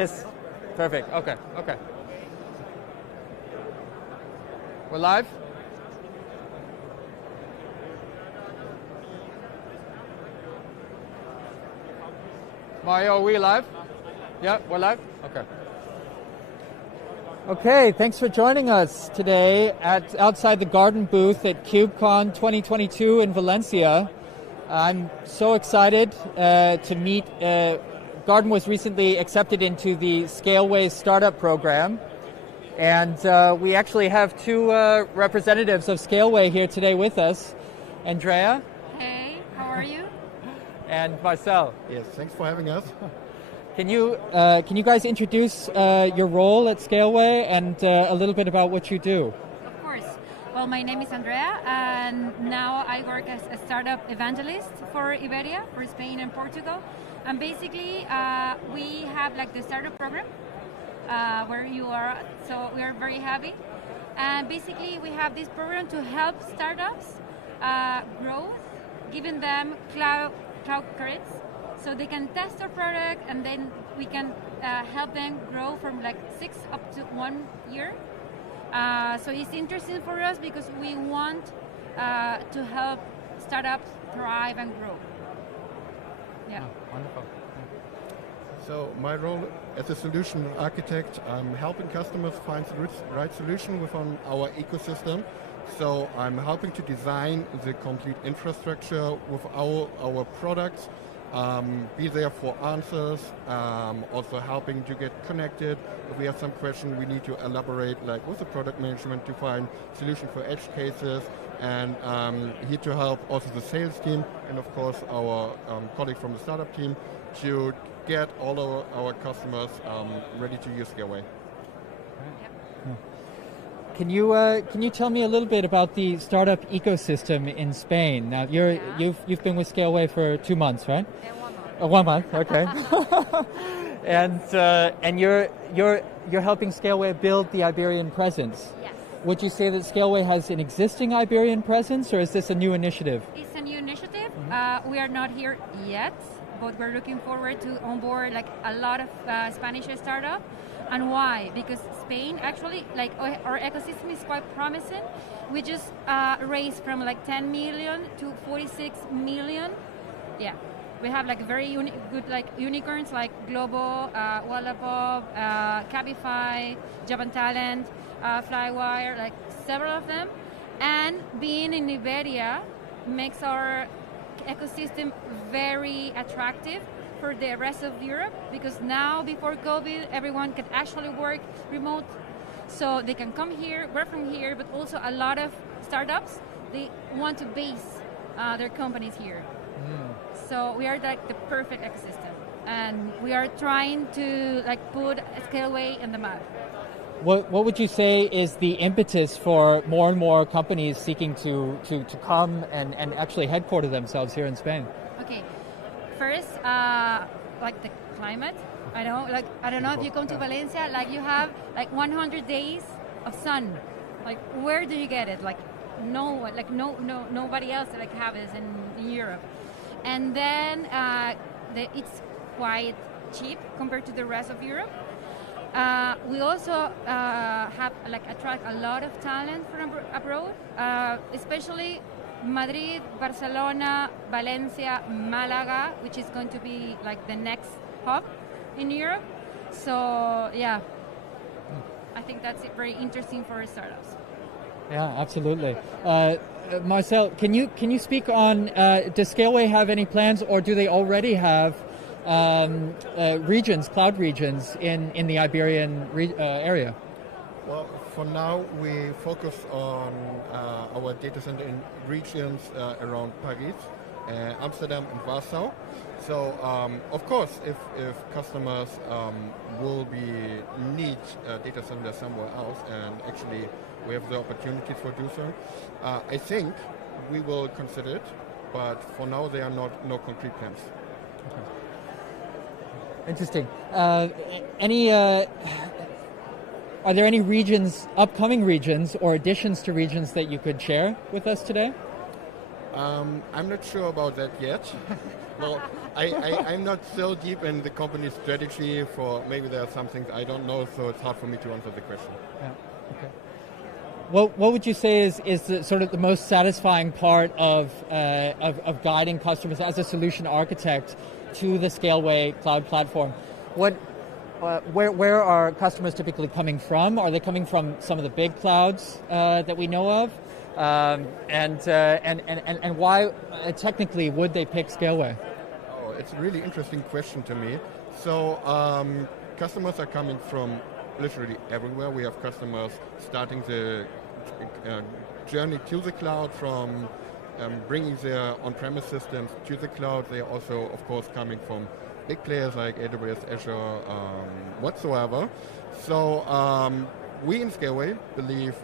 This, perfect. Okay. We're live? Mario, are we live? Yeah, we're live? Okay. Okay, thanks for joining us today outside the garden booth at KubeCon 2022 in Valencia. I'm so excited to meet. Garden was recently accepted into the Scaleway startup program, and we actually have two representatives of Scaleway here today with us. Andrea. Hey, how are you? And Marcel. Yes, thanks for having us. Can you guys introduce your role at Scaleway and a little bit about what you do? Of course. Well, my name is Andrea, and now I work as a startup evangelist for Iberia, for Spain and Portugal. And basically, we have like the startup program where you are. So we are very happy. And basically, we have this program to help startups grow, giving them cloud credits, so they can test our product, and then we can help them grow from like 6 up to 1 year. So it's interesting for us because we want to help startups thrive and grow. Yeah. Oh, wonderful. So my role as a solution architect, I'm helping customers find the right solution within our ecosystem. So I'm helping to design the complete infrastructure with our products, be there for answers, also helping to get connected. If we have some question, we need to elaborate like with the product management to find solution for edge cases, and here to help also the sales team and of course our colleague from the startup team to get all our customers ready to use Scaleway. Can you tell me a little bit about the startup ecosystem in Spain? Now you've been with Scaleway for 2 months, right? Yeah, 1 month. 1 month, okay. and you're helping Scaleway build the Iberian presence. Yes. Would you say that Scaleway has an existing Iberian presence, or is this a new initiative? It's a new initiative. We are not here yet, but we're looking forward to onboard like a lot of Spanish startups. And why? Because Spain actually, like our ecosystem is quite promising. We just raised from like 10 million to 46 million. Yeah, we have like very good like unicorns like Globo, Wallapop, Cabify, Japan Talent, Flywire, like several of them. And being in Iberia makes our ecosystem very attractive for the rest of Europe, because now before COVID everyone can actually work remote, so they can come here, work from here, but also a lot of startups, they want to base their companies here. So we are like the perfect ecosystem, and we are trying to like put Scaleway in the map. What would you say is the impetus for more and more companies seeking to come and actually headquarter themselves here in Spain? Okay. First, like the climate. I don't know if you come to Valencia, like you have like 100 days of sun. Like where do you get it? Like nobody else like have this in Europe. And then it's quite cheap compared to the rest of Europe. We also have like attract a lot of talent from abroad, especially Madrid, Barcelona, Valencia, Malaga, which is going to be like the next hub in Europe. So yeah, I think that's very interesting for startups. Yeah, absolutely. Marcel, can you speak on, does Scaleway have any plans, or do they already have regions, cloud regions in the Iberian area? Well, for now we focus on our data center in regions around Paris, Amsterdam and Warsaw. So of course, if customers will need a data center somewhere else, and actually we have the opportunity for do so, I think we will consider it, but for now there are no concrete plans. Okay. Interesting. Are there any regions, upcoming regions, or additions to regions that you could share with us today? I'm not sure about that yet. Well, I'm not so deep in the company's strategy. For maybe there are some things I don't know, so it's hard for me to answer the question. Yeah. Okay. What would you say is the, sort of the most satisfying part of guiding customers as a solution architect to the Scaleway cloud platform? Where are customers typically coming from? Are they coming from some of the big clouds that we know of? And why technically would they pick Scaleway? Oh, it's a really interesting question to me. So customers are coming from literally everywhere. We have customers starting the journey to the cloud from bringing their on-premise systems to the cloud. They are also, of course, coming from big players like AWS, Azure, whatsoever. So we in Scaleway believe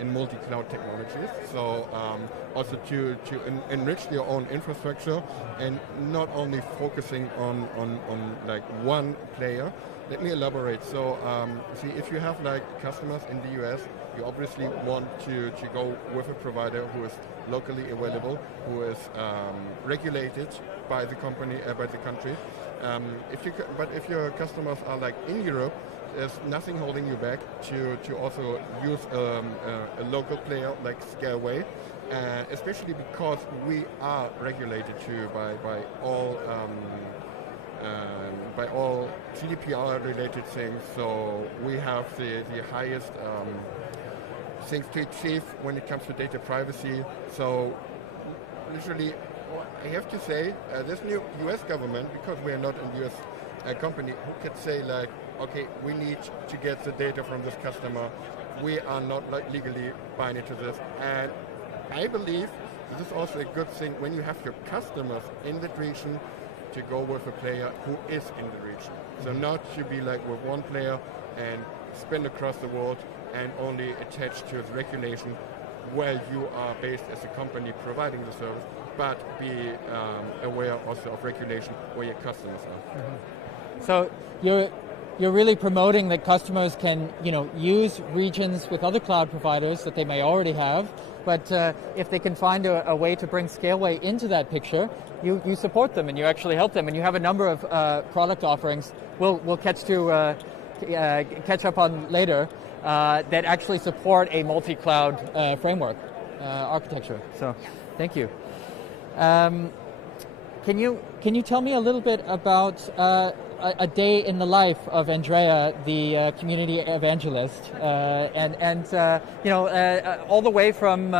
in multi-cloud technologies. So also to enrich your own infrastructure and not only focusing on like one player. Let me elaborate. So see, if you have like customers in the US, you obviously want to go with a provider who is locally available, who is regulated by the company, by the country. But if your customers are like in Europe, there's nothing holding you back to also use a local player like Scaleway, especially because we are regulated too by all GDPR-related things. So we have the highest things to achieve when it comes to data privacy. So literally, I have to say, this new US government, because we are not a US company, who can say like, okay, we need to get the data from this customer. We are not like legally binding to this. And I believe this is also a good thing when you have your customers in the region to go with a player who is in the region. So not to be like with one player and spin across the world and only attach to the regulation where you are based as a company providing the service, but be aware also of regulation where your customers are. Mm-hmm. So you're really promoting that customers can, use regions with other cloud providers that they may already have, but if they can find a way to bring Scaleway into that picture, you support them and you actually help them, and you have a number of product offerings we'll catch up on later that actually support a multi-cloud framework architecture. So, thank you. Can you tell me a little bit about a day in the life of Andrea, the community evangelist, and all the way from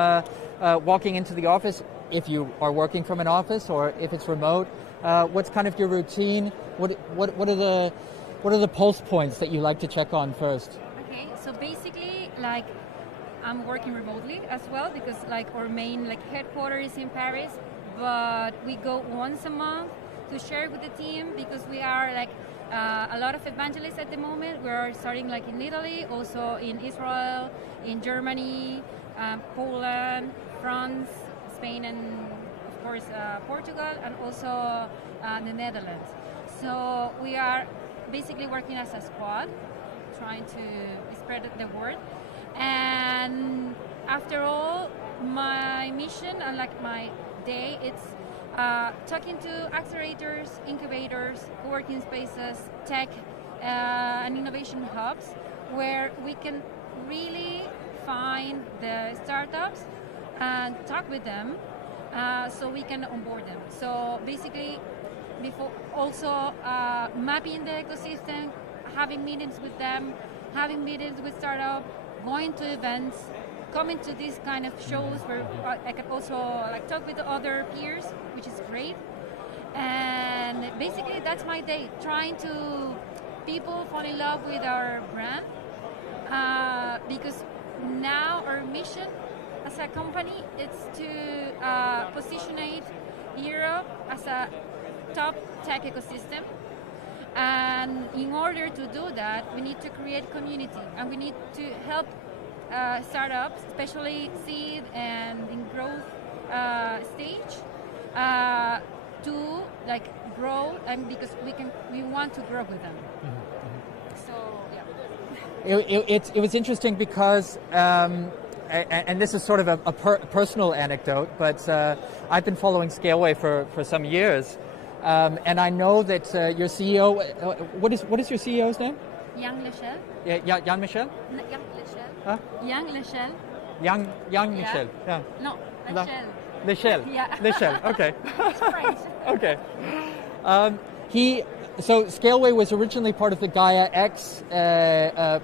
walking into the office, if you are working from an office or if it's remote, what's kind of your routine? What are the pulse points that you like to check on first? Okay, so basically, like, I'm working remotely as well because like our main headquarters is in Paris, but we go once a month to share with the team because we are a lot of evangelists at the moment. We are starting in Italy, also in Israel, in Germany, Poland, France, Spain, and of course Portugal, and also the Netherlands. So we are basically working as a squad, trying to spread the word. And after all, my mission and my day, it's talking to accelerators, incubators, co-working spaces, tech, and innovation hubs, where we can really find the startups and talk with them so we can onboard them. So basically, before also mapping the ecosystem, having meetings with them, having meetings with startups, going to events, coming to these kind of shows where I can also talk with the other peers, which is great. And basically that's my day, trying to people fall in love with our brand, because now our mission as a company is to positionate Europe as a top tech ecosystem. And in order to do that, we need to create community, and we need to help startups, especially seed and in growth stage, to grow, and because we want to grow with them. Mm-hmm. So yeah. It was interesting because and this is sort of a personal anecdote, but I've been following Scaleway for some years, and I know that your CEO. What is your CEO's name? Young Michel. Yeah, Jan Michel. Young Michel. Huh? Young Michel. Young Michel. Yeah. No, Michel. Michel. Yeah. Michel. Okay. It's French. Okay. So Scaleway was originally part of the Gaia X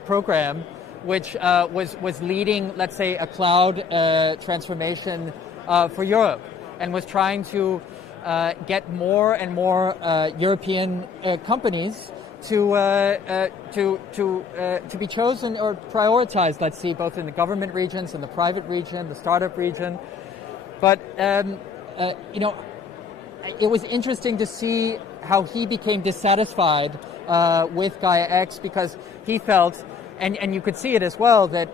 program, which was leading, let's say, a cloud transformation for Europe, and was trying to get more and more European companies to be chosen or prioritized. Let's see, both in the government regions, in the private region, the startup region. But it was interesting to see how he became dissatisfied with Gaia X, because he felt, and you could see it as well, that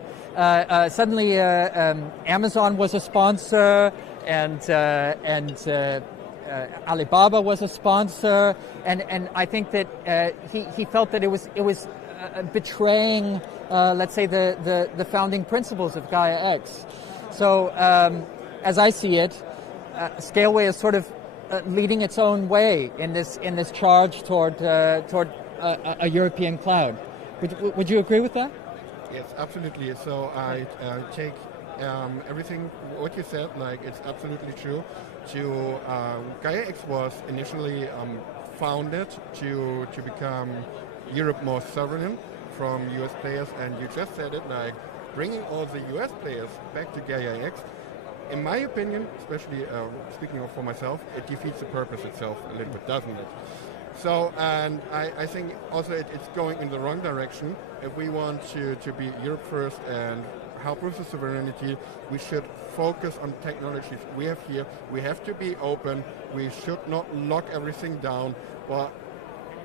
suddenly Amazon was a sponsor, and Alibaba was a sponsor, and I think that he felt that it was betraying, let's say, the founding principles of Gaia X. So as I see it, Scaleway is sort of leading its own way in this charge toward a European cloud. Would you agree with that? Yes, absolutely. So I take everything what you said, like it's absolutely true. Gaia X was initially founded to become Europe more sovereign from US players, and you just said it, like bringing all the US players back to Gaia X. In my opinion, especially speaking for myself, it defeats the purpose itself a little bit, doesn't it? So, and I think also it's going in the wrong direction. If we want to be Europe first and help with the sovereignty, we should focus on technologies we have here. We have to be open. We should not lock everything down. But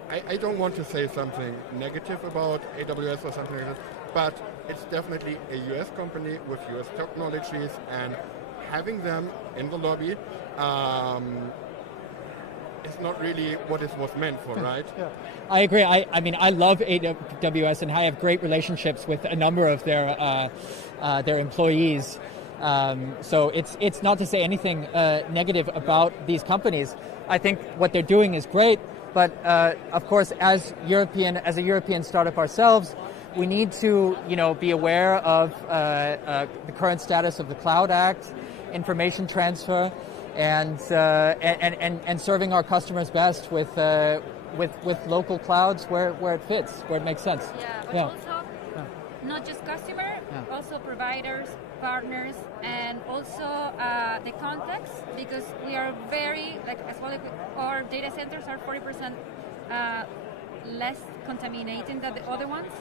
I don't want to say something negative about AWS or something like that, but it's definitely a US company with US technologies, and having them in the lobby is not really what it was meant for, right? Yeah. I agree. I mean, I love AWS, and I have great relationships with a number of their employees. So it's not to say anything negative about these companies. I think what they're doing is great, but of course, as a European startup ourselves, we need to, be aware of the current status of the Cloud Act, information transfer, and serving our customers best with local clouds where it fits, where it makes sense. Yeah, but also not just customer, also providers, partners, and also the context, because we are very, as well, our data centers are 40% less contaminating than the other ones.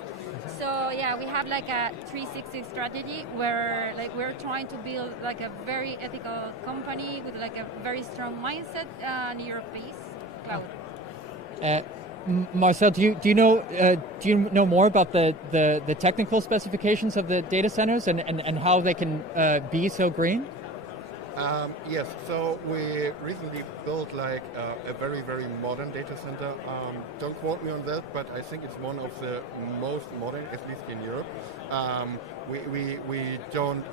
So yeah, we have like a 360 strategy where we're trying to build like a very ethical company with like a very strong mindset on Europe-based cloud. Marcel, do you know more about the technical specifications of the data centers and how they can be so green? Yes, so we recently built like a very, very modern data center. Don't quote me on that, but I think it's one of the most modern, at least in Europe. We don't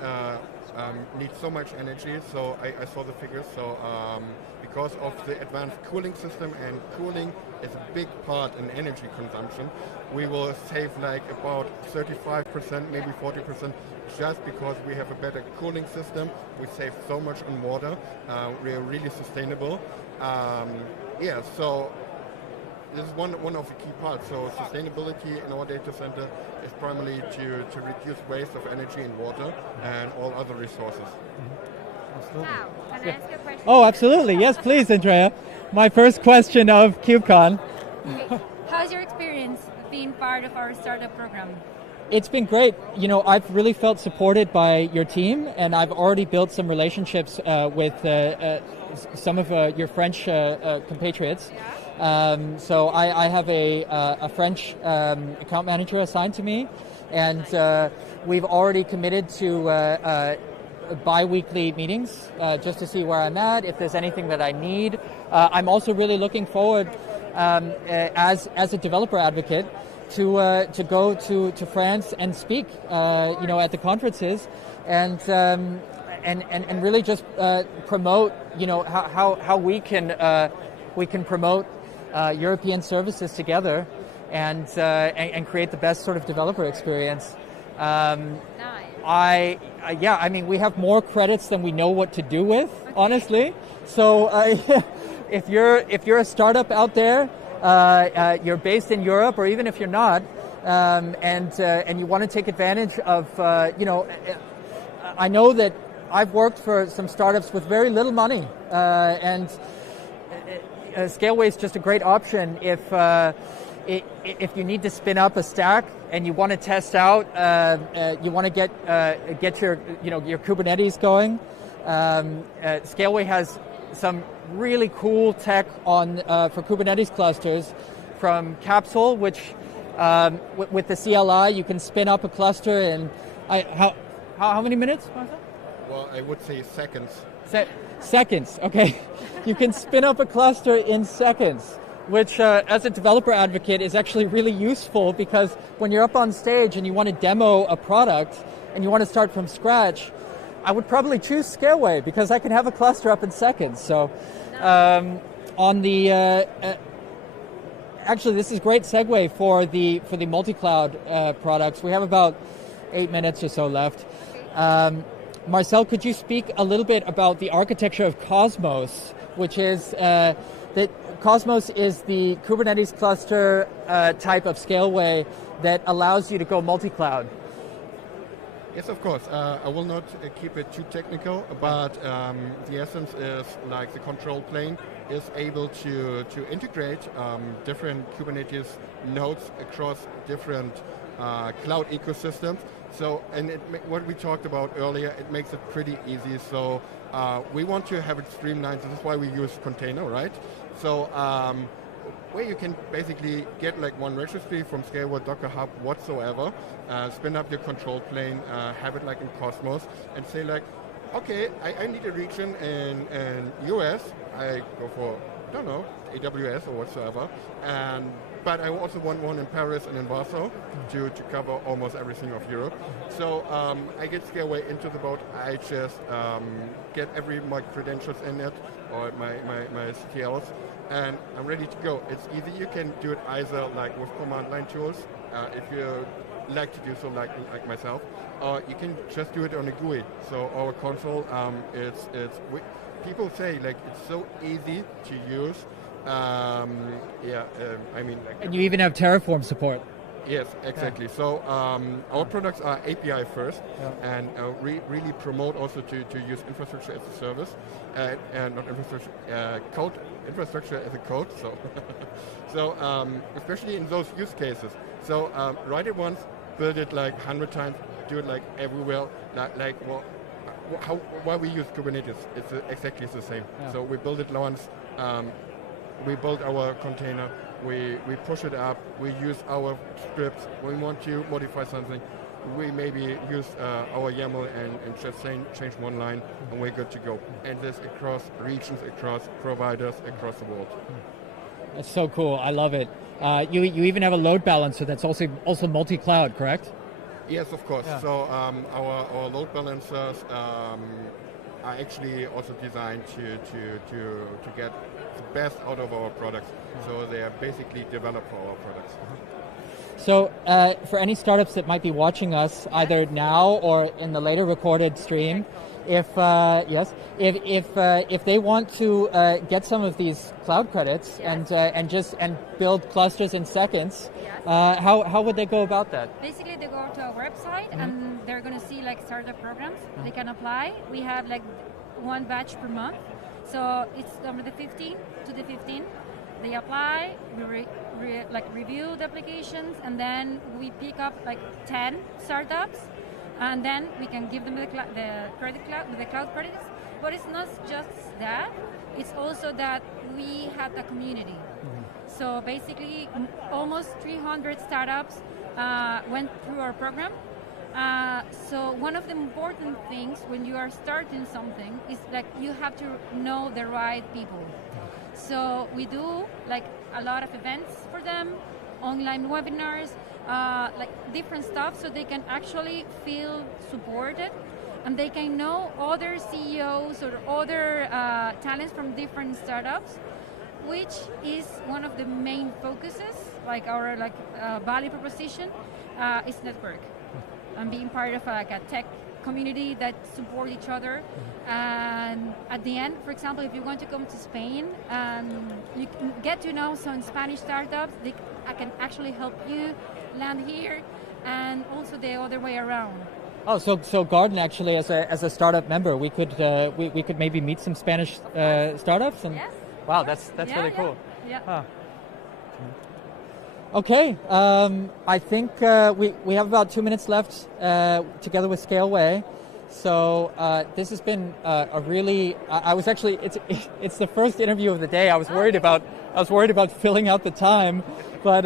need so much energy, so I saw the figures. So because of the advanced cooling system, and cooling is a big part in energy consumption, we will save like about 35%, maybe 40%, just because we have a better cooling system. We save so much on water. We are really sustainable. So this is one of the key parts. So sustainability in our data center is primarily to reduce waste of energy and water and all other resources. Absolutely. Now, can I ask you a question? Oh, absolutely. Yes, please, Andrea. My first question of KubeCon. Okay. How's your experience being part of our startup program? It's been great. I've really felt supported by your team, and I've already built some relationships with some of your French compatriots. Yeah. So I have a French account manager assigned to me, and we've already committed to bi-weekly meetings just to see where I'm at, if there's anything that I need. I'm also really looking forward as a developer advocate to go to France and speak, at the conferences, and really just promote, how we can promote European services together, and create the best sort of developer experience. Nice. We have more credits than we know what to do with, honestly. So if you're a startup out there, you're based in Europe, or even if you're not, and you want to take advantage of, I know that I've worked for some startups with very little money, and Scaleway is just a great option if you need to spin up a stack and you want to test out, you want to get your Kubernetes going. Scaleway has some really cool tech for Kubernetes clusters, from Capsule, which with the CLI you can spin up a cluster in how many minutes, Marcel? Well, I would say seconds. Seconds, okay. You can spin up a cluster in seconds, which as a developer advocate is actually really useful, because when you're up on stage and you want to demo a product and you want to start from scratch, I would probably choose Scaleway because I can have a cluster up in seconds. So on the actually, this is a great segue for the multi-cloud products. We have about 8 minutes or so left. Marcel, could you speak a little bit about the architecture of Cosmos, which is that Cosmos is the Kubernetes cluster type of Scaleway that allows you to go multi-cloud? Yes, of course. I will not keep it too technical, but the essence is like the control plane is able to integrate different Kubernetes nodes across different cloud ecosystems. So, and what we talked about earlier, it makes it pretty easy. So we want to have it streamlined. This is why we use container, right? So where you can basically get like one registry from Scaleway, Docker Hub, whatsoever, spin up your control plane, have it like in Cosmos, and say like, okay, I need a region in US. I go for, I don't know, AWS or whatsoever, but I also want one in Paris and in Warsaw to cover almost everything of Europe. So I get Scaleway into the boat. I just get my credentials in it, or my CTLs, and I'm ready to go. It's easy. You can do it either like with command line tools, if you like to do so, like myself, or you can just do it on a GUI. So our console, people say like it's so easy to use. And you even have Terraform support. Yes, exactly. Yeah. So our products are API first, and really promote also to use infrastructure as a service, and not infrastructure code. Infrastructure as a code. So, so especially in those use cases. So write it once, build it like 100 times, do it like everywhere. Why we use Kubernetes? It's exactly the same. Yeah. So we build it once. We build our container, we push it up, we use our scripts. When we want to modify something, we maybe use our YAML and just change one line, and we're good to go. And this across regions, across providers, across the world. That's so cool. I love it. You even have a load balancer that's also multi-cloud, correct? Yes, of course. Yeah. So our load balancers are actually also designed to get the best out of our products. So they are basically developed for our products. So for any startups that might be watching us either now or in the later recorded stream, if they want to get some of these cloud credits and build clusters in seconds, how would they go about that? Basically, they go to our website and they're going to see like startup programs. They can apply. We have like one batch per month. So it's from the 15th to the 15th. They apply, we review the applications, and then we pick up like 10 startups, and then we can give them the cloud credits. But it's not just that; it's also that we have the community. So basically, almost 300 startups went through our program. So one of the important things when you are starting something is that you have to know the right people. So we do like a lot of events for them. online webinars, like different stuff, so they can actually feel supported, and they can know other CEOs or other talents from different startups, which is one of the main focuses, like our value proposition, is network, and being part of a tech community that support each other. And at the end, for example, if you want to come to Spain, you can get to know some Spanish startups. I can actually help you land here, and also the other way around. Oh, so Garden actually, as a startup member, we could maybe meet some Spanish startups. And yes. Wow, that's really cool. Yeah. Huh. Okay, I think we have about 2 minutes left together with Scaleway. So this has been a really. I was actually it's the first interview of the day. I was worried about filling out the time, but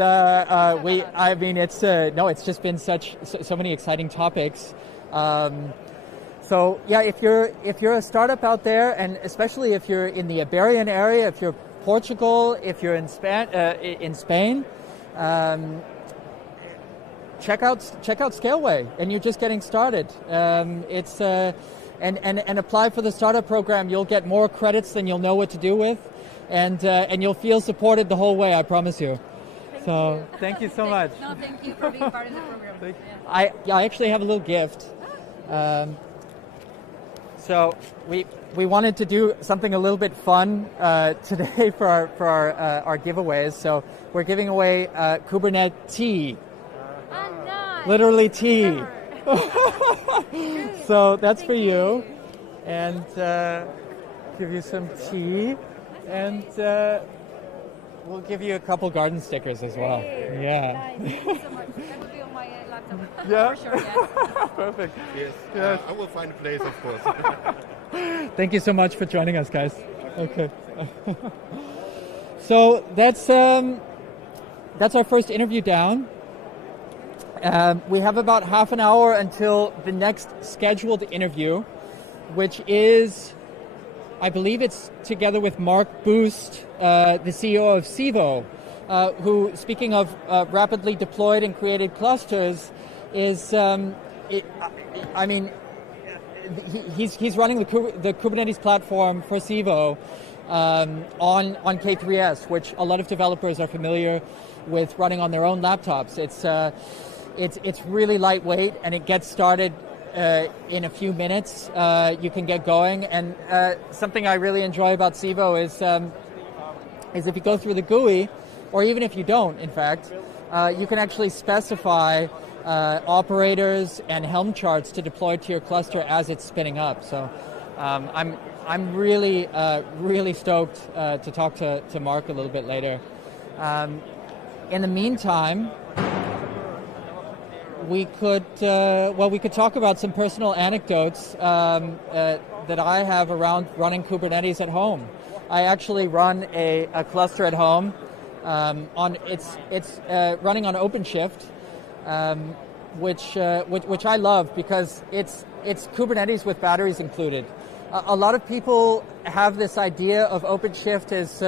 it's just been so many exciting topics. So yeah, if you're a startup out there, and especially if you're in the Iberian area, if you're Portugal, if you're in Spain. Check out Scaleway, and you're just getting started. It's and apply for the startup program. You'll get more credits than you'll know what to do with, and you'll feel supported the whole way. I promise you. Thank you so much. No, thank you for being part of the program. I actually have a little gift. So we wanted to do something a little bit fun today for our giveaways. So we're giving away Kubernetes tea. Nice. Literally tea. So that's for you. And give you some tea. And we'll give you a couple garden stickers as well. Great. Yeah. Nice. Thank you so much. That will be on my laptop. Yeah. For sure, yes. Perfect. Yes, I will find a place, of course. Thank you so much for joining us, guys. Okay. So that's our first interview down. We have about half an hour until the next scheduled interview, which is, I believe it's together with Mark Boost, the CEO of Civo, who, speaking of rapidly deployed and created clusters, is, he's running the Kubernetes platform for Civo on K3s, which a lot of developers are familiar with running on their own laptops. It's really lightweight, and it gets started in a few minutes. You can get going, and something I really enjoy about Civo is if you go through the GUI, or even if you don't, in fact, you can actually specify operators and Helm charts to deploy to your cluster as it's spinning up. So I'm really really stoked to talk to Mark a little bit later. In the meantime, we could talk about some personal anecdotes that I have around running Kubernetes at home. I actually run a cluster at home. It's running on OpenShift, which I love because it's Kubernetes with batteries included. A lot of people have this idea of OpenShift as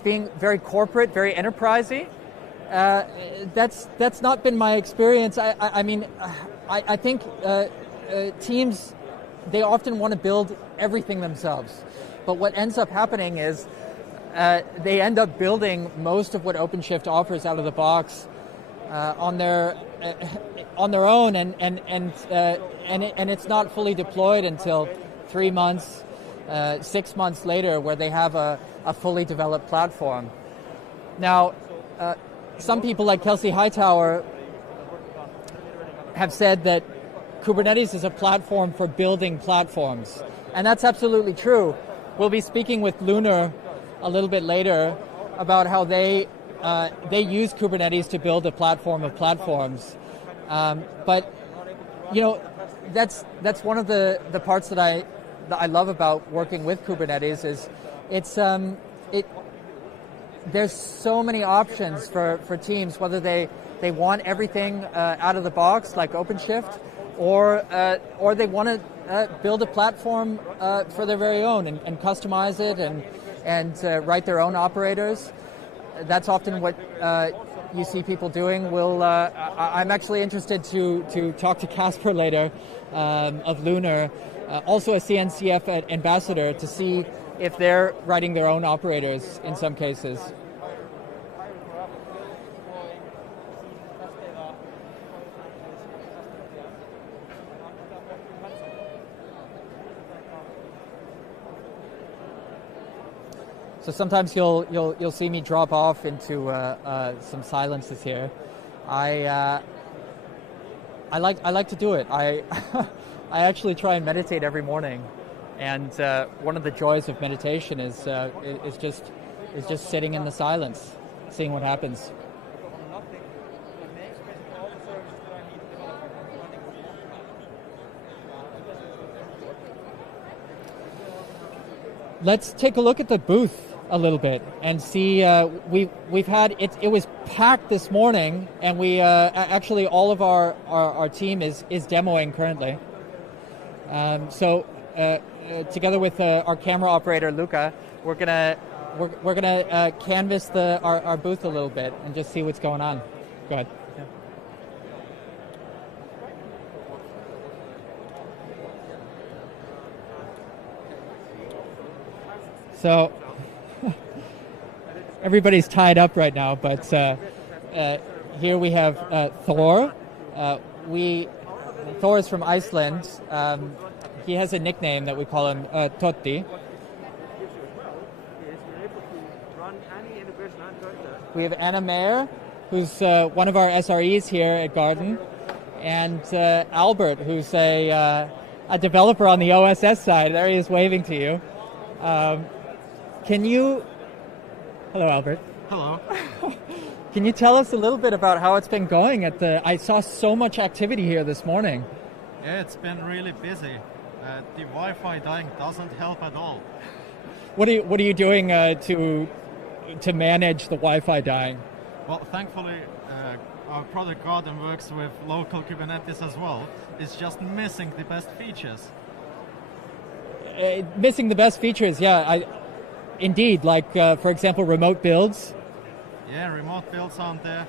being very corporate, very enterprisey. That's not been my experience. I think teams, they often want to build everything themselves, but what ends up happening is they end up building most of what OpenShift offers out of the box on their own, and it's not fully deployed until 3 months, 6 months later, where they have a fully developed platform. Now, some people like Kelsey Hightower have said that Kubernetes is a platform for building platforms, and that's absolutely true. We'll be speaking with Lunar a little bit later about how they use Kubernetes to build a platform of platforms. But that's one of the parts that I love about working with Kubernetes is there's so many options for teams, whether they want everything out of the box like OpenShift, or they want to build a platform for their very own and customize it and write their own operators. that's often what you see people doing. I'm actually interested to talk to Kasper later of Lunar, also a CNCF ambassador, to see if they're writing their own operators in some cases. So sometimes you'll see me drop off into some silences here. I like to do it. I actually try and meditate every morning, and one of the joys of meditation is just sitting in the silence, seeing what happens. Let's take a look at the booth a little bit and see. We've had it. It was packed this morning, and we actually all of our team is demoing currently. So together with our camera operator Luca, we're gonna canvas our booth a little bit and just see what's going on. Go ahead. Yeah. So everybody's tied up right now, but here we have Þór. Þór is from Iceland. He has a nickname that we call him Totti. We have Anna Mayer, who's one of our SREs here at Garden, and Albert, who's a developer on the OSS side. There he is waving to you. Hello, Albert. Hello. Can you tell us a little bit about how it's been going I saw so much activity here this morning. Yeah, it's been really busy. The Wi-Fi dying doesn't help at all. What are you doing to manage the Wi-Fi dying? Well, thankfully, our product Garden works with local Kubernetes as well. It's just missing the best features. Missing the best features, yeah. Indeed, like for example, remote builds. Yeah, remote builds aren't there.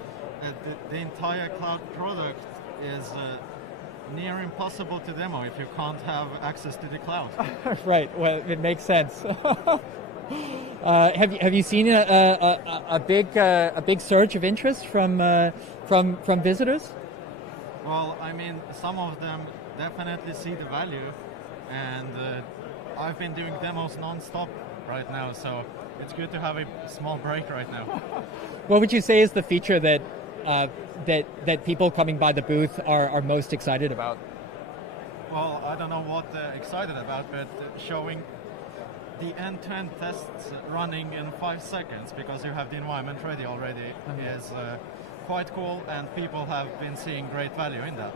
The entire cloud product is near impossible to demo if you can't have access to the cloud. Right. Well, it makes sense. Have you seen a big surge of interest from visitors? Well, I mean, some of them definitely see the value, and I've been doing demos non-stop right now, so it's good to have a small break right now. What would you say is the feature that people coming by the booth are most excited about? Well, I don't know what they're excited about, but showing the end-to-end tests running in 5 seconds because you have the environment ready already is quite cool, and people have been seeing great value in that.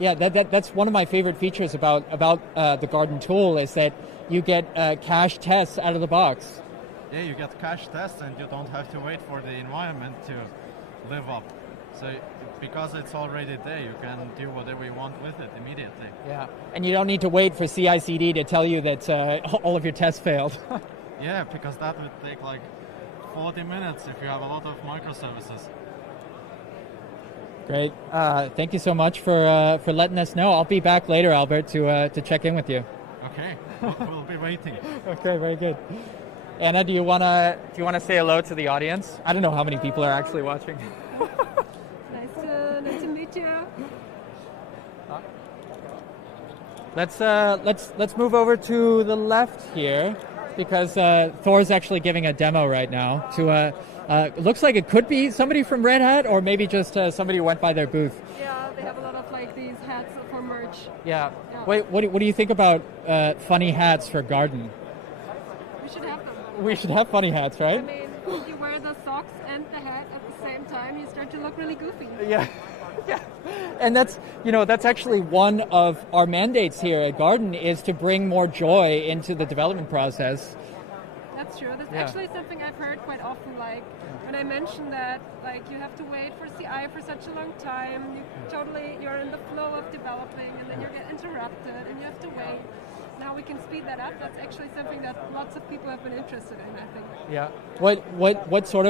Yeah, that's one of my favorite features about the Garden tool is that you get cache tests out of the box. Yeah, you get cache tests and you don't have to wait for the environment to live up. So because it's already there, you can do whatever you want with it immediately. Yeah, and you don't need to wait for CI/CD to tell you that all of your tests failed. Yeah, because that would take like 40 minutes if you have a lot of microservices. Great. Thank you so much for letting us know. I'll be back later, Albert, to check in with you. Okay, we'll be waiting. Okay, very good. Anna, do you wanna say hello to the audience? I don't know how many people are actually watching. Nice to meet you. Let's move over to the left here because Thor's actually giving a demo right now to looks like it could be somebody from Red Hat or maybe just somebody who went by their booth. Yeah, they have a lot of like these hats for merch. Yeah. Wait, what do you think about funny hats for Garden? We should have them. We should have funny hats, right? I mean, if you wear the socks and the hat at the same time, you start to look really goofy. Yeah. Yeah. And that's actually one of our mandates here at Garden is to bring more joy into the development process. That's true. That's actually something I've heard quite often. Like when I mentioned that, like you have to wait for CI for such a long time. You're in the flow of developing, and then you get interrupted, and you have to wait. and how we can speed that up, that's actually something that lots of people have been interested in, I think. Yeah. What sort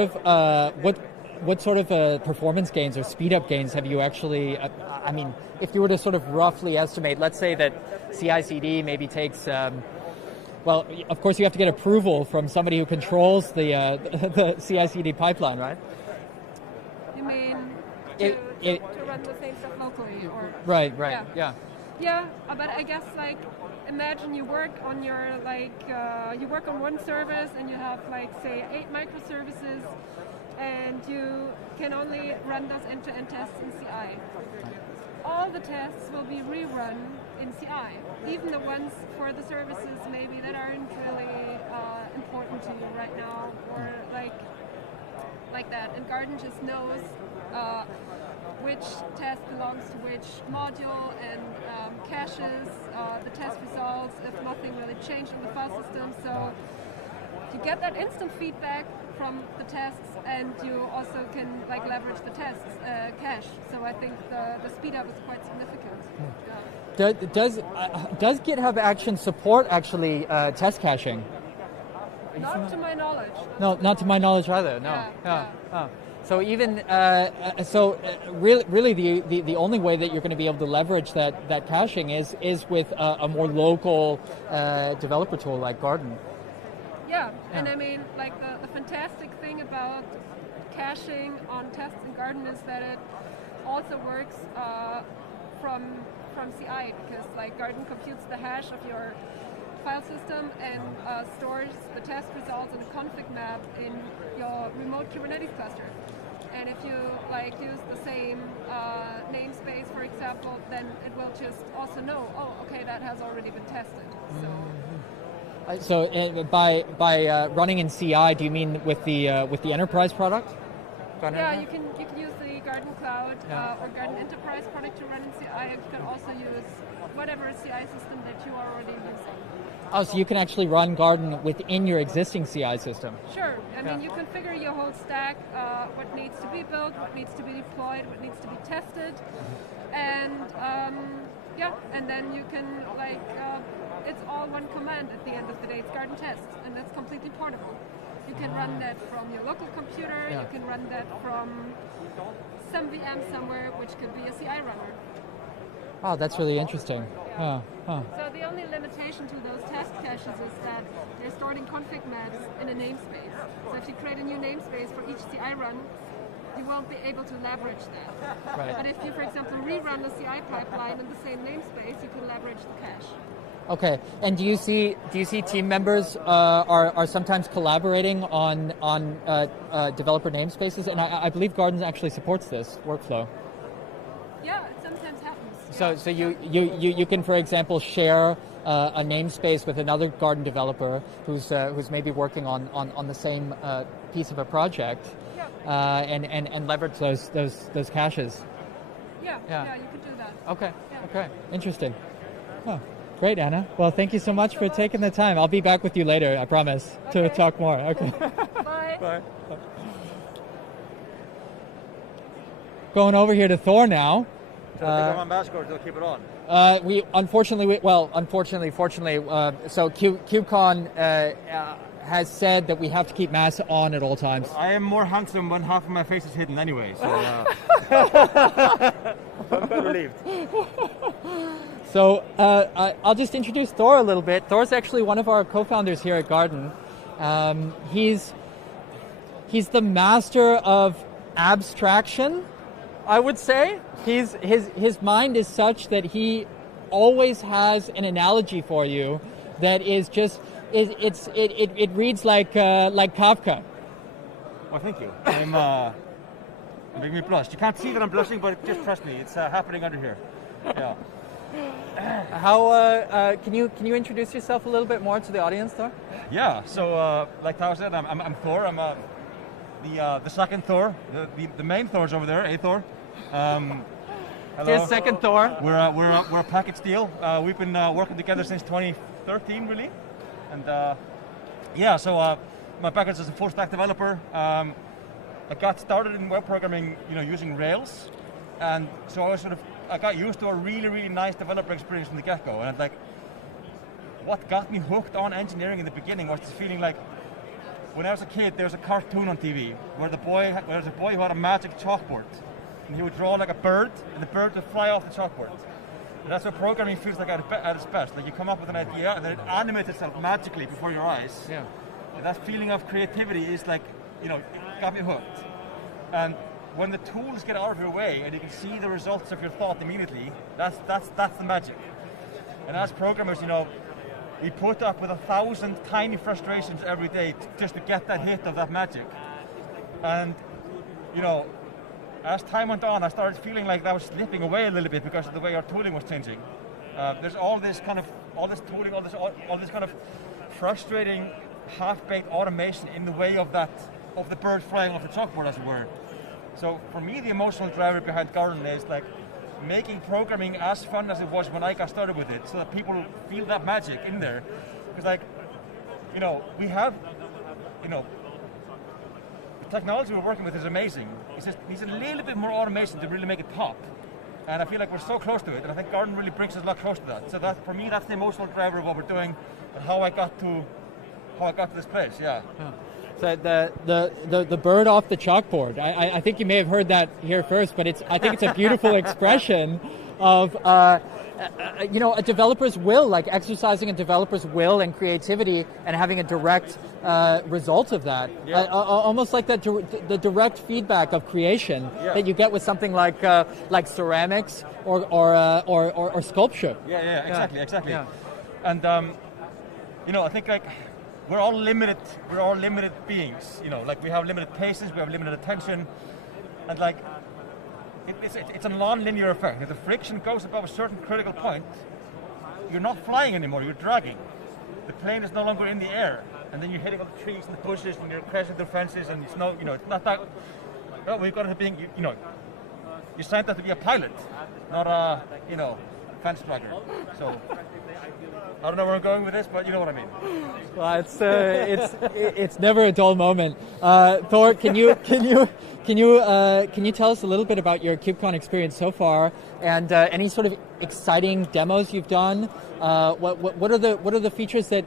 of performance gains or speed up gains have you actually? I mean, if you were to sort of roughly estimate, let's say that CI/CD maybe takes. Well, of course, you have to get approval from somebody who controls the CI/CD pipeline, right? You mean to run the same stuff locally, or right? Yeah. Yeah, but I guess like imagine you work on your you work on one service and you have like say 8 microservices, and you can only run those end-to-end tests in CI. All the tests will be rerun in CI, even the ones for the services maybe that aren't really important to you right now, or like that. And Garden just knows which test belongs to which module and caches the test results if nothing really changed in the file system. So you get that instant feedback from the tests, and you also can like leverage the tests cache. So I think the speed up is quite significant. Yeah. Does GitHub Actions support actually test caching? Not to my knowledge. No, not to my knowledge either. No. Yeah. So even really the only way that you're going to be able to leverage that caching is with a more local developer tool like Garden. Yeah, and I mean, like the fantastic thing about caching on tests in Garden is that it also works from CI, because like Garden computes the hash of your file system and stores the test results in a config map in your remote Kubernetes cluster. And if you like use the same namespace, for example, then it will just also know, oh, okay, that has already been tested. So by running in CI, do you mean with the enterprise product? Yeah, you can use the Garden Cloud or Garden Enterprise product to run in CI. You can also use whatever CI system that you are already using. Oh, so you can actually run Garden within your existing CI system? Sure. I mean, you configure your whole stack, what needs to be built, what needs to be deployed, what needs to be tested, and and then you can it's all one command at the end of the day. It's Garden test, and that's completely portable. You can run that from your local computer. You can run that from some VM somewhere, which could be a CI runner. Wow, that's really interesting. Yeah. So the only limitation to those test caches is that they're stored in config maps in a namespace. So if you create a new namespace for each CI run, you won't be able to leverage that. Right. But if you, for example, rerun the CI pipeline in the same namespace, you can leverage the cache. Okay, and do you see team members are sometimes collaborating on developer namespaces? And I believe Garden actually supports this workflow. Yeah, it sometimes happens. So you can, for example, share a namespace with another Garden developer who's maybe working on the same piece of a project, and leverage those caches. Yeah, you could do that. Okay, interesting. Oh. Great, Anna. Well, thank you so much for taking the time. I'll be back with you later, I promise, to talk more. Okay. Bye. Bye. Going over here to Thor now. So they go on mask or they'll keep it on? Fortunately, so KubeCon has said that we have to keep masks on at all times. I am more handsome when half of my face is hidden anyway, so I'm relieved. So I'll just introduce Thor a little bit. Thor's actually one of our co-founders here at Garden. He's the master of abstraction, I would say. His mind is such that he always has an analogy for you that is just it reads like Kafka. Well, thank you. I'm making me blush. You can't see that I'm blushing, but just trust me, it's happening under here. Yeah. How can you introduce yourself a little bit more to the audience, Thor? Yeah. So like Thor said, I'm Thor. I'm the second Thor. The main Thor's over there, Thor. Hello. Here's second Thor. We're a package deal. We've been working together since 2013, really. And so my background is a full stack developer. I got started in web programming, using Rails, and so I got used to a really, really nice developer experience from the get-go. And what got me hooked on engineering in the beginning was this feeling like, when I was a kid, there was a cartoon on TV where there was a boy who had a magic chalkboard, and he would draw like a bird, and the bird would fly off the chalkboard. And that's what programming feels like at its best. Like you come up with an idea, and then it animates itself magically before your eyes. Yeah. And that feeling of creativity is like, it got me hooked. And when the tools get out of your way, and you can see the results of your thought immediately, that's the magic. And as programmers, we put up with 1,000 tiny frustrations every day just to get that hit of that magic. And, as time went on, I started feeling like that was slipping away a little bit because of the way our tooling was changing. There's all this tooling, all this kind of frustrating, half-baked automation in the way of the bird flying off the chalkboard, as it were. So for me, the emotional driver behind Garden is like making programming as fun as it was when I got started with it, so that people feel that magic in there. Because we have, the technology we're working with is amazing. It's just needs a little bit more automation to really make it pop. And I feel like we're so close to it, and I think Garden really brings us a lot close to that. So that, for me, that's the emotional driver of what we're doing and how I got to this place. Yeah. So the bird off the chalkboard. I think you may have heard that here first, but I think it's a beautiful expression of a developer's will, like exercising a developer's will and creativity and having a direct result of that. Yeah. Almost like the direct feedback of creation that you get with something like ceramics or sculpture. Yeah, exactly. Yeah. And I think like we're all limited beings. Like we have limited patience, we have limited attention, and like it's a non-linear effect. If the friction goes above a certain critical point, you're not flying anymore, you're dragging. The plane is no longer in the air, and then you're hitting on the trees and the bushes, and you're crashing the fences, and it's it's not that. Well, we've got to be, you signed up to be a pilot, not a, fence dragger. So I don't know where I'm going with this, but you know what I mean. Well, it's never a dull moment. Thor, can you tell us a little bit about your KubeCon experience so far, and any sort of exciting demos you've done? What are the features that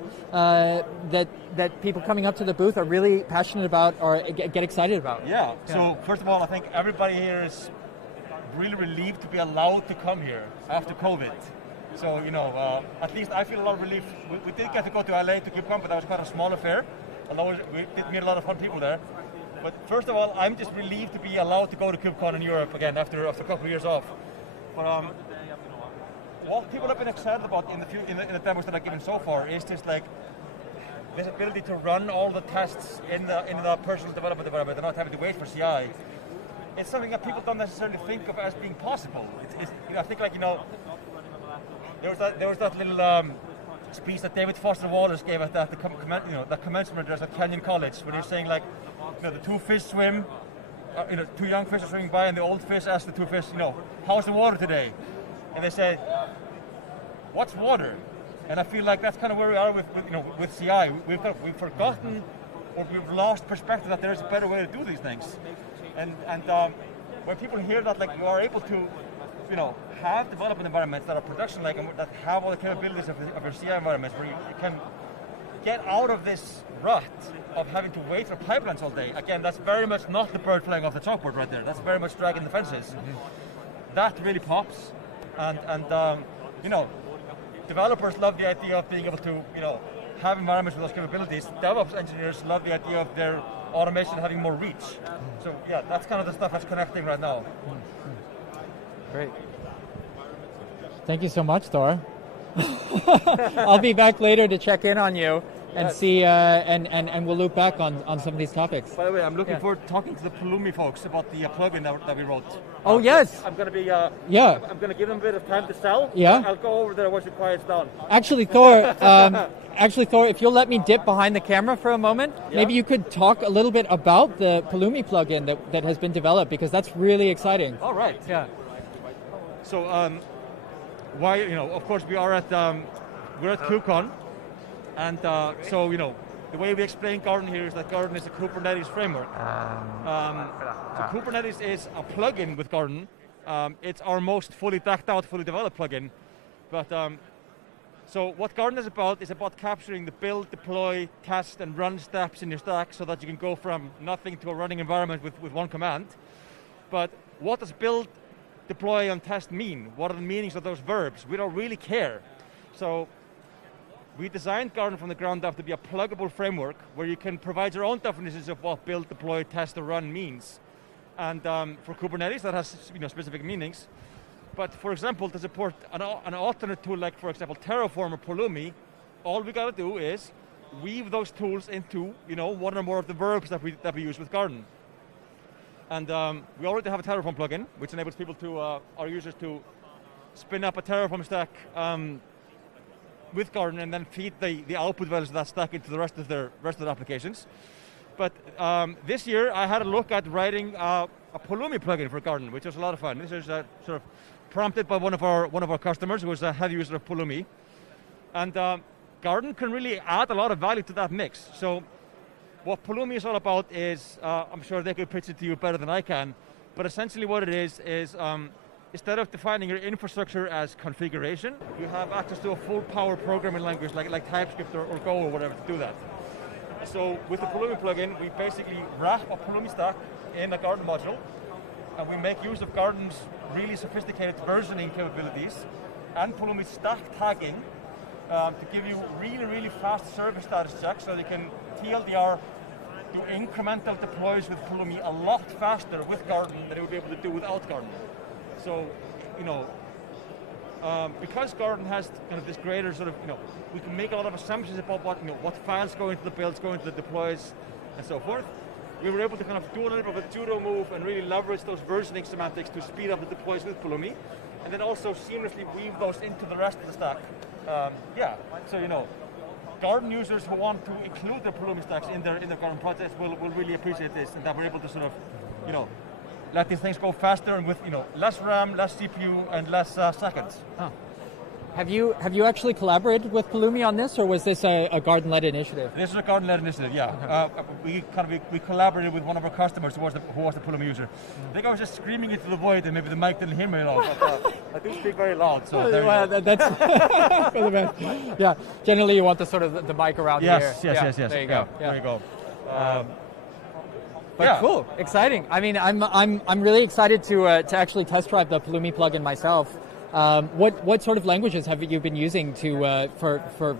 people coming up to the booth are really passionate about or get excited about? Yeah. So first of all, I think everybody here is really relieved to be allowed to come here after COVID. So, at least I feel a lot of relief. We did get to go to LA to KubeCon, but that was quite a small affair. Although we did meet a lot of fun people there. But first of all, I'm just relieved to be allowed to go to KubeCon in Europe again after a couple of years off. But what people have been excited about in the demos that I've given so far is just like this ability to run all the tests in the personal development environment and not having to wait for CI. It's something that people don't necessarily think of as being possible. I think like there was that little speech that David Foster Wallace gave at the commencement address at Kenyon College, when he was saying like, the two fish swim, two young fish are swimming by, and the old fish asked the two fish, how's the water today? And they said, what's water? And I feel like that's kind of where we are with CI. We've forgotten or we've lost perspective that there is a better way to do these things. And when people hear that, like, you are able to, have development environments that are production-like and that have all the capabilities of your CI environments, where you can get out of this rut of having to wait for pipelines all day. Again, that's very much not the bird flying off the chalkboard right there. That's very much dragging the fences. Mm-hmm. That really pops. And developers love the idea of being able to, have environments with those capabilities. DevOps engineers love the idea of their automation having more reach. So yeah, that's kind of the stuff that's connecting right now. Great. Thank you so much, Thor. I'll be back later to check in on you and see, and we'll loop back on some of these topics. By the way, I'm looking forward to talking to the Pulumi folks about the plugin that we wrote. Oh, yes. I'm going to be, I'm going to give them a bit of time to sell. Yeah. I'll go over there once it quiets down. Actually, Thor, if you'll let me dip behind the camera for a moment, maybe you could talk a little bit about the Pulumi plugin that has been developed, because that's really exciting. All right. Yeah. So, why, of course, we're at KubeCon, and so, the way we explain Garden here is that Garden is a Kubernetes framework. So Kubernetes is a plugin with Garden. It's our most fully decked out, fully developed plugin, but So what Garden is about capturing the build, deploy, test, and run steps in your stack so that you can go from nothing to a running environment with one command. But what does build, deploy, and test mean? What are the meanings of those verbs? We don't really care. So we designed Garden from the ground up to be a pluggable framework where you can provide your own definitions of what build, deploy, test, or run means. And for Kubernetes, that has specific meanings. But for example, to support an alternate tool like, for example, Terraform or Pulumi, all we got to do is weave those tools into one or more of the verbs that we use with Garden. And we already have a Terraform plugin, which enables people our users to spin up a Terraform stack with Garden and then feed the output values of that stack into the rest of their applications. But this year, I had a look at writing a Pulumi plugin for Garden, which was a lot of fun. This is sort of prompted by one of our customers who was a heavy user of Pulumi. And Garden can really add a lot of value to that mix. So what Pulumi is all about is, I'm sure they could pitch it to you better than I can, but essentially what it is instead of defining your infrastructure as configuration, you have access to a full power programming language like TypeScript or Go or whatever to do that. So with the Pulumi plugin, we basically wrap a Pulumi stack in a Garden module, and we make use of Garden's really sophisticated versioning capabilities and Pulumi stack tagging to give you really, really fast service status checks so you can TLDR, do incremental deploys with Pulumi a lot faster with Garden than you would be able to do without Garden. So, because Garden has kind of this greater sort of, we can make a lot of assumptions about what files go into the builds, go into the deploys, and so forth. We were able to kind of do a little bit of a judo move and really leverage those versioning semantics to speed up the deploys with Pulumi, and then also seamlessly weave those into the rest of the stack. So Garden users who want to include the Pulumi stacks in their Garden projects will really appreciate this, and that we're able to sort of, let these things go faster and with less RAM, less CPU, and less seconds. Huh. Have you actually collaborated with Pulumi on this, or was this a Garden-led initiative? This is a Garden-led initiative, yeah. Okay. We collaborated with one of our customers who was the Pulumi user. I think I was just screaming into the void, and maybe the mic didn't hear me loud, but I do speak very loud, so there you go. That's for the best. Yeah, generally you want the mic around here. Yes. There you go. There you go. But cool, exciting. I mean, I'm really excited to actually test drive the Pulumi plugin myself. What sort of languages have you been using for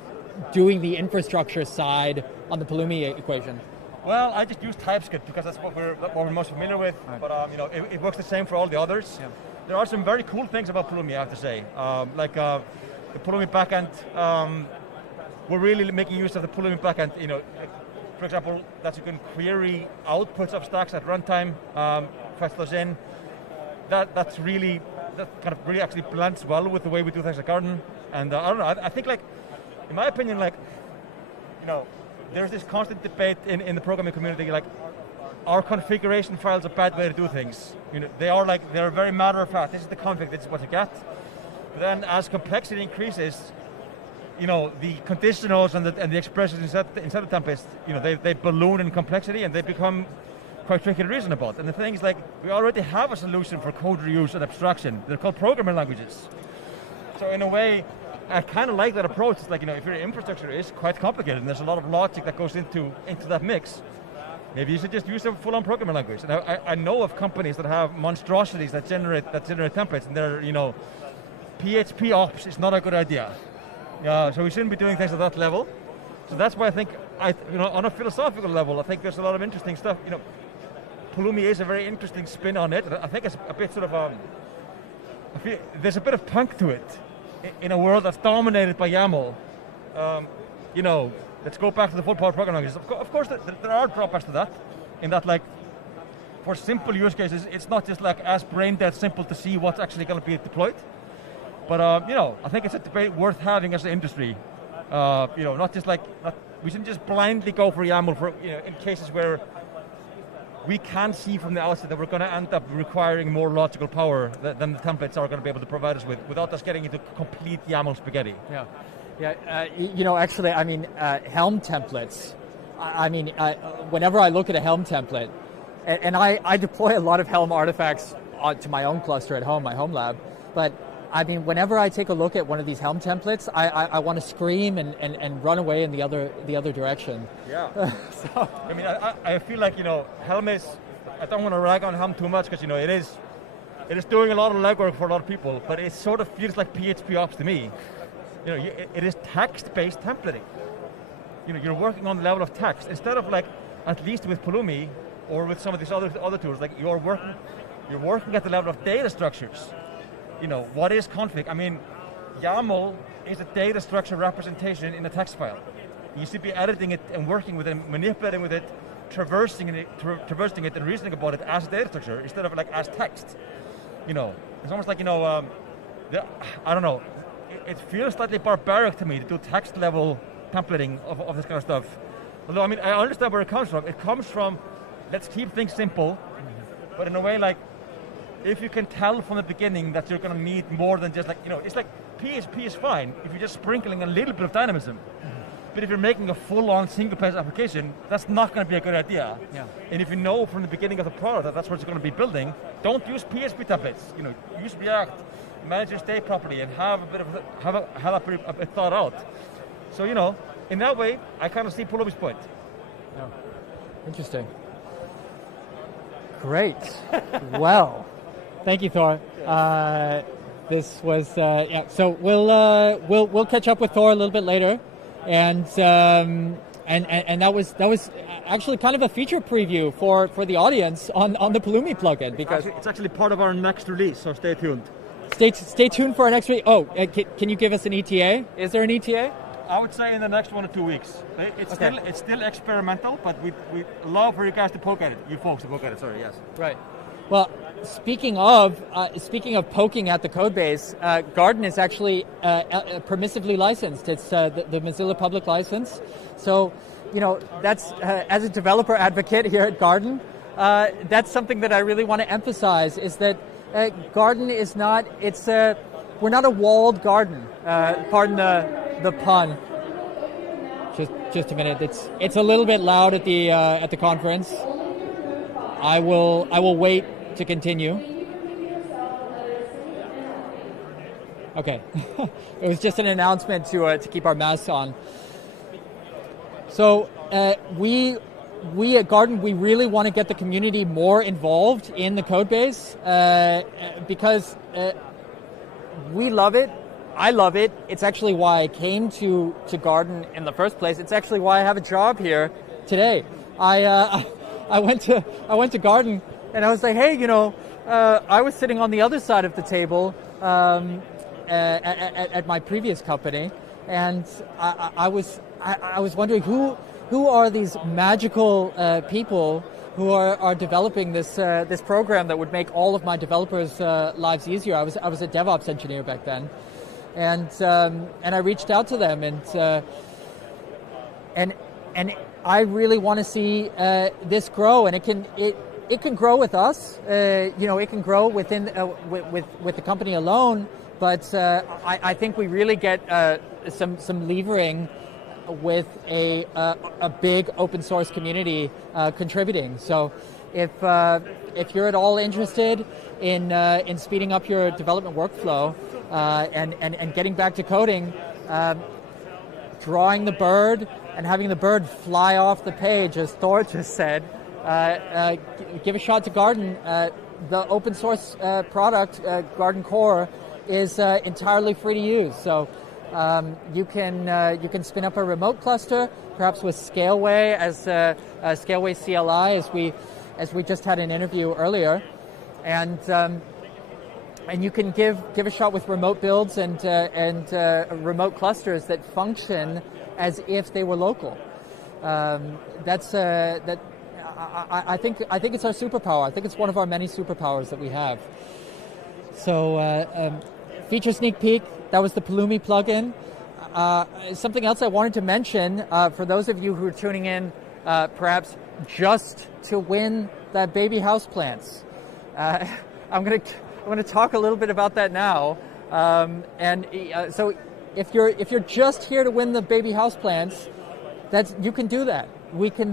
doing the infrastructure side on the Pulumi equation? Well, I just use TypeScript because that's what we're most familiar with. Right. But it works the same for all the others. Yeah. There are some very cool things about Pulumi, I have to say. The Pulumi backend. We're really making use of the Pulumi backend. For example, that you can query outputs of stacks at runtime, fetch those in. That kind of really actually blends well with the way we do things at Garden. And I don't know, I think in my opinion, there's this constant debate in the programming community, are configuration files a bad way to do things? They're very matter of fact, this is the config, this is what you get. But then as complexity increases, the conditionals and the expressions inside the templates, they balloon in complexity and they become quite tricky to reason about. And the thing is, we already have a solution for code reuse and abstraction. They're called programming languages. So in a way, I kind of like that approach. It's if your infrastructure is quite complicated and there's a lot of logic that goes into that mix, maybe you should just use a full-on programming language. And I know of companies that have monstrosities that generate templates, and they're, PHP ops is not a good idea. So we shouldn't be doing things at that level. So that's why I think, on a philosophical level, I think there's a lot of interesting stuff. Pulumi is a very interesting spin on it. I think it's a bit sort of there's a bit of punk to it in a world that's dominated by YAML. Let's go back to the full power programming languages. Of course, there are drawbacks to that. In that, for simple use cases, it's not just as brain dead simple to see what's actually going to be deployed. But I think it's a debate worth having as an industry. Not just we shouldn't just blindly go for YAML for in cases where we can see from the outset that we're going to end up requiring more logical power than the templates are going to be able to provide us with, without us getting into complete YAML spaghetti. Actually, Helm templates. Whenever I look at a Helm template, and I deploy a lot of Helm artifacts to my own cluster at home, my home lab, but I mean, whenever I take a look at one of these Helm templates, I want to scream and run away in the other direction. Yeah. So. I mean, I feel like, Helm is, I don't want to rag on Helm too much because, it is doing a lot of legwork for a lot of people, but it sort of feels like PHP ops to me. It is text-based templating. You're working on the level of text instead of like, at least with Pulumi or with some of these other tools, like you're working at the level of data structures. What is config? I mean, YAML is a data structure representation in a text file. You should be editing it and working with it, manipulating with it, traversing it and reasoning about it as a data structure instead of like as text. It's almost like, I don't know, it feels slightly barbaric to me to do text level templating of this kind of stuff. Although, I mean, I understand where it comes from. It comes from, let's keep things simple, but in a way like, if you can tell from the beginning that you're going to need more than just like, it's like PHP is fine if you're just sprinkling a little bit of dynamism. But if you're making a full-on single-page application, that's not going to be a good idea. Yeah. And if you know from the beginning of the product that that's what you're going to be building, don't use PHP templates. Use React, manage your state properly, and have a bit thought out. So in that way, I kind of see Pulumi's point. Yeah. Interesting. Great. Well, thank you, Thor. This was So we'll catch up with Thor a little bit later. And that was actually kind of a feature preview for the audience on the Pulumi plugin, because it's actually part of our next release. So stay tuned. Stay tuned for our next release. Oh, can you give us an ETA? Is there an ETA? I would say in the next 1 or 2 weeks. It's still experimental, but we love for you guys to poke at it. You folks to poke at it. Sorry, yes. Right. Well, speaking of poking at the code base, Garden is actually permissively licensed. It's the Mozilla public license. So, that's as a developer advocate here at Garden, that's something that I really want to emphasize, is that Garden is not. We're not a walled garden. Pardon the pun. Just a minute. It's a little bit loud at the conference. I will wait to continue. Okay. It was just an announcement to keep our masks on. So we at Garden, we really want to get the community more involved in the code base because we love it. I love it. It's actually why I came to Garden in the first place. It's actually why I have a job here today. I went to Garden and I was like, hey, I was sitting on the other side of the table at my previous company, and I was wondering who are these magical people who are developing this program that would make all of my developers' lives easier. I was a DevOps engineer back then, and I reached out to them, and I really want to see this grow, and it can grow with us. It can grow within with the company alone. But I think we really get some levering with a big open source community contributing. So if you're at all interested in speeding up your development workflow and getting back to coding, drawing the bird and having the bird fly off the page, as Thor just said, give a shot to Garden. The open source product, Garden Core, is entirely free to use. So you can spin up a remote cluster, perhaps with Scaleway as Scaleway CLI, as we just had an interview earlier, and you can give a shot with remote builds and remote clusters that function as if they were local. I think it's our superpower. I think it's one of our many superpowers that we have. So feature sneak peek. That was the Pulumi plugin. Something else I wanted to mention for those of you who are tuning in, perhaps just to win the baby houseplants. I'm going to talk a little bit about that now. So if you're just here to win the baby houseplants, you can do that. You can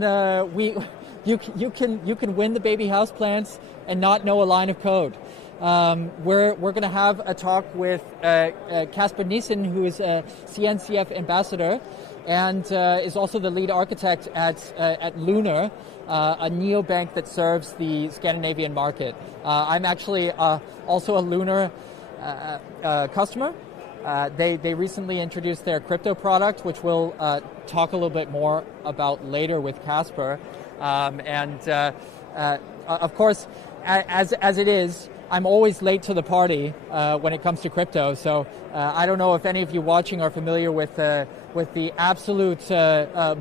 win the baby houseplants and not know a line of code. we're going to have a talk with Kasper Nissen, who is a CNCF ambassador and is also the lead architect at Lunar, a neobank that serves the Scandinavian market. I'm actually also a Lunar customer. They recently introduced their crypto product, which we'll talk a little bit more about later with Kasper. Of course, as it is, I'm always late to the party when it comes to crypto. So I don't know if any of you watching are familiar with the absolute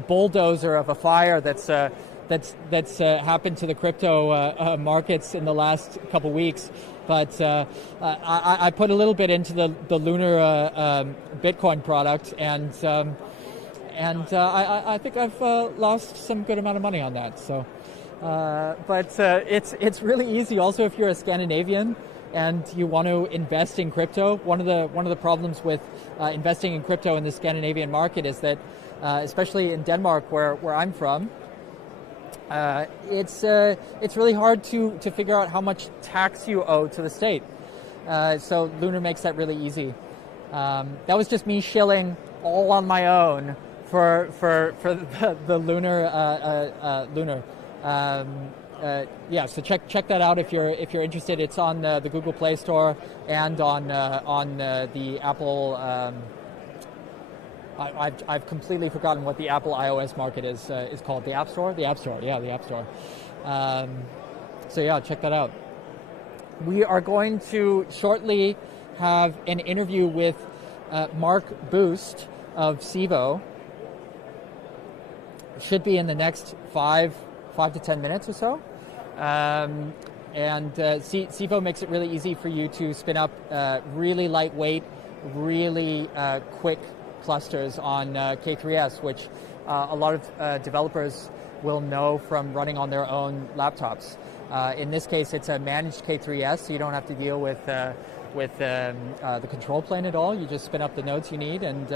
bulldozer of a fire that's happened to the crypto markets in the last couple weeks. But I put a little bit into the Lunar Bitcoin product, and I think I've lost some good amount of money on that. So, but it's really easy. Also, if you're a Scandinavian and you want to invest in crypto, one of the problems with investing in crypto in the Scandinavian market is that, especially in Denmark, where I'm from, it's really hard to figure out how much tax you owe to the state. So Lunar makes that really easy. That was just me shilling all on my own for the Lunar. So check that out if you're interested. It's on the Google Play Store and on the Apple. I've completely forgotten what the Apple iOS market is called. The App Store? The App Store, yeah, the App Store. Check that out. We are going to shortly have an interview with Mark Boost of Civo. Should be in the next 5 to 10 minutes or so. Civo makes it really easy for you to spin up really lightweight, really quick clusters on K3s, which a lot of developers will know from running on their own laptops. In this case, it's a managed K3s, so you don't have to deal with the control plane at all. You just spin up the nodes you need, and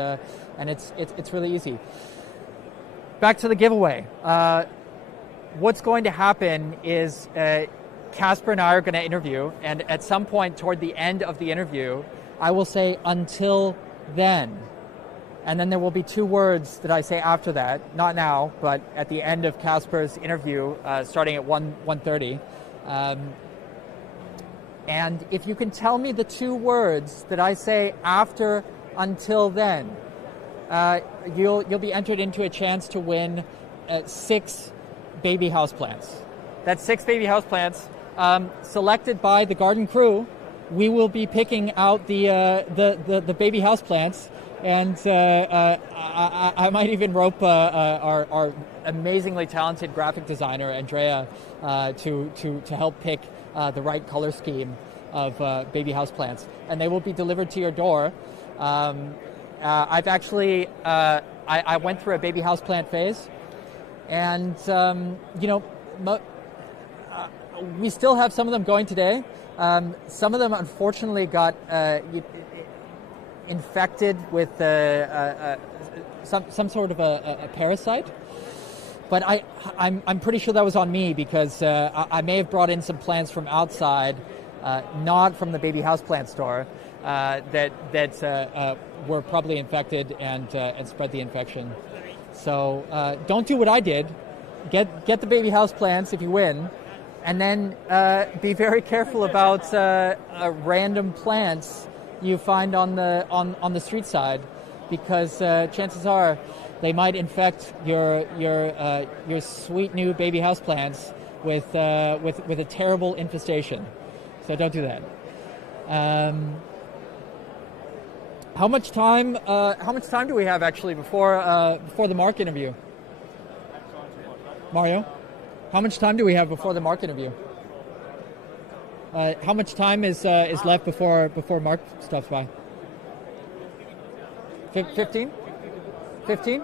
it's really easy. Back to the giveaway. What's going to happen is Kasper and I are going to interview, and at some point toward the end of the interview, I will say "until then." And then there will be 2 words that I say after that, not now, but at the end of Kasper's interview, starting at 1:30. And if you can tell me the 2 words that I say after "until then," you'll be entered into a chance to win 6 baby houseplants. That's 6 baby houseplants selected by the garden crew. We will be picking out the baby houseplants. And I might even rope our amazingly talented graphic designer, Andrea, to help pick the right color scheme of baby houseplants. And they will be delivered to your door. I've actually, I went through a baby houseplant phase. And, we still have some of them going today. Some of them, unfortunately, got infected with some sort of a parasite, but I'm pretty sure that was on me because I may have brought in some plants from outside, not from the baby houseplant store, that were probably infected and spread the infection. So don't do what I did. Get the baby houseplants if you win, and then be very careful about random plants you find on the street side, because chances are they might infect your sweet new baby houseplants with a terrible infestation. So don't do that. How much time do we have actually before the Mark interview? Mario, how much time do we have before the Mark interview? How much time is left before Mark stops by? 15? 15?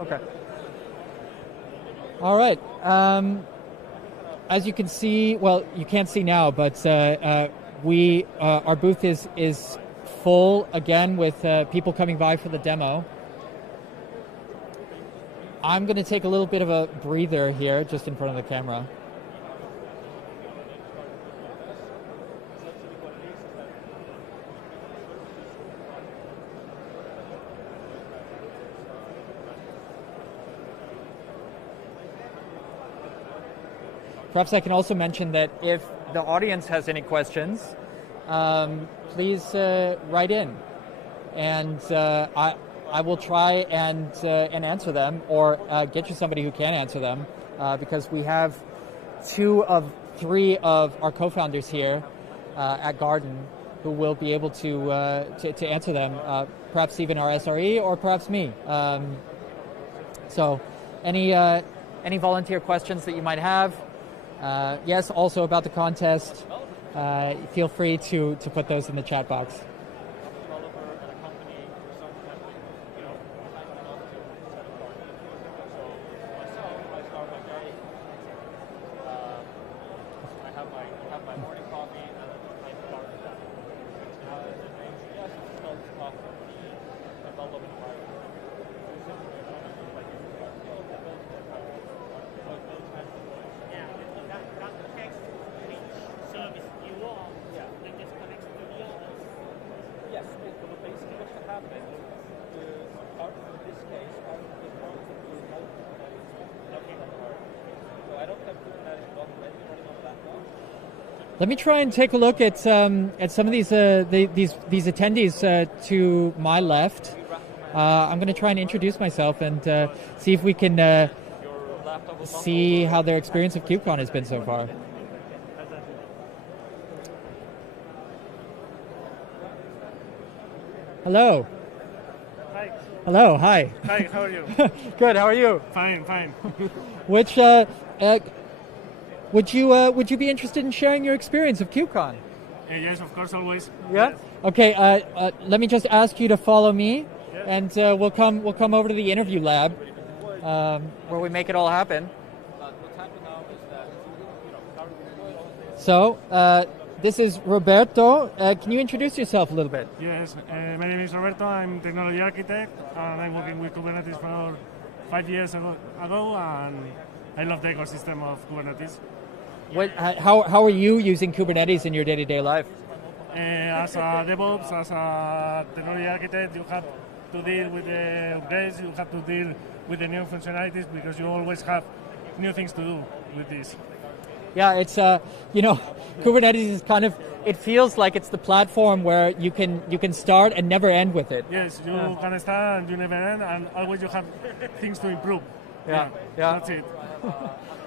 Okay. All right. As you can see, well, you can't see now, but our booth is full again with people coming by for the demo. I'm going to take a little bit of a breather here, just in front of the camera. perhaps I can also mention that if the audience has any questions, please write in, and I will try and answer them, or get you somebody who can answer them, because we have 2 of 3 of our co-founders here at Garden who will be able to answer them, perhaps even our SRE or perhaps me. So any volunteer questions that you might have, yes, also about the contest, feel free to put those in the chat box. Let me try and take a look at some of these attendees to my left. I'm going to try and introduce myself and see if we can see how their experience of KubeCon has been so far. Hello. Hi. Hello. Hi. Hi. How are you? Good. How are you? Fine. Which would you be interested in sharing your experience of KubeCon? Yes, of course, always. Yeah. Yes. Okay. Let me just ask you to follow me, Yeah. and we'll come over to the interview lab, where we make it all happen. So, this is Roberto. Can you introduce yourself a little bit? Yes. My name is Roberto. I'm technology architect, and I'm working with Kubernetes for 5 years ago, and I love the ecosystem of Kubernetes. How are you using Kubernetes in your day-to-day life? As a DevOps, as a technology architect, you have to deal with the upgrades, you have to deal with the new functionalities, because you always have new things to do with this. Yeah, it's Kubernetes is kind of, it feels like it's the platform where you can start and never end with it. Yes, you can start and you never end, and always you have things to improve. Yeah. That's it.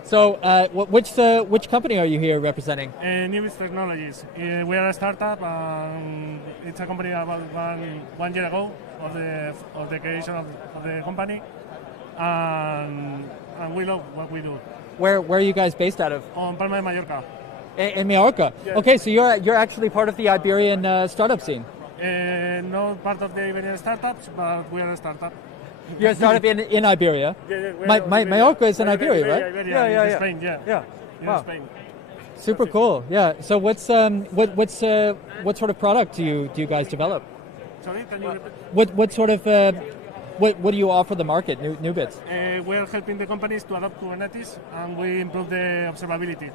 So, which company are you here representing? Newest Technologies. We are a startup. It's a company about 1 year ago of the creation of the company, and we love what we do. Where are you guys based out of? On Palma de Mallorca. In Mallorca. Yes. Okay, so you're actually part of the Iberian startup scene. Not part of the Iberian startups, but we are a startup. You're a startup in Iberia. Mallorca is in Iberia, right? Yeah. Spain, yeah. Yeah. In Wow. Spain. Super cool. Yeah. So what sort of product do you guys develop? Sorry, can you repeat? What sort of what do you offer the market, new bits? We are helping the companies to adopt Kubernetes, and we improve the observability.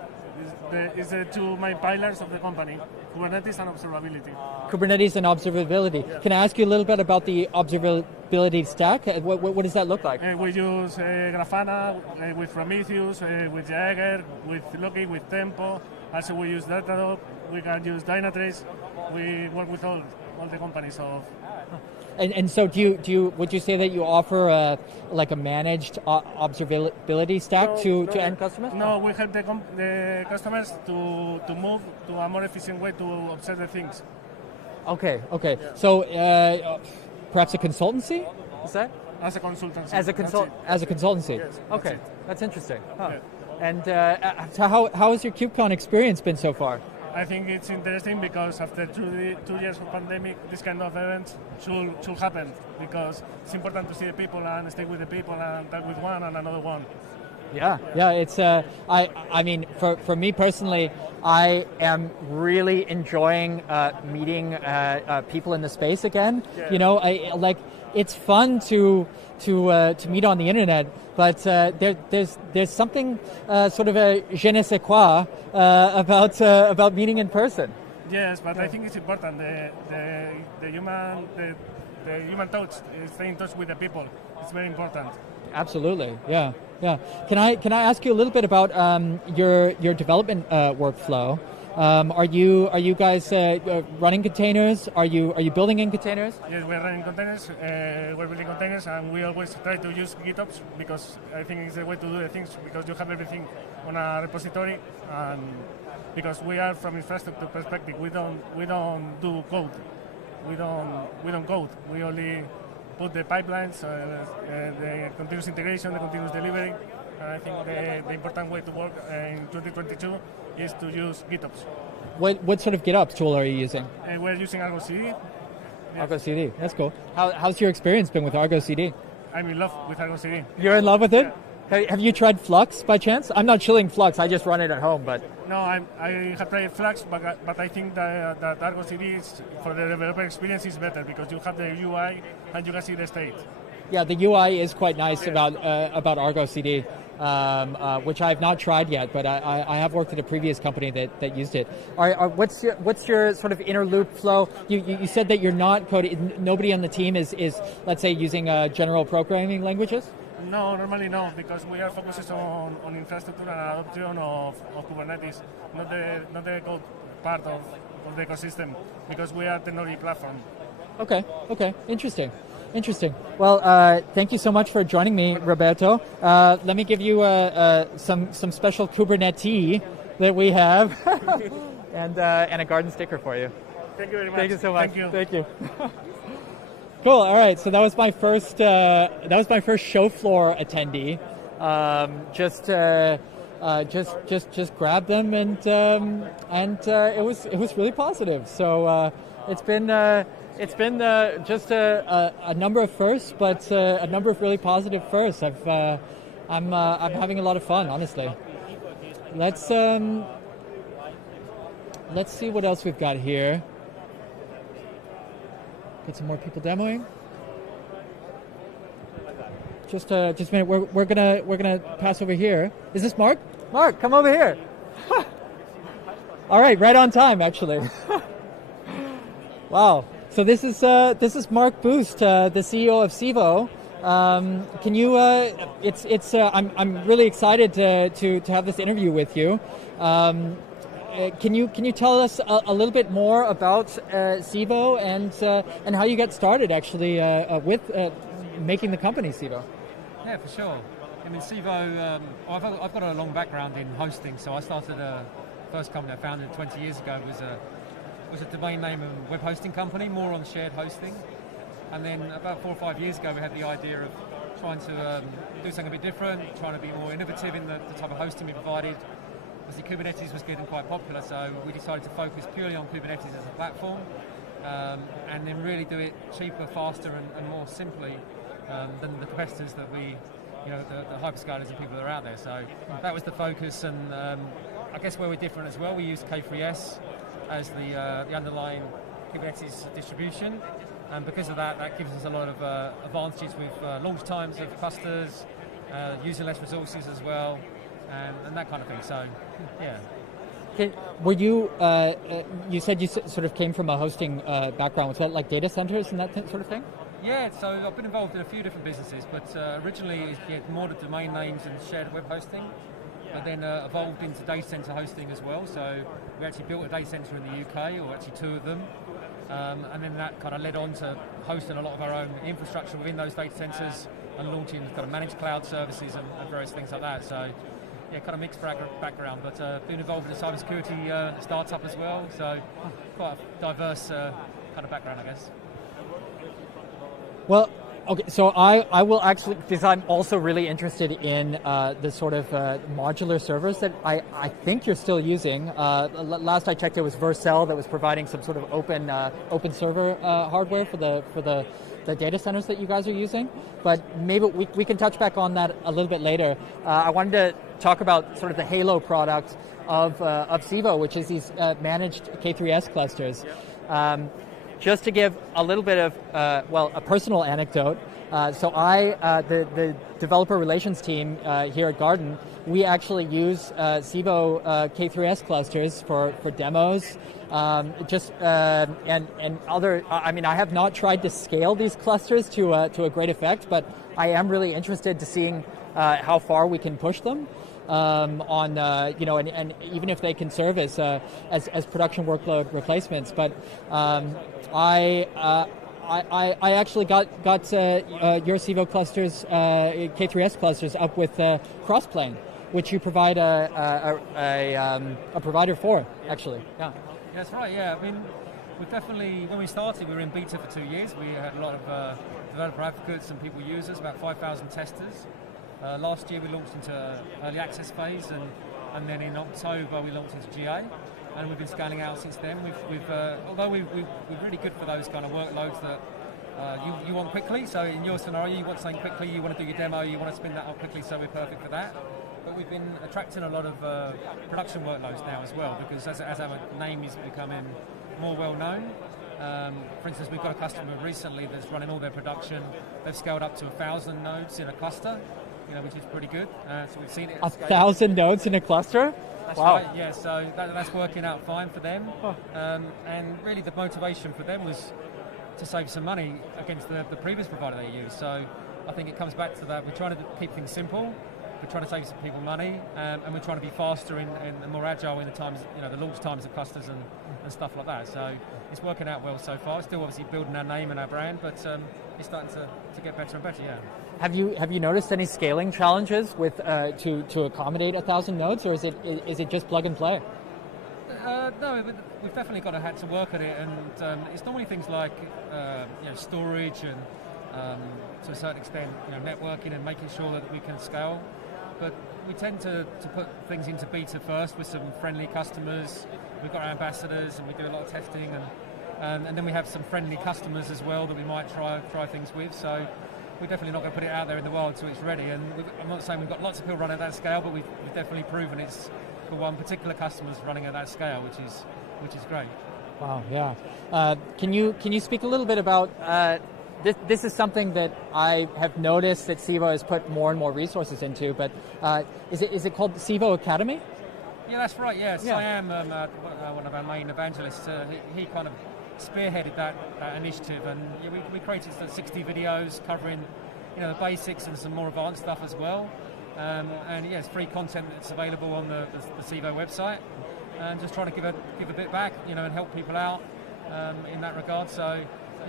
It's the 2 main pillars of the company: Kubernetes and observability. Kubernetes and observability. Yeah. Can I ask you a little bit about the observability stack? What does that look like? We use Grafana with Prometheus, with Jaeger, with Loki, with Tempo. Also, we use Datadog. We can use Dynatrace. We work with all the companies of. And so would you say that you offer a managed observability stack to end customers? No, we help the customers to move to a more efficient way to observe the things. Okay. Yeah. So perhaps a consultancy? Is that? As a consultancy. As a consultancy. Yes, Okay, that's interesting. Huh. Yeah. And so how has your KubeCon experience been so far? I think it's interesting because after 2 years of pandemic, this kind of events should happen, because it's important to see the people and stay with the people and talk with one and another one. Yeah. It's I mean, for me personally, I am really enjoying meeting people in the space again. Yeah. You know, it's fun to meet on the internet, but there's something sort of a je ne sais quoi about meeting in person. Yes, but I think it's important the human touch, stay in touch with the people. It's very important. Absolutely, yeah. Can I ask you a little bit about your development workflow? Are you guys running containers? Are you building in containers? Yes, we're running containers. We're building containers, and we always try to use GitOps because I think it's the way to do the things, because you have everything on a repository, and because we are from infrastructure perspective, we don't do code. We don't code. We only put the pipelines, the continuous integration, the continuous delivery. And I think the important way to work in 2022 is to use GitOps. What sort of GitOps tool are you using? We're using Argo CD. Yes. Argo CD, that's cool. How's your experience been with Argo CD? I'm in love with Argo CD. You're in love with it? Yeah. Have you tried Flux by chance? I'm not chilling Flux, I just run it at home, but... No, I have tried Flux, but I think that Argo CD is, for the developer experience, is better because you have the UI and you can see the state. Yeah, the UI is quite nice about Argo CD, which I have not tried yet, but I have worked at a previous company that used it. What's your sort of inner loop flow? You said that you're not coding. Nobody on the team is let's say using general programming languages. No, normally no, because we are focused on infrastructure and adoption of Kubernetes, not the code part of the ecosystem, because we are a technology platform. Okay, interesting. Well, thank you so much for joining me, Roberto. Let me give you some special Kubernetes that we have, and a garden sticker for you. Thank you very much. Thank you so much. Thank you. Cool. All right. So that was my first show floor attendee. Just grabbed them and it was really positive. So it's been just a number of firsts, but a number of really positive firsts. I'm having a lot of fun, honestly. Let's see what else we've got here. Get some more people demoing. Just a minute. We're gonna pass over here. Is this Mark? Mark, come over here. All right, right on time, actually. Wow. So this is Mark Boost, the CEO of Civo. Can you? I'm really excited to have this interview with you. Can you tell us a little bit more about Civo and how you got started actually with making the company Civo? Yeah, for sure. I mean, Civo. I've got a long background in hosting, so I started first company I founded 20 years ago was a domain name and web hosting company, more on shared hosting. And then about 4 or 5 years ago, we had the idea of trying to do something a bit different, trying to be more innovative in the type of hosting we provided. Obviously, Kubernetes was getting quite popular, so we decided to focus purely on Kubernetes as a platform, and then really do it cheaper, faster, and more simply than the competitors that the hyperscalers and people that are out there. So that was the focus, and I guess where we're different as well, we use K3S as the underlying Kubernetes distribution, and because of that gives us a lot of advantages with launch times of clusters, using less resources as well. And that kind of thing. So, yeah. Okay. Were you? You said you sort of came from a hosting background. Was that like data centers and that sort of thing? Yeah. So I've been involved in a few different businesses, but originally more the domain names and shared web hosting, but then evolved into data center hosting as well. So we actually built a data center in the UK, or actually 2 of them, and then that kind of led on to hosting a lot of our own infrastructure within those data centers and launching kind of managed cloud services and various things like that. So. Yeah, kind of mixed background, but been involved in a cybersecurity startup as well, so quite a diverse kind of background, I guess. Well, okay, so I will actually, because I'm also really interested in the sort of modular servers that I think you're still using. Last I checked, it was Marcel that was providing some sort of open server hardware for the data centers that you guys are using, but maybe we can touch back on that a little bit later. I wanted to talk about sort of the Halo product of Civo, which is these managed K3S clusters. Just to give a little bit of, a personal anecdote, So the developer relations team here at Garden, we actually use Civo K3S clusters for demos. And other. I mean, I have not tried to scale these clusters to a great effect, but I am really interested to seeing how far we can push them. And even if they can serve as production workload replacements. But I actually got your Civo clusters, K3S clusters, up with Crossplane, which you provide a provider for, actually. Yeah. That's right. Yeah. I mean, we definitely, when we started, we were in beta for 2 years. We had a lot of developer advocates and people users, about 5,000 testers. Last year we launched into early access phase, and then in October we launched into GA, and we've been scaling out since then. Although we're really good for those kind of workloads that you want quickly. So in your scenario, you want something quickly, you want to do your demo, you want to spin that up quickly. So we're perfect for that. But we've been attracting a lot of production workloads now as well, because as our name is becoming more well known. For instance, we've got a customer recently that's running all their production. They've scaled up to 1,000 nodes in a cluster. Which is pretty good. So we've seen it. 1,000 nodes in a cluster? That's wow. Right, yeah, so that's working out fine for them. Oh. And really the motivation for them was to save some money against the previous provider they used. So I think it comes back to that. We're trying to keep things simple. We're trying to save some people money, and we're trying to be faster and more agile in the times, the launch times of clusters and stuff like that. So it's working out well so far. It's still obviously building our name and our brand, but it's starting to get better and better. Yeah. Have you noticed any scaling challenges with to accommodate 1,000 nodes, or is it just plug and play? No, we've definitely had to work at it, and it's normally things like storage and to a certain extent networking and making sure that we can scale. But we tend to put things into beta first with some friendly customers. We've got our ambassadors, and we do a lot of testing, and then we have some friendly customers as well that we might try things with. So we're definitely not going to put it out there in the world until it's ready. And I'm not saying we've got lots of people running at that scale, but we've definitely proven it's for one particular customer's running at that scale, which is great. Wow, yeah. Can you speak a little bit about this is something that I have noticed that Civo has put more and more resources into, but is it called Civo Academy? Yeah, that's right. Yeah, Siam, one of our main evangelists, he kind of spearheaded that initiative, and we created 60 videos covering the basics and some more advanced stuff as well. And it's free content that's available on the Civo website, and just trying to give a bit back, and help people out in that regard. So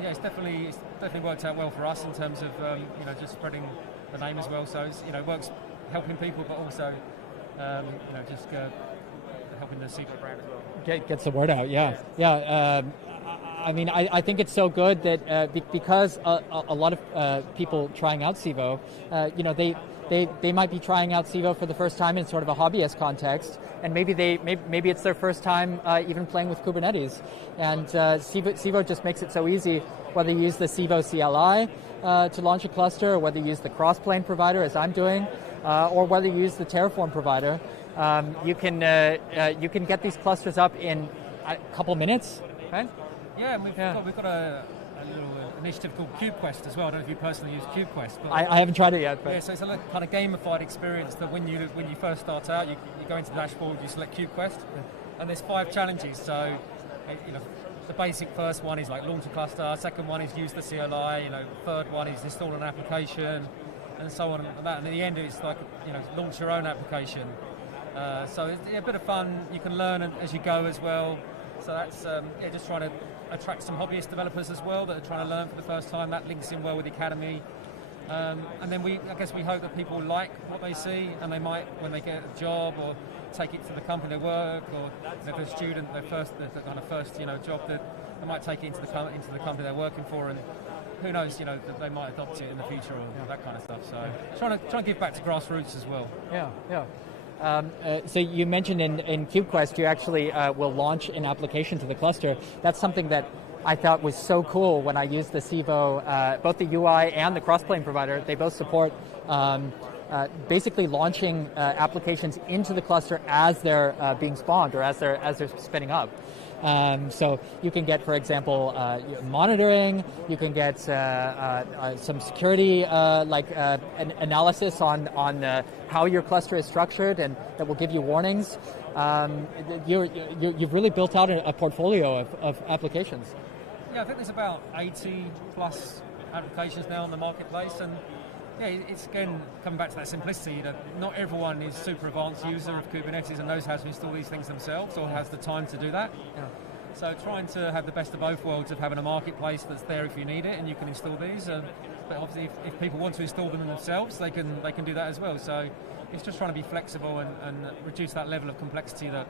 it's definitely worked out well for us in terms of just spreading the name as well. So it works helping people, but also just helping the Civo brand as well. Gets the word out. Yeah. I mean, I think it's so good that because a lot of people trying out Civo, they might be trying out Civo for the first time in sort of a hobbyist context, and maybe it's their first time even playing with Kubernetes. And Civo just makes it so easy, whether you use the Civo CLI to launch a cluster, or whether you use the Crossplane provider, as I'm doing, or whether you use the Terraform provider. You can get these clusters up in a couple minutes, right? Yeah, and we've got a little initiative called KubeQuest as well. I don't know if you personally use KubeQuest. But I haven't tried it yet. But yeah, so it's a kind of gamified experience that when you first start out, you go into the dashboard, you select KubeQuest, and there's 5 challenges. So the basic first one is like launch a cluster. Second one is use the CLI. Third one is install an application, and so on and that. And at the end, it's like launch your own application. So it's a bit of fun. You can learn as you go as well. So that's just trying to attract some hobbyist developers as well that are trying to learn for the first time. That links in well with the academy. And then I guess we hope that people like what they see, and they might, when they get a job or take it to the company they work, or if they're a student, their kind of first job, that they might take it into the company they're working for, and who knows, that they might adopt it in the future or that kind of stuff. So trying to give back to grassroots as well. Yeah. So you mentioned in KubeQuest you actually will launch an application to the cluster. That's something that I thought was so cool when I used the Civo, both the UI and the Crossplane provider. They both support basically launching applications into the cluster as they're being spawned or as they're spinning up. So you can get, for example, monitoring. You can get some security, an analysis on how your cluster is structured, and that will give you warnings. You've really built out a portfolio of applications. Yeah, I think there's about 80 plus applications now on the marketplace, and yeah, it's again coming back to that simplicity that not everyone is super advanced user of Kubernetes and knows how to install these things themselves or has the time to do that. Yeah. So trying to have the best of both worlds of having a marketplace that's there if you need it and you can install these. But obviously, if people want to install them themselves, they can do that as well. So it's just trying to be flexible and reduce that level of complexity that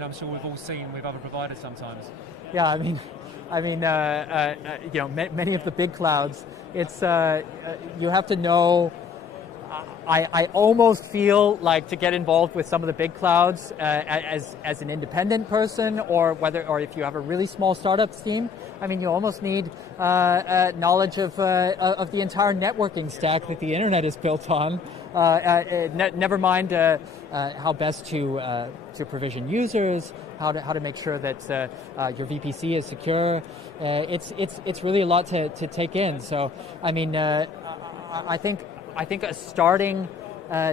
I'm sure we've all seen with other providers sometimes. Yeah, I mean, many of the big clouds, it's you have to know. I almost feel like to get involved with some of the big clouds as an independent person, or if you have a really small startup team. I mean, you almost need knowledge of the entire networking stack that the internet is built on. Never mind how best to provision users, how to make sure that your VPC is secure. It's really a lot to take in. So I mean, I think a starting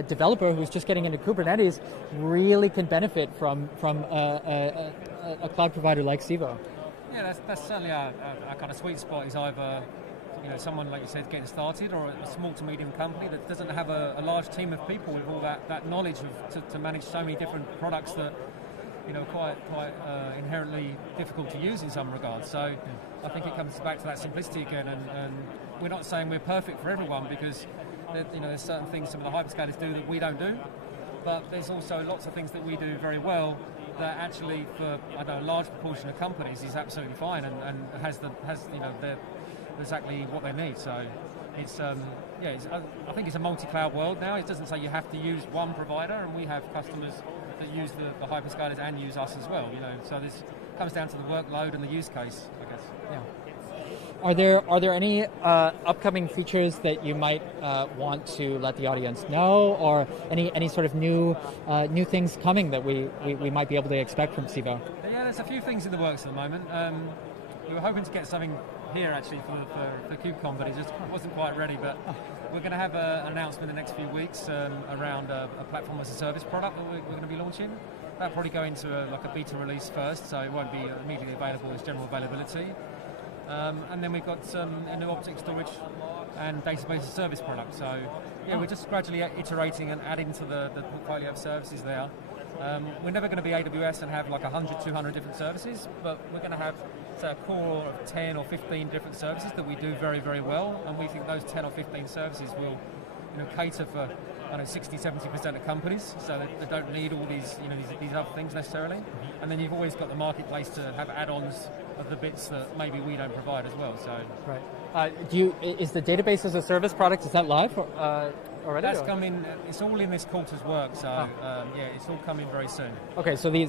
developer who's just getting into Kubernetes really can benefit from a cloud provider like Civo. Yeah, that's certainly a kind of sweet spot. Is either someone, like you said, getting started, or a small to medium company that doesn't have a large team of people with all that knowledge to manage so many different products that quite inherently difficult to use in some regards. So I think it comes back to that simplicity again, and we're not saying we're perfect for everyone, because there's certain things some of the hyperscalers do that we don't do, but there's also lots of things that we do very well that actually for a large proportion of companies is absolutely fine and has exactly what they need. So it's I think it's a multi-cloud world now. It doesn't say you have to use one provider, and we have customers that use the hyperscalers and use us as well. So this comes down to the workload and the use case, I guess. Yeah. Are there any upcoming features that you might want to let the audience know, or any sort of new things coming that we might be able to expect from Civo? Yeah, there's a few things in the works at the moment. We were hoping to get something here actually for KubeCon, but it just wasn't quite ready. But we're going to have an announcement in the next few weeks around a platform as a service product that we're going to be launching. That'll probably go into a beta release first, so it won't be immediately available as general availability. And then we've got a new object storage and database as service product. So we're just gradually iterating and adding to the portfolio of services there. We're never going to be AWS and have like 100, 200 different services, but we're going to have a core of 10 or 15 different services that we do very, very well, and we think those 10 or 15 services will cater for 60-70% of companies, so they don't need all these other things necessarily. And then you've always got the marketplace to have add-ons of the bits that maybe we don't provide as well. So right. Is the database as a service product, is that live already? That's coming. It's all in this quarter's work. So it's all coming very soon. Okay, so we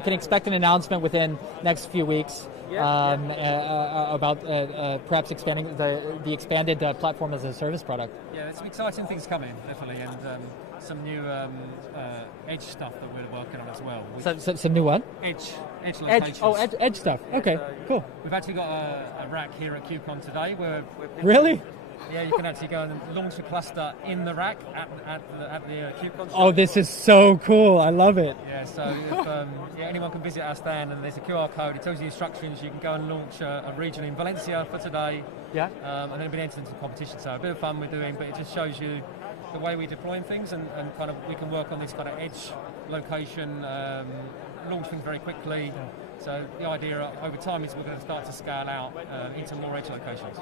can expect an announcement within next few weeks about perhaps expanding the expanded platform as a service product. Yeah, there's some exciting things coming, definitely, and some new edge stuff that we're working on as well. Some new what? Edge locations. Edge stuff. Okay, cool. We've actually got a rack here at KubeCon today where really? Yeah, you can actually go and launch a cluster in the rack at the KubeCon. Oh, this is so cool! I love it. Yeah, so if anyone can visit our stand, and there's a QR code. It tells you instructions. You can go and launch a region in Valencia for today. Yeah. And then be entered into the competition. So a bit of fun we're doing, but it just shows you the way we're deploying things, and kind of we can work on this kind of edge location, launch things very quickly. Yeah. So the idea over time is we're going to start to scale out into more edge locations.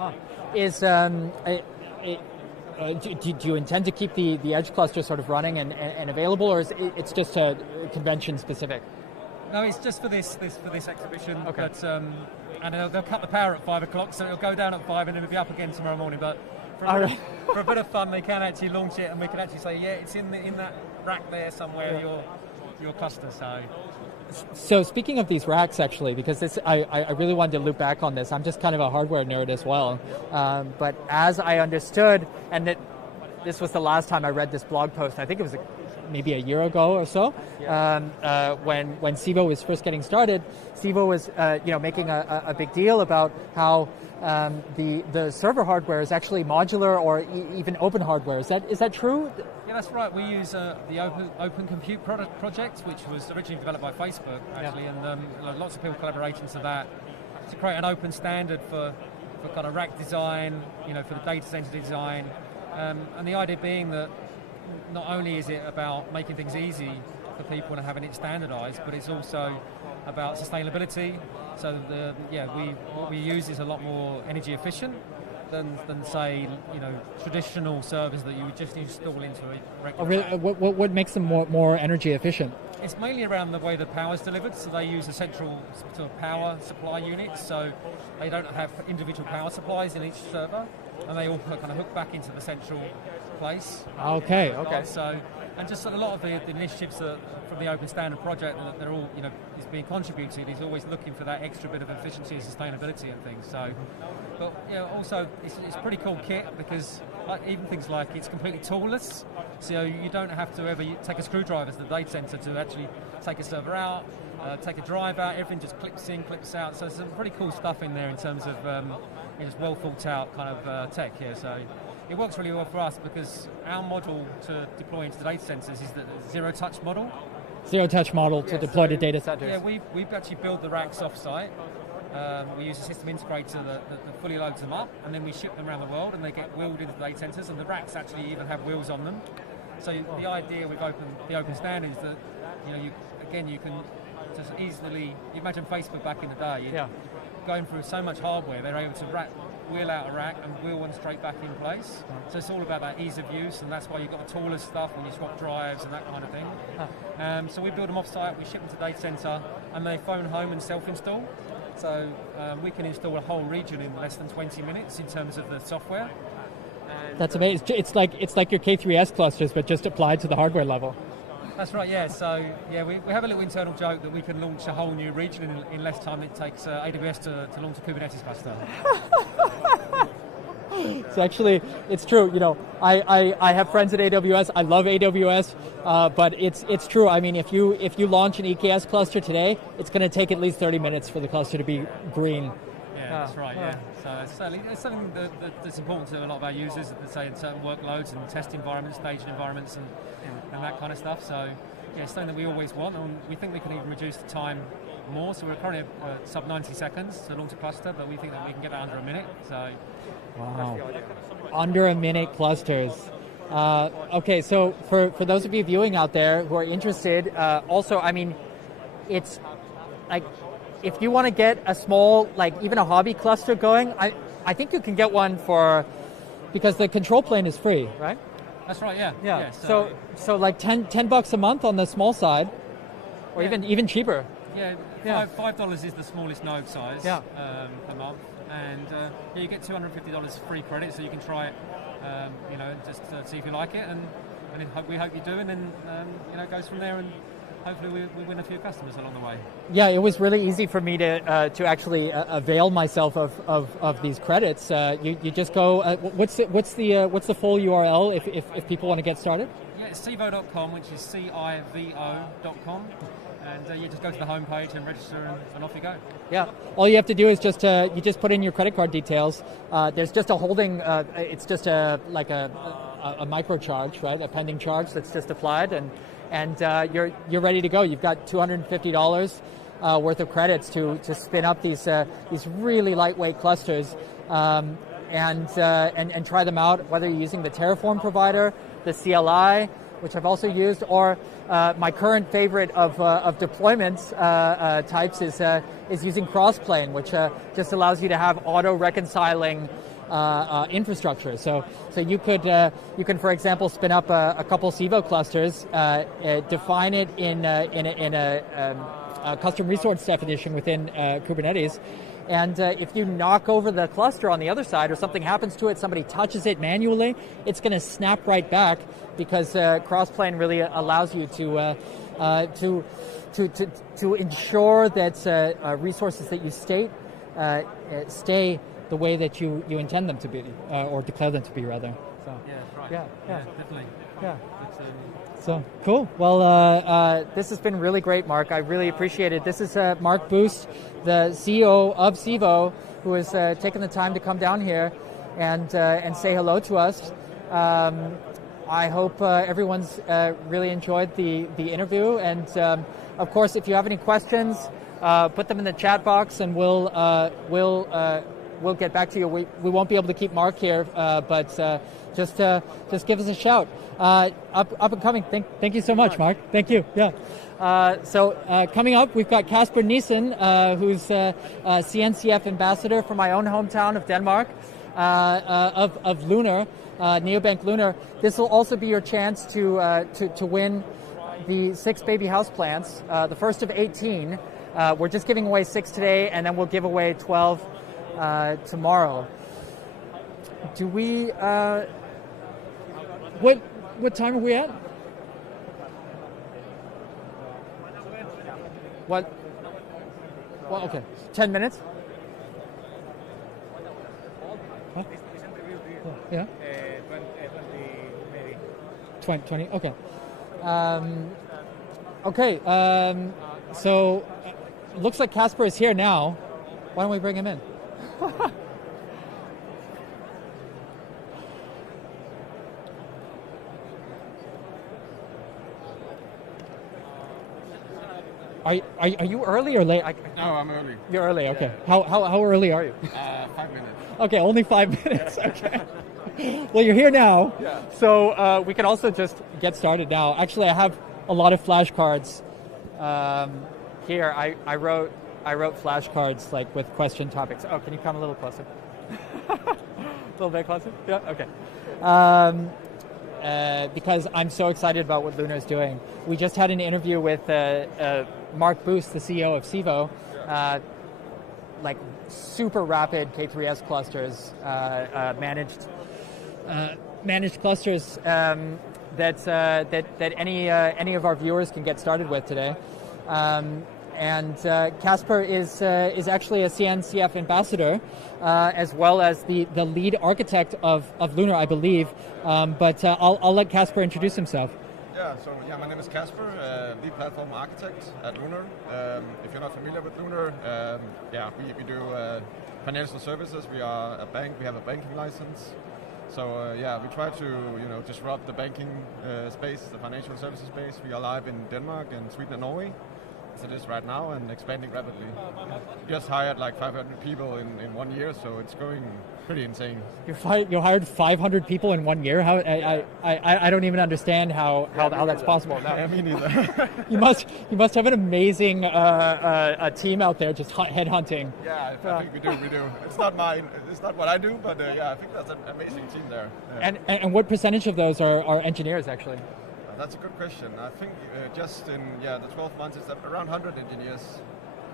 Do you intend to keep the edge cluster sort of running and available, or is it's just convention specific? No, it's just for this exhibition. Okay. But, and they'll cut the power at 5 o'clock, so it'll go down at 5 and it'll be up again tomorrow morning. But for a bit of fun, they can actually launch it, and we can actually say, it's in that rack there somewhere, your cluster. So speaking of these racks, actually, because I really wanted to loop back on this. I'm just kind of a hardware nerd as well. But as I understood, and that this was the last time I read this blog post. I think it was maybe a year ago or so, when Civo was first getting started. Civo was making a big deal about how the server hardware is actually modular or even open hardware. Is that true? Yeah, that's right. We use the Open Compute project, which was originally developed by Facebook, actually, and lots of people collaborating to that to create an open standard for kind of rack design, for the data center design, and the idea being that not only is it about making things easy for people and having it standardized, but it's also about sustainability. So what we use is a lot more energy efficient than say traditional servers that you would just install into a regular. Oh, really? What makes them more energy efficient? It's mainly around the way the power is delivered. So they use a central sort of power supply unit. So they don't have individual power supplies in each server, and they all kind of hook back into the central place. Okay. So, and just a lot of the initiatives from the Open Standard project that they're all, is being contributed, is always looking for that extra bit of efficiency and sustainability and things. So, but also it's pretty cool kit because even things like it's completely toolless, so you don't have to ever take a screwdriver to the data center to actually take a server out, take a drive out. Everything just clips in, clips out. So there's some pretty cool stuff in there in terms of just well thought out kind of tech here. So it works really well for us because our model to deploy into the data centers is the zero-touch model. Zero-touch model to deploy to data centers. Yeah, we've actually built the racks off-site. We use a system integrator that fully loads them up, and then we ship them around the world, and they get wheeled into the data centers, and the racks actually even have wheels on them. So the idea with the open standard is that you can just easily imagine Facebook back in the day. Going through so much hardware, they're able to wheel out a rack and wheel one straight back in place. So it's all about that ease of use, and that's why you've got the tallest stuff when you swap drives and that kind of thing. So we build them off-site, we ship them to the data center, and they phone home and self-install. So we can install a whole region in less than 20 minutes in terms of the software. That's amazing. It's like your K3S clusters, but just applied to the hardware level. That's right, yeah. So, we have a little internal joke that we can launch a whole new region in less time than it takes AWS to launch a Kubernetes cluster. It's true. I have friends at AWS. I love AWS, but it's true. I mean, if you launch an EKS cluster today, it's going to take at least 30 minutes for the cluster to be green. Yeah, that's right. Yeah. So it's something that's important to a lot of our users, say in certain workloads and test environments, staging environments, and that kind of stuff. So it's something that we always want, and we think we can even reduce the time more. So we're currently at sub 90 seconds to launch a cluster, but we think that we can get that under a minute. So wow, under a minute clusters. Okay, so for those of you viewing out there who are interested, also, I mean, it's like, if you want to get a small, like even a hobby cluster going, I think you can get one because the control plane is free, right? That's right, yeah. Yeah. So like $10 a month on the small side, or even cheaper. Yeah, $5 is the smallest node size per month, and you get $250 free credit, so you can try it, just to see if you like it, and we hope you do, and then it goes from there, and hopefully we win a few customers along the way. Yeah, it was really easy for me to actually avail myself of these credits. You just go. What's the full URL if people want to get started? Yeah, it's civo.com, which is civo.com, and you just go to the homepage and register, and off you go. Yeah, all you have to do is just you just put in your credit card details. There's just a holding. It's just a micro charge, right? A pending charge that's just applied, and you're ready to go. You've got $250 worth of credits to spin up these really lightweight clusters and try them out, whether you're using the Terraform provider, the CLI, which I've also used, or my current favorite of deployments types is using Crossplane, which just allows you to have auto reconciling infrastructure. So you can, for example, spin up a couple Civo clusters, define it in a custom resource definition within Kubernetes, and if you knock over the cluster on the other side, or something happens to it, somebody touches it manually, it's going to snap right back, because Crossplane really allows you to ensure that resources that you stay the way that you intend them to be, or declare them to be, rather. So Yeah, that's right. Yeah. Definitely. yeah. But, So cool. Well, this has been really great, Mark. I really appreciate it. This is Mark Boost, the CEO of Civo, who has taken the time to come down here and say hello to us. I hope everyone's really enjoyed the interview. And of course, if you have any questions, put them in the chat box, and we'll get back to you. We won't be able to keep Mark here, but just give us a shout. Up and coming. Thank you so much, Mark. Thank you. Yeah. So coming up, we've got Kasper Nissen, who's CNCF ambassador for my own hometown of Denmark, of Lunar, Neobank Lunar. This will also be your chance to win the 6 baby house plants, the first of 18. We're just giving away 6 today, and then we'll give away 12 tomorrow. Do we? What time are we at? What? Well, okay, 10 minutes. Huh? Yeah. 20. Okay. Okay. So, looks like Kasper is here now. Why don't we bring him in? Are you early or late? No, I'm early. You're early. Okay. Yeah. How early are you? 5 minutes. Okay, only 5 minutes. Okay. Well, you're here now. Yeah. So we can also just get started now. Actually, I have a lot of flashcards here. I wrote flashcards like with question topics. Oh, can you come a little closer? A little bit closer? Yeah. Okay. Because I'm so excited about what Lunar is doing. We just had an interview with Mark Boost, the CEO of Civo, like super rapid K3S clusters, managed clusters that any of our viewers can get started with today. And Kasper is actually a CNCF ambassador, as well as the lead architect of Lunar, I believe. But I'll let Kasper introduce himself. Yeah, my name is Kasper, lead platform architect at Lunar. If you're not familiar with Lunar, we do financial services. We are a bank. We have a banking license. So we try to disrupt the banking space, the financial services space. We are live in Denmark and Sweden and Norway, as it is right now, and expanding rapidly. Just hired like 500 people in 1 year, so it's going pretty insane. You hired 500 people in 1 year? How I don't even understand how that's possible. No. Yeah, me neither. You must have an amazing a team out there just headhunting. Yeah, I think we do. It's not what I do, but I think that's an amazing team there. Yeah. And what percentage of those are engineers actually? That's a good question. I think just in the 12 months, it's around 100 engineers.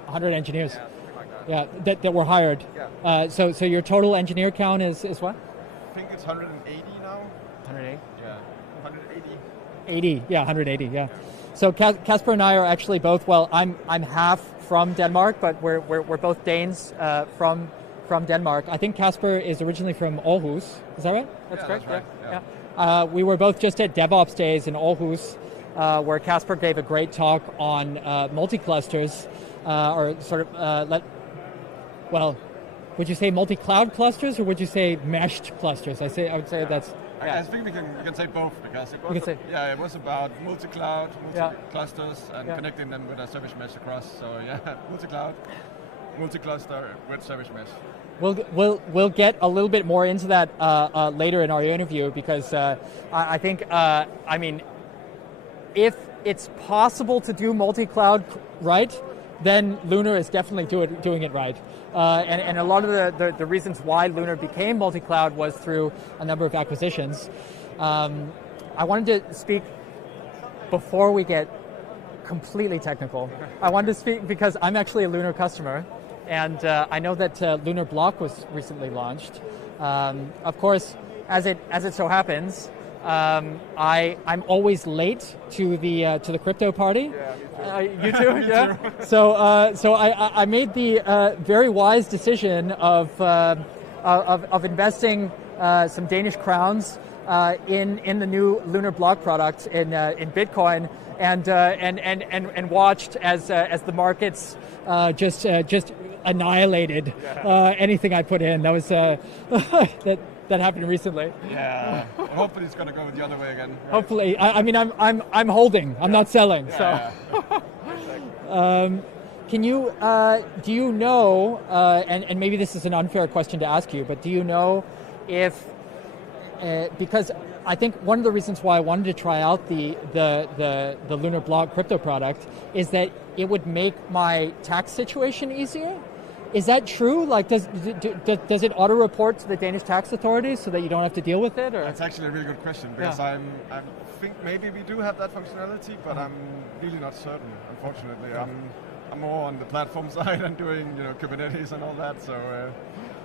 100 engineers. Yeah, something like that. Yeah, that were hired. Yeah. So your total engineer count is what? I think it's 180 now. 180. Yeah, 180. 80. Yeah, 180. Yeah. So Kasper and I are actually both. Well, I'm half from Denmark, but we're both Danes from Denmark. I think Kasper is originally from Aarhus. Is that right? That's correct. That's right. Yeah. We were both just at DevOps Days in Aarhus, where Kasper gave a great talk on multi-clusters, or sort of, would you say multi-cloud clusters, or would you say meshed clusters? I would say that's... I think we can say both, because it was about multi-cloud, multi-clusters, and connecting them with a service mesh across. So multi-cloud, multi-cluster with service mesh. We'll get a little bit more into that later in our interview, because I think if it's possible to do multi-cloud right, then Lunar is definitely doing it right. And a lot of the reasons why Lunar became multi-cloud was through a number of acquisitions. I wanted to speak before we get completely technical. I wanted to speak because I'm actually a Lunar customer. And I know that Lunar Block was recently launched. Of course, as it so happens, I'm always late to the crypto party. Yeah, me too. You too, yeah. So I made the very wise decision of investing some Danish crowns in the new Lunar block product in Bitcoin, and watched as the markets just annihilated anything I put in. That was that happened recently. Yeah. Well, hopefully it's going to go the other way again. Right? Hopefully, I'm holding. I'm not selling. Yeah, so. Yeah. Can you do you know? And maybe this is an unfair question to ask you, but do you know if because I think one of the reasons why I wanted to try out the Lunar block crypto product is that it would make my tax situation easier. Is that true? Like, does it auto-report to the Danish tax authorities so that you don't have to deal with it? Or? That's actually a really good question, because I think maybe we do have that functionality, but I'm really not certain, unfortunately. I'm more on the platform side and doing Kubernetes and all that. So,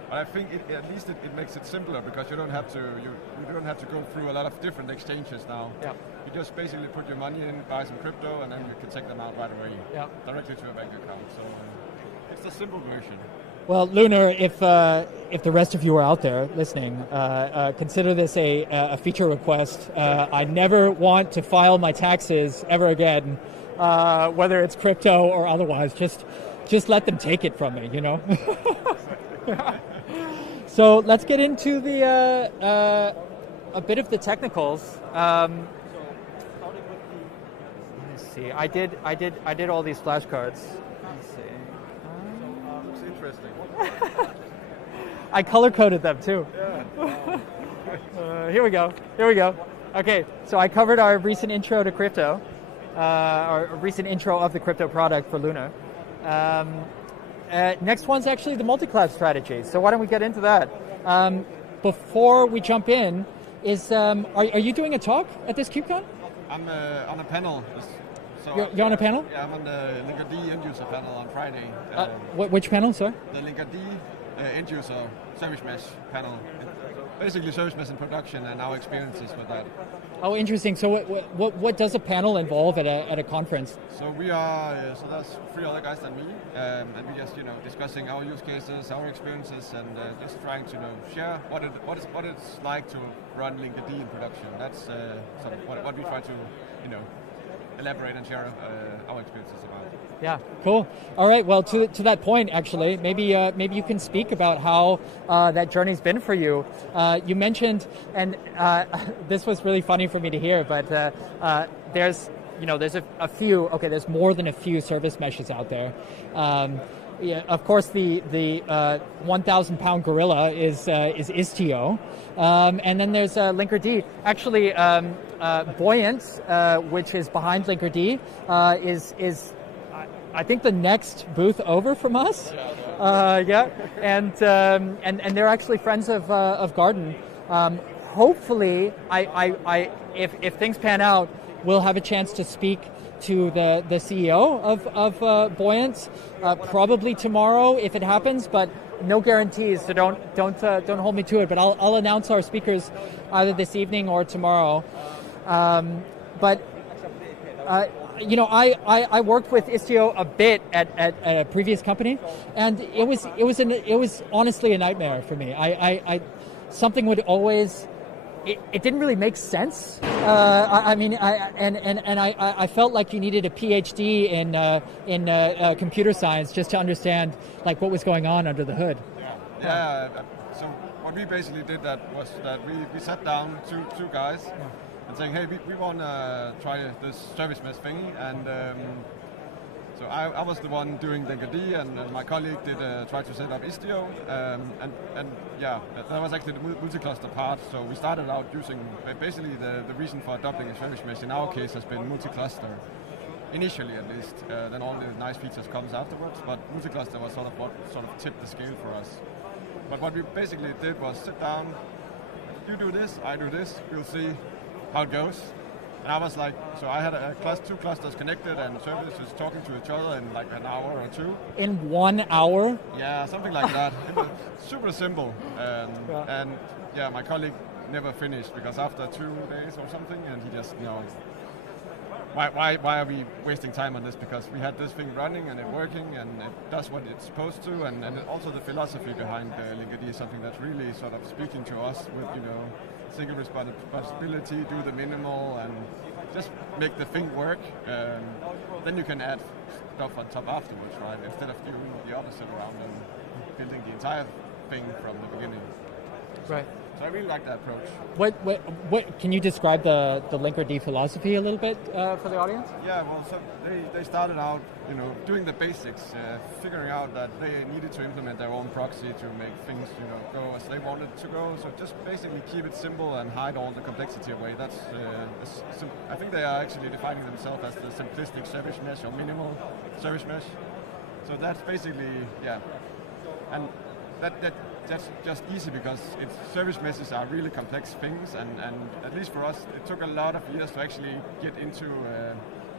but I think at least it makes it simpler, because you don't have to go through a lot of different exchanges now. Yeah. You just basically put your money in, buy some crypto, and then you can take them out right away, directly to a bank account. So. It's the simple version. Well, Lunar, if the rest of you are out there listening, consider this a feature request. I never want to file my taxes ever again, whether it's crypto or otherwise. Just let them take it from me, So let's get into the a bit of the technicals. Let me see. I did all these flashcards. Let's see. Interesting. I color-coded them too. Yeah. Here we go. Okay, so I covered our recent intro to crypto, our recent intro of the crypto product for Lunar. Next one's actually the multi-cloud strategy. So why don't we get into that? Before we jump in, are you doing a talk at this KubeCon? I'm on a panel. So you're on a panel? Yeah, I'm on the Linkerd end user panel on Friday. Which panel, sir? The Linkerd end user service mesh panel. Basically service mesh in production and our experiences with that. Oh, interesting. So what does a panel involve at a conference? So we are, so there's 3 other guys than me, and we just discussing our use cases, our experiences, and just trying to share what it's like to run Linkerd in production. That's sort of what we try to elaborate and share our experiences about. Yeah, cool. All right. Well, to that point, actually, maybe you can speak about how that journey's been for you. You mentioned, and this was really funny for me to hear, but there's a few. Okay, there's more than a few service meshes out there. Yeah, of course, the 1,000-pound gorilla is Istio, and then there's Linkerd. Actually, Buoyant, which is behind Linkerd, is I think the next booth over from us. Yeah, and they're actually friends of Garden. Hopefully, if things pan out, we'll have a chance to speak to the CEO of Buoyant, probably tomorrow if it happens, but no guarantees. So don't hold me to it. But I'll announce our speakers either this evening or tomorrow. But I worked with Istio a bit at a previous company, and it was honestly a nightmare for me. I something would always. It didn't really make sense. I felt like you needed a PhD in computer science just to understand like what was going on under the hood. Yeah. So what we basically did was that we sat down two guys and saying, hey, we want to try this service mesh thingy, and so I was the one doing Linkerd, and my colleague did try to set up Istio, and yeah, that was actually the multi-cluster part. So we started out using basically the reason for adopting a service mesh in our case has been multi-cluster, initially at least. Then all the nice features comes afterwards, but multi-cluster was sort of what tipped the scale for us. But what we basically did was sit down, you do this, I do this, we'll see how it goes. And I was like, so I had two clusters connected and services talking to each other in like an hour or two. In 1 hour? Yeah, something like that. It was super simple. And yeah, my colleague never finished because after 2 days or something, and he just, why are we wasting time on this? Because we had this thing running and it working and it does what it's supposed to, and also the philosophy behind Linkerd is something that's really sort of speaking to us with, single responsibility, do the minimal, and just make the thing work. Then you can add stuff on top afterwards, right? Instead of doing the opposite around and building the entire thing from the beginning. Right. So I really like that approach. What can you describe the Linkerd philosophy a little bit for the audience? Yeah, well, so they started out, doing the basics, figuring out that they needed to implement their own proxy to make things, go as they wanted to go. So just basically keep it simple and hide all the complexity away. That's, I think they are actually defining themselves as the simplistic service mesh or minimal service mesh. So that's basically, yeah, and that's just easy because service meshes are really complex things, and at least for us, it took a lot of years to actually get into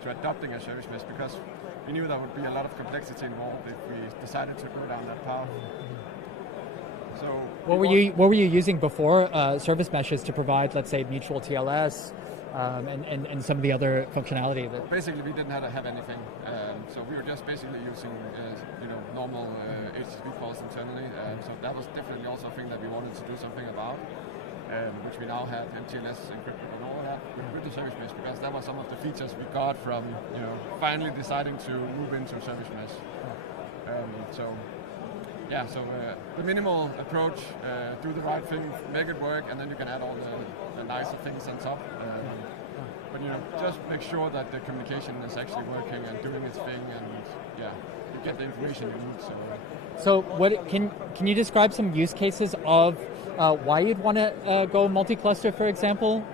to adopting a service mesh, because we knew there would be a lot of complexity involved if we decided to go down that path. So what were you using before service meshes to provide, let's say, mutual TLS and some of the other functionality? That basically we didn't have anything, so we were just basically using normal HTTP calls internally. So that was definitely also a thing that we wanted to do something about, which we now have MTLS encrypted and all of that with the service mesh, because that was some of the features we got from finally deciding to move into service mesh. So the minimal approach, do the right thing, make it work, and then you can add all the nicer things on top. But just make sure that the communication is actually working and doing its thing, and you get the information you need. So what can you describe some use cases of why you'd want to go multi-cluster, for example,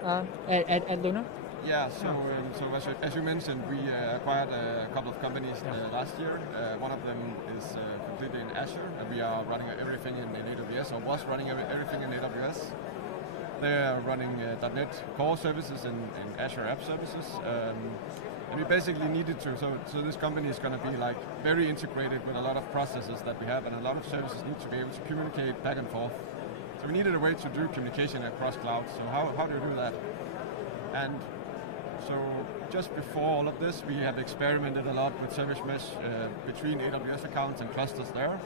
at Lunar? Yeah, so as you mentioned, we acquired a couple of companies last year. One of them is completely in Azure, and we are running everything in AWS, or was running everything in AWS. They are running .NET Core services in Azure App Services. And we basically needed to, so this company is going to be like very integrated with a lot of processes that we have, and a lot of services need to be able to communicate back and forth. So we needed a way to do communication across clouds. So how do you do that? And so just before all of this, we have experimented a lot with service mesh between AWS accounts and clusters there,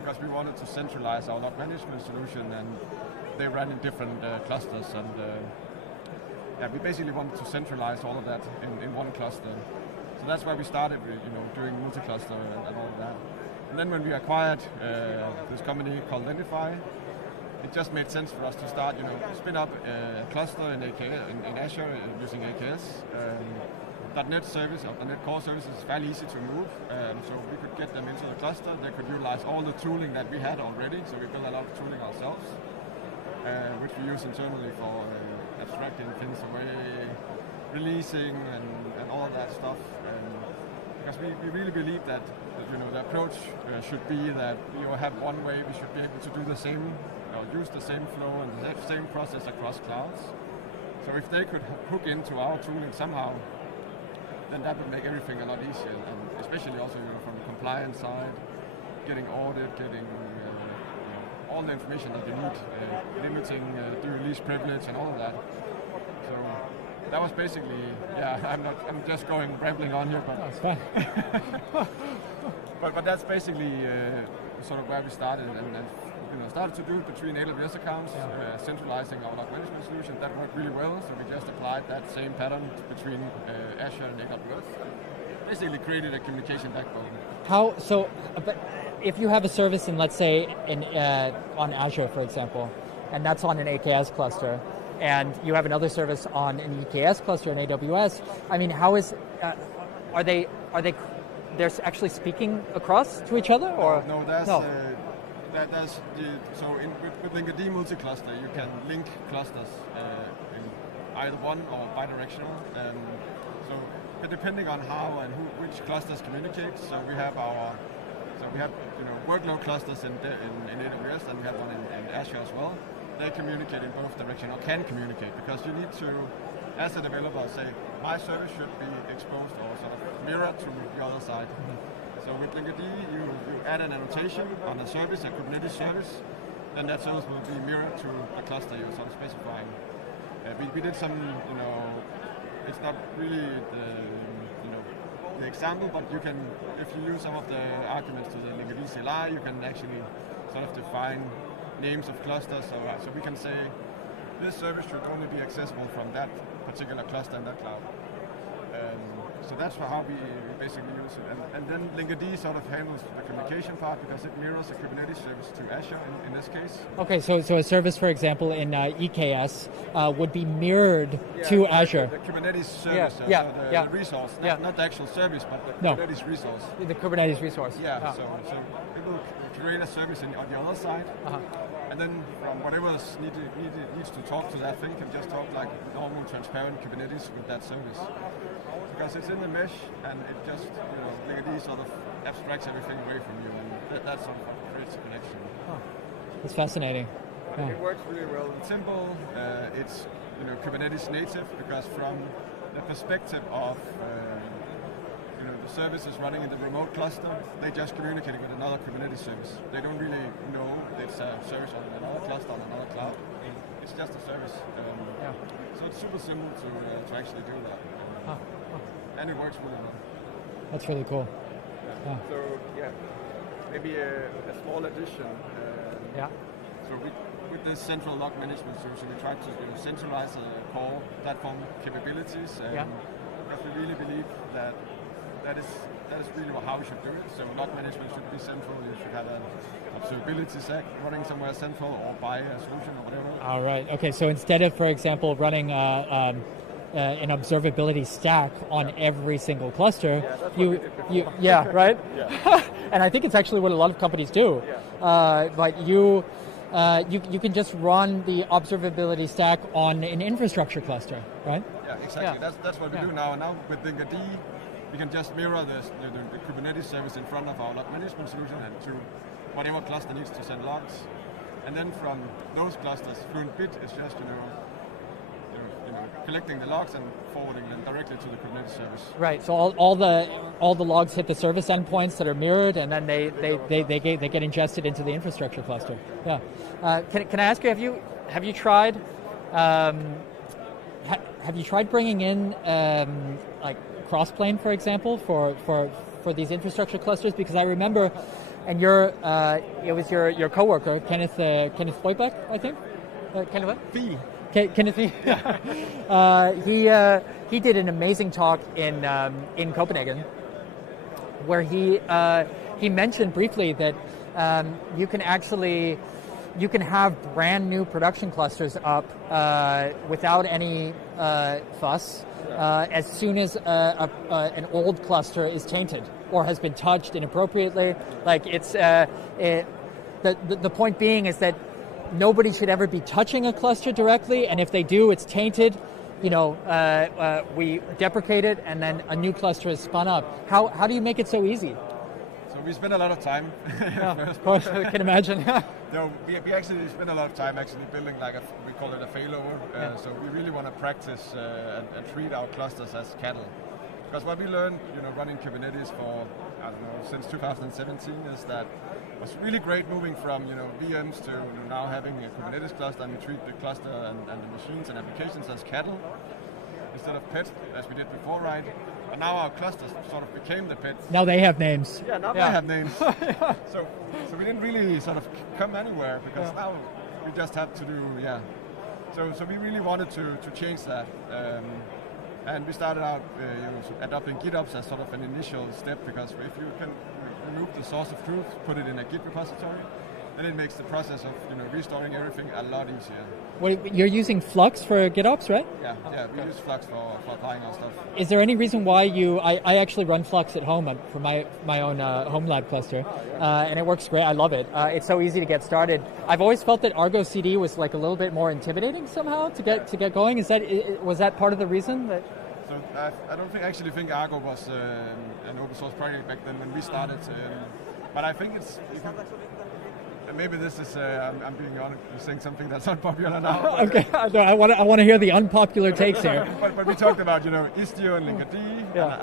because we wanted to centralize our log management solution, and they ran in different clusters, and we basically wanted to centralize all of that in one cluster. So that's why we started with, doing multi-cluster and all of that. And then when we acquired this company called Lendify, it just made sense for us to start, spin up a cluster in Azure using AKS. .NET service or .NET Core service is fairly easy to move, so we could get them into the cluster. They could utilize all the tooling that we had already, so we built a lot of tooling ourselves, which we use internally for abstracting things away, releasing, and all of that stuff. Because we really believe that the approach should be that have one way. We should be able to do the same, use the same flow and the same process across clouds. So if they could hook into our tooling somehow, then that would make everything a lot easier, and especially also from the compliance side, getting audit, getting all the information that you need, limiting the release privilege and all of that. So that was basically, I'm just going rambling on here, but that's fine. but that's basically sort of where we started, and started to do it between AWS accounts, centralizing our log management solution. That worked really well, so we just applied that same pattern between Azure and AWS. Basically created a communication backbone. If you have a service in, let's say, on Azure, for example, and that's on an AKS cluster, and you have another service on an EKS cluster in AWS, I mean, how is, they're actually speaking across to each other, or? No, with Linkerd multi-cluster, you can link clusters in either one or bidirectional. But depending on how and which clusters communicate, so we have workload clusters in AWS, and we have one in Azure as well. They communicate in both directions, or can communicate, because you need to, as a developer, say my service should be exposed or sort of mirrored to the other side. So with Linkerd, you add an annotation on a service, a Kubernetes service, then that service will be mirrored to a cluster you're sort of specifying. We did some, it's not really the example, but you can, if you use some of the arguments to the Linkerd CLI, you can actually sort of define names of clusters. So we can say this service should only be accessible from that particular cluster in that cloud. So that's how we basically use it. And then Linkerd sort of handles the communication part because it mirrors a Kubernetes service to Azure in this case. Okay, so a service, for example, in EKS would be mirrored to Azure. The Kubernetes service, the resource, not the actual service, but the Kubernetes resource. The Kubernetes resource. Yeah, so it will create a service on the other side. And then from whatever needs to talk to that thing can just talk like normal, transparent Kubernetes with that service. Because it's in the mesh, and it just, Linkerd sort of abstracts everything away from you, and that sort of creates a connection. That's fascinating. It works really well. It's simple. It's Kubernetes native because from the perspective of the services running in the remote cluster, they just communicate with another Kubernetes service. They don't really know it's a service on another cluster on another cloud. It's just a service. So it's super simple to actually do that. And it works really well. That's really cool. So maybe a small addition. So with this central log management solution, we try to centralize the core platform capabilities. Because we really believe that is really how we should do it. So log management should be central. You should have an observability stack running somewhere central, or buy a solution or whatever. All right. Okay. So instead of, for example, running an observability stack on every single cluster, right? And I think it's actually what a lot of companies do. But you can just run the observability stack on an infrastructure cluster, right? Yeah, exactly. That's what we do now. And now with Linkerd, we can just mirror the Kubernetes service in front of our log management solution and to whatever cluster needs to send logs. And then from those clusters, Fluent Bit is just collecting the logs and forwarding them directly to the Kubernetes service. Right. So all the logs hit the service endpoints that are mirrored, and then they get ingested into the infrastructure cluster. Yeah. Can I ask you, have you tried bringing in like crossplane, for example, for these infrastructure clusters? Because I remember, and it was your coworker Kenneth Hoibeck, I think. Kenneth what? Kenneth, he did an amazing talk in Copenhagen, where he mentioned briefly that you can have brand new production clusters up without any fuss as soon as an old cluster is tainted or has been touched inappropriately. Like the point being is that nobody should ever be touching a cluster directly, and if they do, it's tainted. We deprecate it, and then a new cluster is spun up. How do you make it so easy? So we spend a lot of time. Of course, I can imagine. No, we actually spend a lot of time actually building we call it a failover. So we really want to practice and treat our clusters as cattle. Because what we learned, running Kubernetes for, since 2017 is that it's really great moving from, VMs to now having a Kubernetes cluster, and we treat the cluster and the machines and applications as cattle instead of pets, as we did before, right? And now our clusters sort of became the pets. Now they have names. Yeah, now they have names. So we didn't really sort of come anywhere, because now we just have to do, So we really wanted to change that. And we started out adopting GitOps as sort of an initial step, because if you can remove the source of truth, put it in a Git repository, then it makes the process of restoring everything a lot easier. Well, you're using Flux for GitOps, right? Yeah, we use Flux for applying our stuff. Is there any reason why I actually run Flux at home for my own home lab cluster, and it works great. I love it. It's so easy to get started. I've always felt that Argo CD was like a little bit more intimidating somehow to get going. Was that part of the reason that? So I don't think Argo was an open source project back then when we started, but I think maybe this is I'm being honest, saying something that's unpopular now. Okay, I want to hear the unpopular takes here. but we talked about Istio and Linkerd,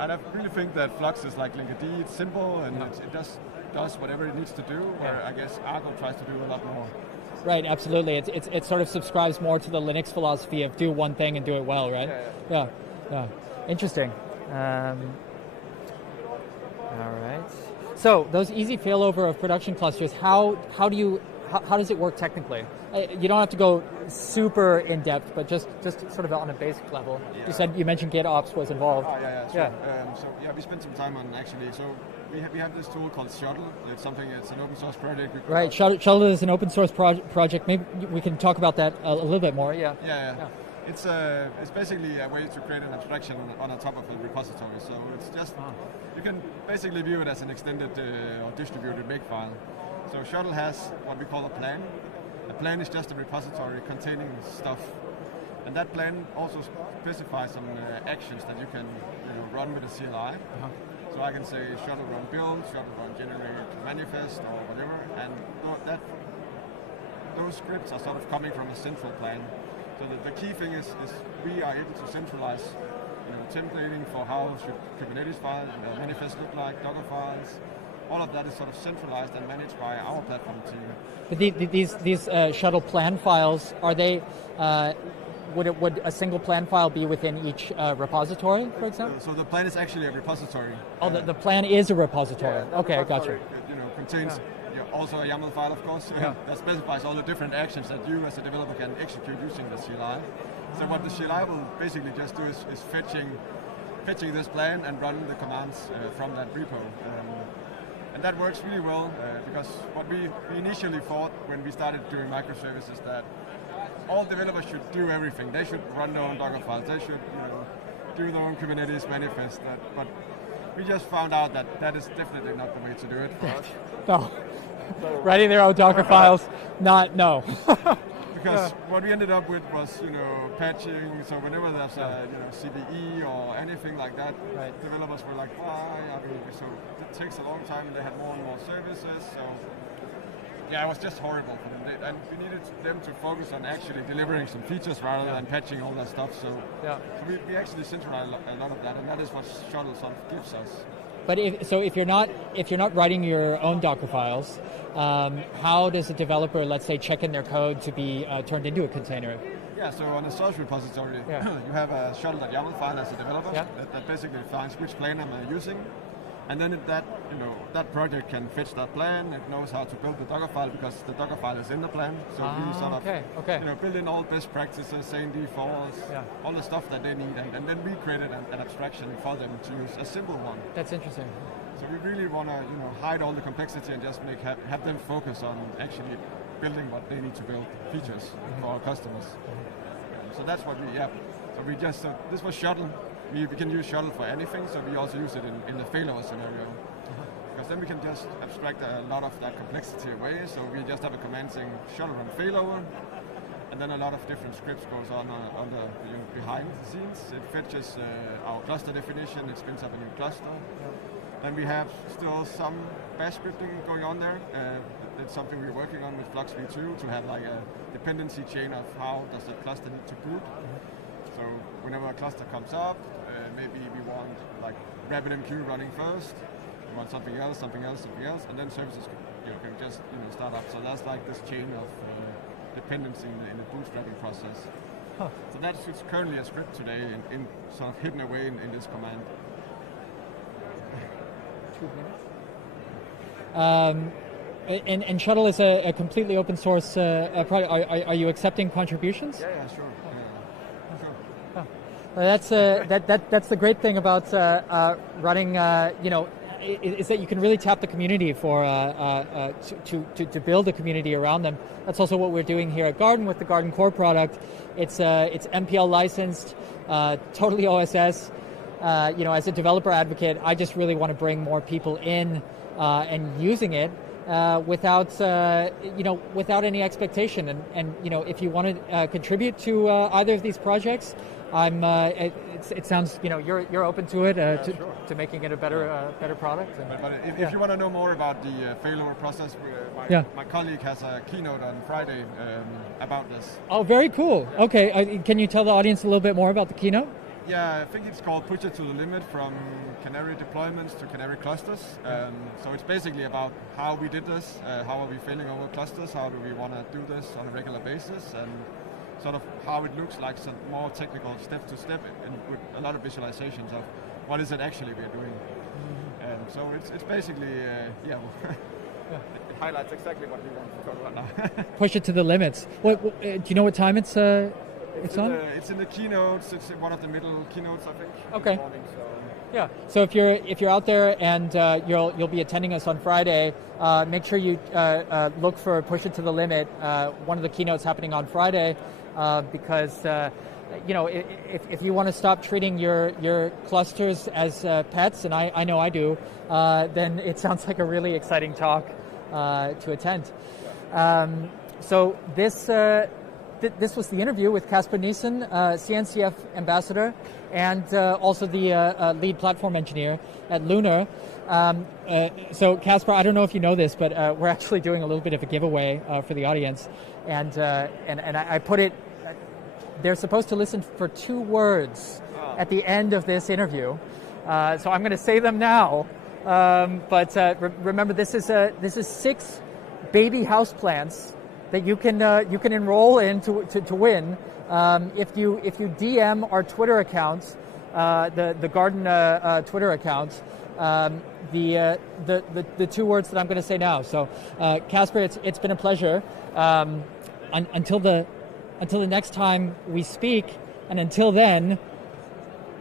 and I really think that Flux is like Linkerd. It's simple and it just does whatever it needs to do. Where I guess Argo tries to do a lot more. Right, absolutely. It sort of subscribes more to the Linux philosophy of do one thing and do it well, right? Yeah. Interesting. All right. So those easy failover of production clusters, how does it work technically? You don't have to go super in depth, but just sort of on a basic level. Yeah. You mentioned GitOps was involved. Oh, sure. We spent some time on actually. So we have this tool called Shuttle. It's an open source project. Right. Shuttle is an open source project. Maybe we can talk about that a little bit more. Yeah. It's basically a way to create an abstraction on the top of a repository. So it's just you can basically view it as an extended or distributed makefile. So Shuttle has what we call a plan. A plan is just a repository containing stuff, and that plan also specifies some actions that you can run with the CLI. So I can say Shuttle run build, Shuttle run generate manifest, or whatever, and those scripts are sort of coming from a central plan. So the key thing is we are able to centralize templating for how should Kubernetes files, manifest look like, Docker files. All of that is sort of centralized and managed by our platform team. But these Shuttle plan files, are they? Would a single plan file be within each repository, for example? So the plan is actually a repository. Oh, the plan is a repository. Okay, I got you. It contains also a YAML file, of course, that specifies all the different actions that you as a developer can execute using the CLI. So what the CLI will basically just do is fetching this plan and running the commands from that repo. And that works really well because what we initially thought when we started doing microservices that all developers should do everything. They should run their own Docker files. They should do their own Kubernetes manifest. But we just found out that is definitely not the way to do it for us. No. Writing their own Docker files, no. Because what we ended up with was, patching. So whenever there's a, CVE or anything like that, developers were like, why? So it takes a long time, and they had more and more services. So it was just horrible for them. And we needed them to focus on actually delivering some features rather than patching all that stuff. So we actually centralized a lot of that, and that is what Shuttle sort of gives us. But if you're not writing your own Docker files, how does a developer, let's say, check in their code to be turned into a container? Yeah, so on the source repository, you have a shuttle.yaml file as a developer that basically defines which plan am I using, and then that project can fetch that plan. It knows how to build the Docker file because the Docker file is in the plan. So we sort of build in all best practices, same defaults, all the stuff that they need, and then we created an abstraction for them to use a simple one. That's interesting. So we really want to hide all the complexity and just have them focus on actually building what they need to build, features for our customers. So that's what so this was Shuttle. We can use Shuttle for anything, so we also use it in the failover scenario. Because then we can just abstract a lot of that complexity away, so we just have a command saying Shuttle run failover, and then a lot of different scripts goes on the behind the scenes. It fetches our cluster definition, it spins up a new cluster. Then we have still some bash scripting going on there. It's something we're working on with Flux v2 to have like a dependency chain of how does the cluster need to boot. So whenever a cluster comes up, maybe we want like RabbitMQ running first. We want something else, and then services can just start up. So that's like this chain of dependency in the bootstrapping process. So that's currently a script today, in sort of hidden away in this command. 2 minutes. And Shuttle is a completely open source product. Are you accepting contributions? Yeah, sure. That's the great thing about running. Is that you can really tap the community for to build a community around them. That's also what we're doing here at Garden with the Garden Core product. It's MPL licensed, totally OSS. As a developer advocate, I just really want to bring more people in and using it without any expectation. And if you want to contribute to either of these projects, it sounds you're open to it to making it a better product. But if you want to know more about the failover process, my colleague has a keynote on Friday about this. Oh, very cool. Okay, can you tell the audience a little bit more about the keynote? Yeah, I think it's called Puja to the Limit, from Canary deployments to Canary clusters. So it's basically about how we did this, how are we failing over clusters, how do we want to do this on a regular basis, and sort of how it looks like, some more technical step to step, and with a lot of visualizations of what is it actually we're doing. So it's basically, it highlights exactly what we want to talk about now. Push it to the limits. Do you know what time it's on? It's in the keynotes. It's in one of the middle keynotes, I think. Okay. In the morning, so. Yeah. So if you're out there and you'll be attending us on Friday, make sure you look for Push It to the Limit. One of the keynotes happening on Friday, because if you want to stop treating your clusters as pets, and I know I do, then it sounds like a really exciting talk to attend. So this was the interview with Kasper Nissen, CNCF ambassador, and also the lead platform engineer at Lunar. So Kasper, I don't know if you know this, but we're actually doing a little bit of a giveaway for the audience, and I put it. They're supposed to listen for 2 words at the end of this interview, so I'm going to say them now. But remember, this is 6 baby houseplants that you can enroll in to win if you DM our Twitter account, the Garden Twitter account, the 2 words that I'm going to say now. So Kasper, it's been a pleasure. Until the next time we speak, and until then,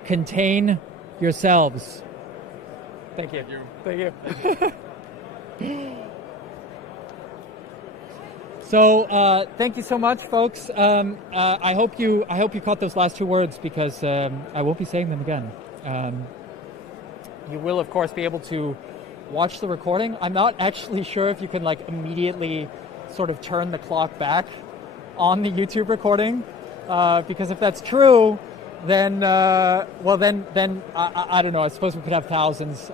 contain yourselves. Thank you. Thank you. So thank you so much, folks. I hope you caught those last 2 words, because I won't be saying them again. You will, of course, be able to watch the recording. I'm not actually sure if you can immediately sort of turn the clock back on the YouTube recording, because if that's true, then then I don't know. I suppose we could have thousands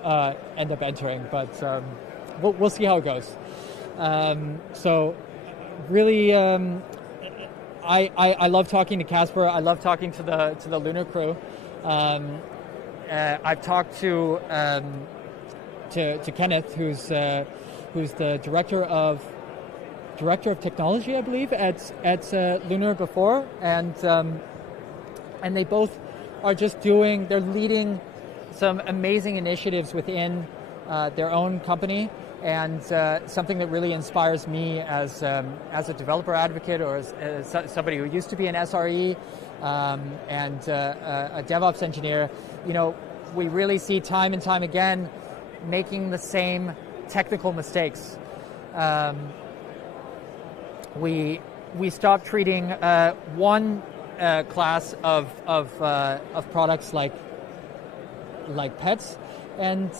end up entering, but we'll see how it goes. So really, I love talking to Kasper. I love talking to the Lunar crew. I've talked to Kenneth, who's the director of technology, I believe, at Lunar before, and they both are just they're leading some amazing initiatives within their own company, and something that really inspires me as a developer advocate, or as somebody who used to be an SRE and a DevOps engineer. We really see time and time again making the same technical mistakes. We stopped treating one class of products like pets, and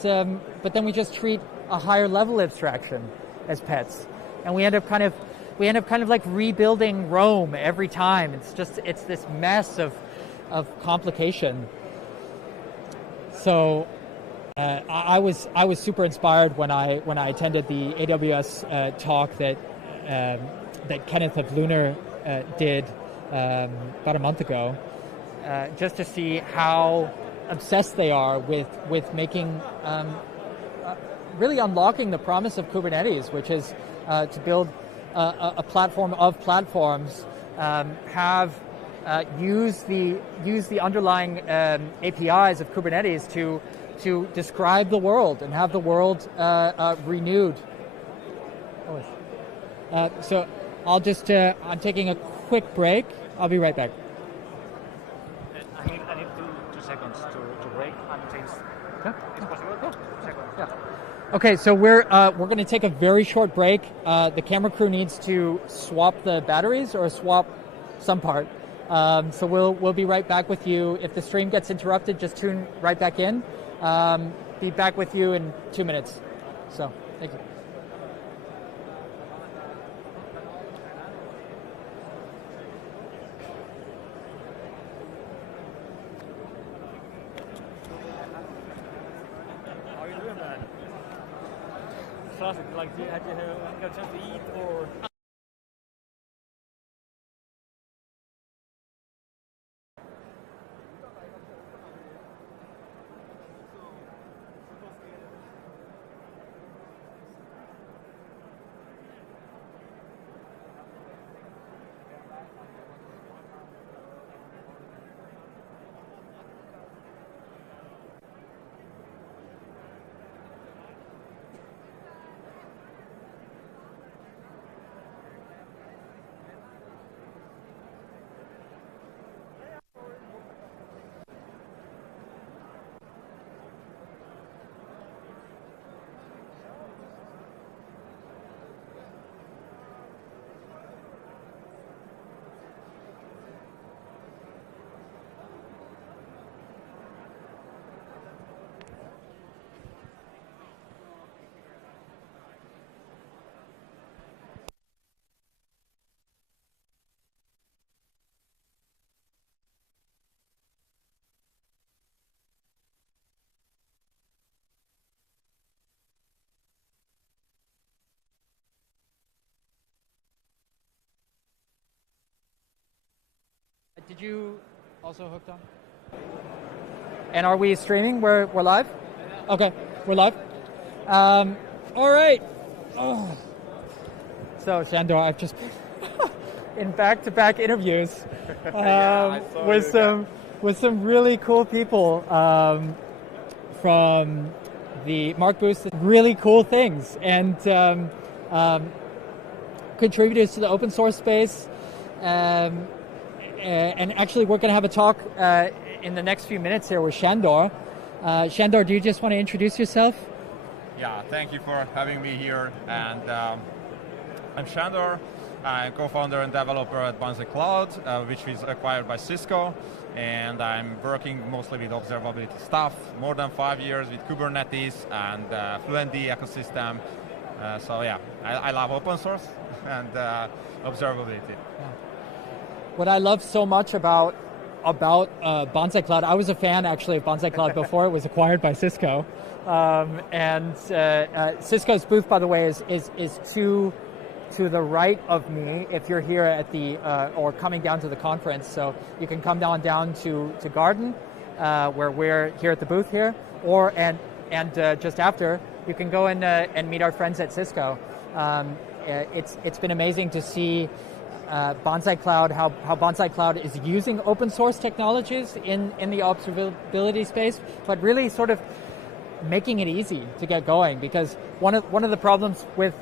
but then we just treat a higher level abstraction as pets, and we end up kind of like rebuilding Rome every time. It's this mess of complication. So I was super inspired when I attended the AWS talk that Kenneth of Lunar did about a month ago, just to see how obsessed they are with making, really unlocking the promise of Kubernetes, which is to build a platform of platforms, use the underlying APIs of Kubernetes to describe the world and have the world renewed. So I'll just I'm taking a quick break. I'll be right back. I need 2 seconds to break and change. Yeah. It's possible? 2 seconds. Yeah. Okay, so we're going to take a very short break. The camera crew needs to swap the batteries or swap some part. So we'll be right back with you. If the stream gets interrupted, just tune right back in. Be back with you in 2 minutes. So thank you. How are you doing, man? Classic. Had you got a chance to eat or? Did you also hooked on? And are we streaming? We're live? Okay, we're live. All right. Oh. So, Sándor, I've just been in back-to-back interviews with some really cool people from the Mark booth. Really cool things and contributors to the open source space. And actually, we're going to have a talk in the next few minutes here with Sándor. Sándor, do you just want to introduce yourself? Yeah, thank you for having me here. And I'm Sándor. I'm co-founder and developer at Banzai Cloud, which is acquired by Cisco. And I'm working mostly with observability stuff, more than 5 years with Kubernetes and Fluentd ecosystem. So yeah, I love open source and observability. Yeah. What I love so much about Banzai Cloud, I was a fan actually of Banzai Cloud before it was acquired by Cisco. And Cisco's booth, by the way, is to the right of me if you're here at the or coming down to the conference. So you can come down to Garden where we're here at the booth here, or and just after you can go and meet our friends at Cisco. It's been amazing to see Banzai Cloud, how Banzai Cloud is using open source technologies in the observability space, but really sort of making it easy to get going, because one of the problems with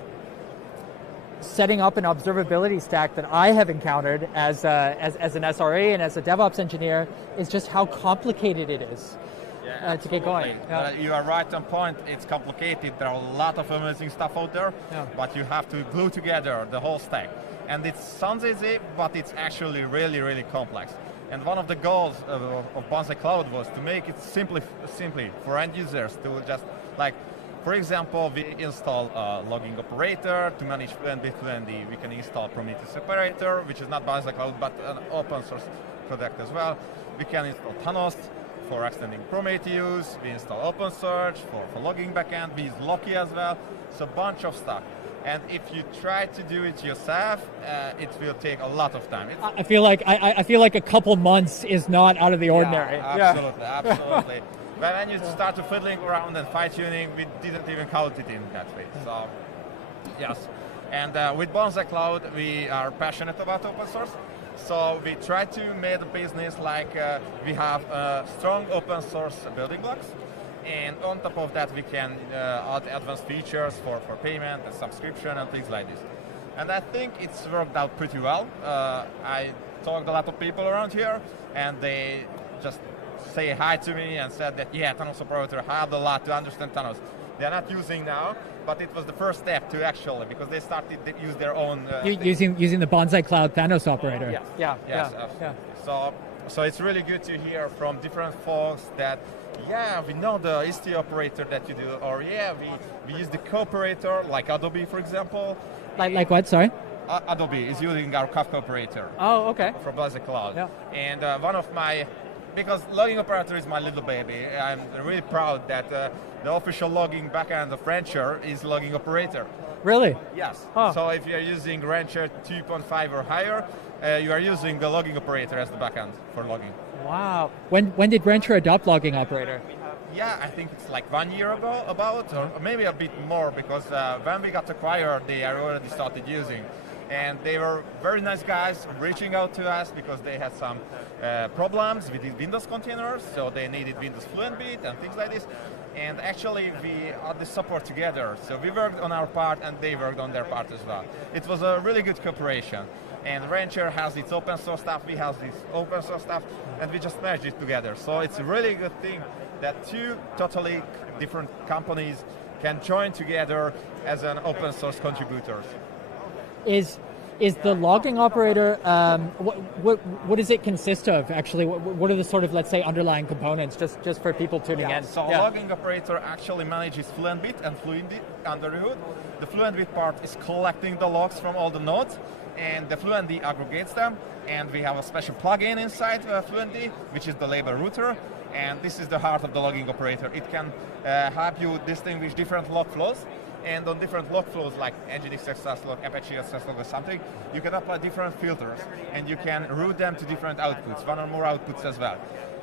setting up an observability stack that I have encountered as an SRE and as a DevOps engineer is just how complicated it is to get going. Yeah. You are right on point. It's complicated. There are a lot of amazing stuff out there, but you have to glue together the whole stack. And it sounds easy, but it's actually really, really complex. And one of the goals of Banzai Cloud was to make it simply for end users to just, like, for example, we install a logging operator to manage Fluentd. We can install Prometheus separator, which is not Banzai Cloud, but an open source product as well. We can install Thanos for extending Prometheus. We install OpenSearch for logging backend. We use Loki as well. So a bunch of stuff. And if you try to do it yourself, it will take a lot of time. I feel like a couple months is not out of the ordinary. Absolutely. But when you start to fiddling around and fine-tuning, we didn't even count it in that way. So, yes. And with Banzai Cloud, we are passionate about open source. So we try to make the business like we have strong open source building blocks. And on top of that, we can add advanced features for payment and subscription and things like this. And I think it's worked out pretty well. I talked to a lot of people around here, and they just say hi to me and said that, yeah, Thanos operator helped a lot to understand Thanos. They're not using now, but it was the first step to actually, because they started to use their own... using the Banzai Cloud Thanos operator. Yes, absolutely. So it's really good to hear from different folks that, yeah, we know the ST operator that you do, or yeah, we use the co-operator, like Adobe, for example. Like what, sorry? Adobe is using our Kafka operator. Oh, okay. For Banzai Cloud. Yeah. And one of my, because logging operator is my little baby, I'm really proud that the official logging backend of Rancher is logging operator. Really? Yes. Oh. So if you're using Rancher 2.5 or higher, you are using the logging operator as the backend for logging. Wow. When did Rancher adopt logging operator? Yeah, I think it's like 1 year ago about, or maybe a bit more, because when we got acquired, they already started using. And they were very nice guys reaching out to us because they had some problems with the Windows containers, so they needed Windows Fluentd and things like this. And actually, we had the support together. So we worked on our part, and they worked on their part as well. It was a really good cooperation. And Rancher has its open source stuff, we have this open source stuff, and we just merged it together. So it's a really good thing that two totally different companies can join together as an open source contributors. Is the logging operator, what does it consist of, actually? What are the sort of, let's say, underlying components, just for people tuning in? So logging operator actually manages Fluentd and Fluentd under the hood. The Fluentd part is collecting the logs from all the nodes, and the Fluentd aggregates them, and we have a special plugin inside Fluentd, which is the label router, and this is the heart of the logging operator. It can help you distinguish different log flows, and on different log flows like Nginx access log, Apache access log or something, you can apply different filters and you can route them to different outputs, one or more outputs as well.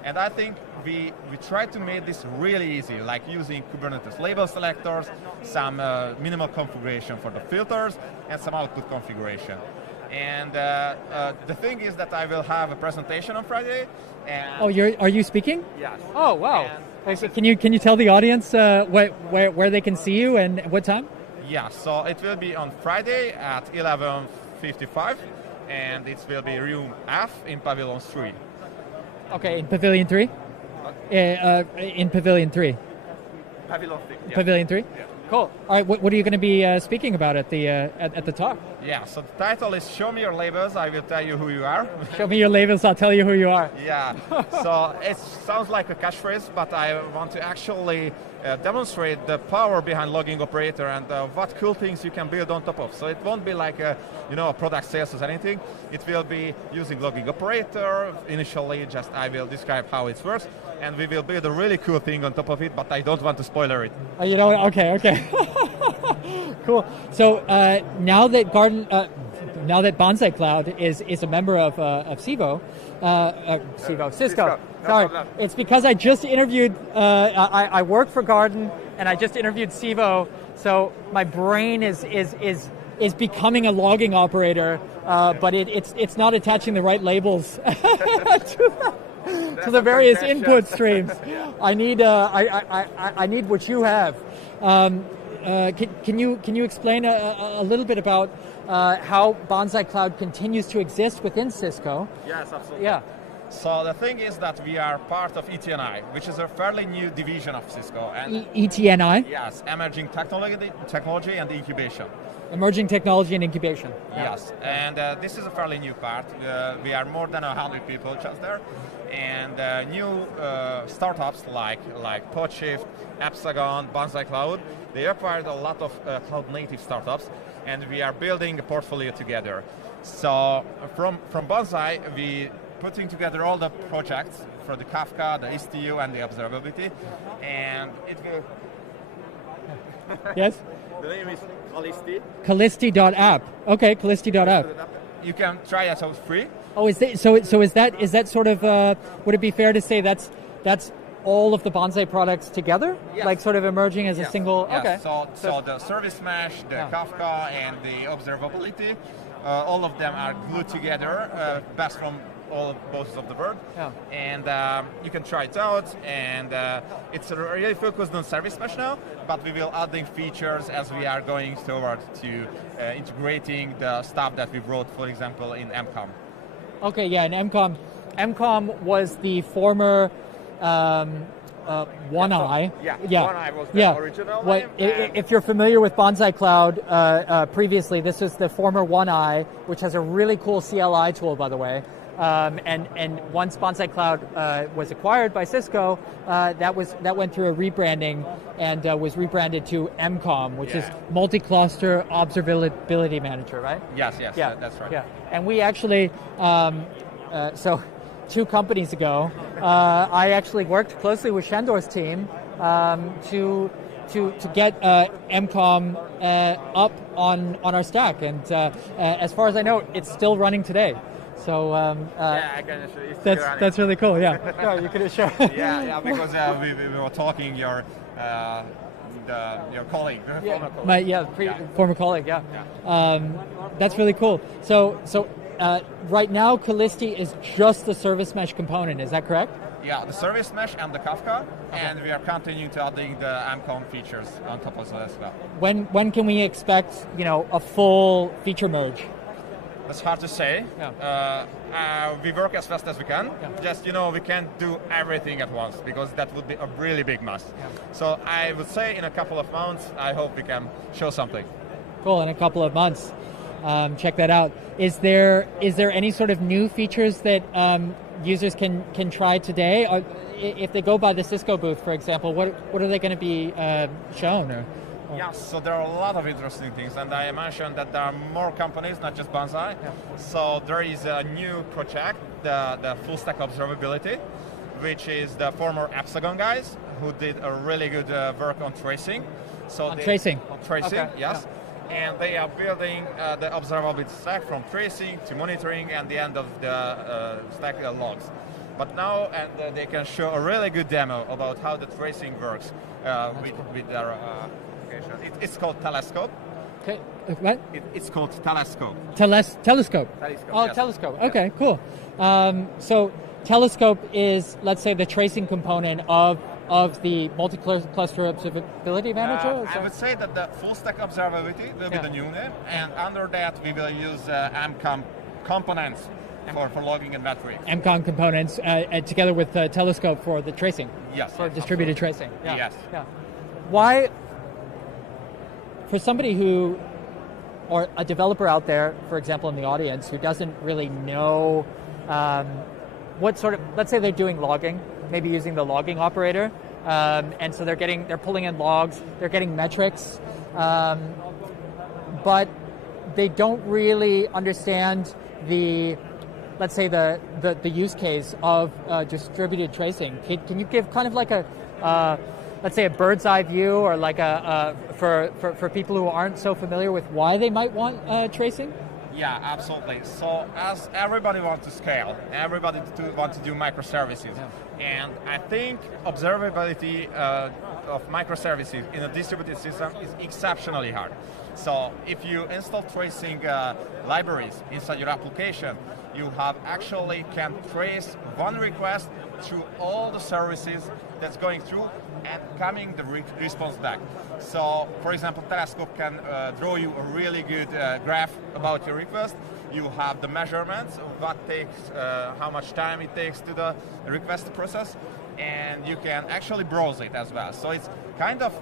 And I think we try to make this really easy, like using Kubernetes label selectors, some minimal configuration for the filters, and some output configuration. And the thing is that I will have a presentation on Friday. And are you speaking? Yes. Oh, wow. Can you tell the audience where they can see you and what time? Yeah, so it will be on Friday at 11:55, and it will be room F in Pavilion 3. Okay, in Pavilion 3? In Pavilion 3. Pavilion 3. Yeah. Pavilion 3? Yeah. Cool. All right, what are you going to be speaking about at the talk? Yeah, so the title is Show Me Your Labels, I Will Tell You Who You Are. Show me your labels, I'll tell you who you are. Yeah, so it sounds like a catchphrase, but I want to actually demonstrate the power behind logging operator and what cool things you can build on top of. So it won't be like a product sales or anything. It will be using logging operator. Initially, just I will describe how it works, and we will build a really cool thing on top of it, but I don't want to spoiler it. Okay. Cool. So now that Bonsai Cloud is a member of Civo, Cisco. Sorry, it's because I just interviewed. I work for Garden, and I just interviewed Civo. So my brain is becoming a logging operator, but it's not attaching the right labels to the various input streams. I need what you have. Can you explain a little bit about how Bonsai Cloud continues to exist within Cisco? Yes, absolutely. Yeah. So the thing is that we are part of ETNI, which is a fairly new division of Cisco. And ETNI? Yes, Emerging Technology and Incubation. Emerging Technology and Incubation. Yes, and this is a fairly new part. We are more than 100 people just there. And new startups like Podshift, Hexagon, Bonsai Cloud, they acquired a lot of cloud-native startups, and we are building a portfolio together. So from Bonsai, we putting together all the projects for the Kafka, the Istio, and the observability, and it will... Yes? The name is Callisti. Callisti.app. Okay, Callisti.app. You can try it out free. Oh, is that sort of? Would it be fair to say that's all of the Bonsai products together, yes. like sort of emerging as a single? Yes. Okay. So the service mesh, the Kafka, and the observability, all of them are glued together, best from both of the world. Yeah. And you can try it out, and it's really focused on service mesh now, but we will adding features as we are going toward to integrating the stuff that we wrote, for example, in MCOM. Okay, yeah, and MCOM was the former One Eye. Yeah, One Eye was the original name. If you're familiar with Bonsai Cloud previously, this is the former One Eye, which has a really cool CLI tool, by the way. And once Bonsai Cloud was acquired by Cisco, that went through a rebranding and was rebranded to MCOM, which is Multi-Cluster Observability Manager, right? Yes, that's right. Yeah, and we actually, so 2 companies ago, I actually worked closely with Sándor's team to get MCOM up on our stack, and as far as I know, it's still running today. So I can assure you. That's really cool. Yeah, no, you could assure. yeah, because we were talking your colleague, former colleague. Yeah. That's really cool. So right now, Callisti is just the service mesh component. Is that correct? Yeah, the service mesh and the Kafka, and we are continuing to adding the MCOM features on top of that as well. When can we expect a full feature merge? That's hard to say. Yeah. We work as fast as we can. Yeah. Just, we can't do everything at once because that would be a really big mess. Yeah. So I would say in a couple of months, I hope we can show something. Cool, in a couple of months. Check that out. Is there any sort of new features that users can try today? Or if they go by the Cisco booth, for example, what are they going to be shown? Yes, so there are a lot of interesting things, and I mentioned that there are more companies, not just Bonsai. Yeah. So there is a new project, the full stack observability, which is the former Hexagon guys who did a really good work on tracing. So on tracing. On tracing, Okay, yes. And they are building the observability stack from tracing to monitoring and the end of the stack logs. But now, and they can show a really good demo about how the tracing works with their application. It's called Telescope. Okay, what? It's called Telescope. Telescope. Oh, yes. Telescope. Okay, cool. So Telescope is, let's say, the tracing component of the multi-cluster observability manager? I would say that the full stack observability will be the new name, and under that we will use MCOM components for logging and metrics. MCOM components together with Telescope for the tracing. Yes. For distributed tracing. Yeah. Yes. Yeah. Why, for somebody who, or a developer out there, for example, in the audience, who doesn't really know what sort of, let's say they're doing logging, maybe using the logging operator, and so they're pulling in logs, they're getting metrics, but they don't really understand let's say the use case of distributed tracing. Can you give kind of like let's say a bird's eye view, or like for people who aren't so familiar with why they might want tracing? Yeah, absolutely. So as everybody wants to scale, everybody wants to do microservices. And I think observability of microservices in a distributed system is exceptionally hard. So if you install tracing libraries inside your application, you actually can trace one request through all the services that's going through and coming the response back. So, for example, Telescope can draw you a really good graph about your request. You have the measurements of what takes, how much time it takes to the request process, and you can actually browse it as well. So it's kind of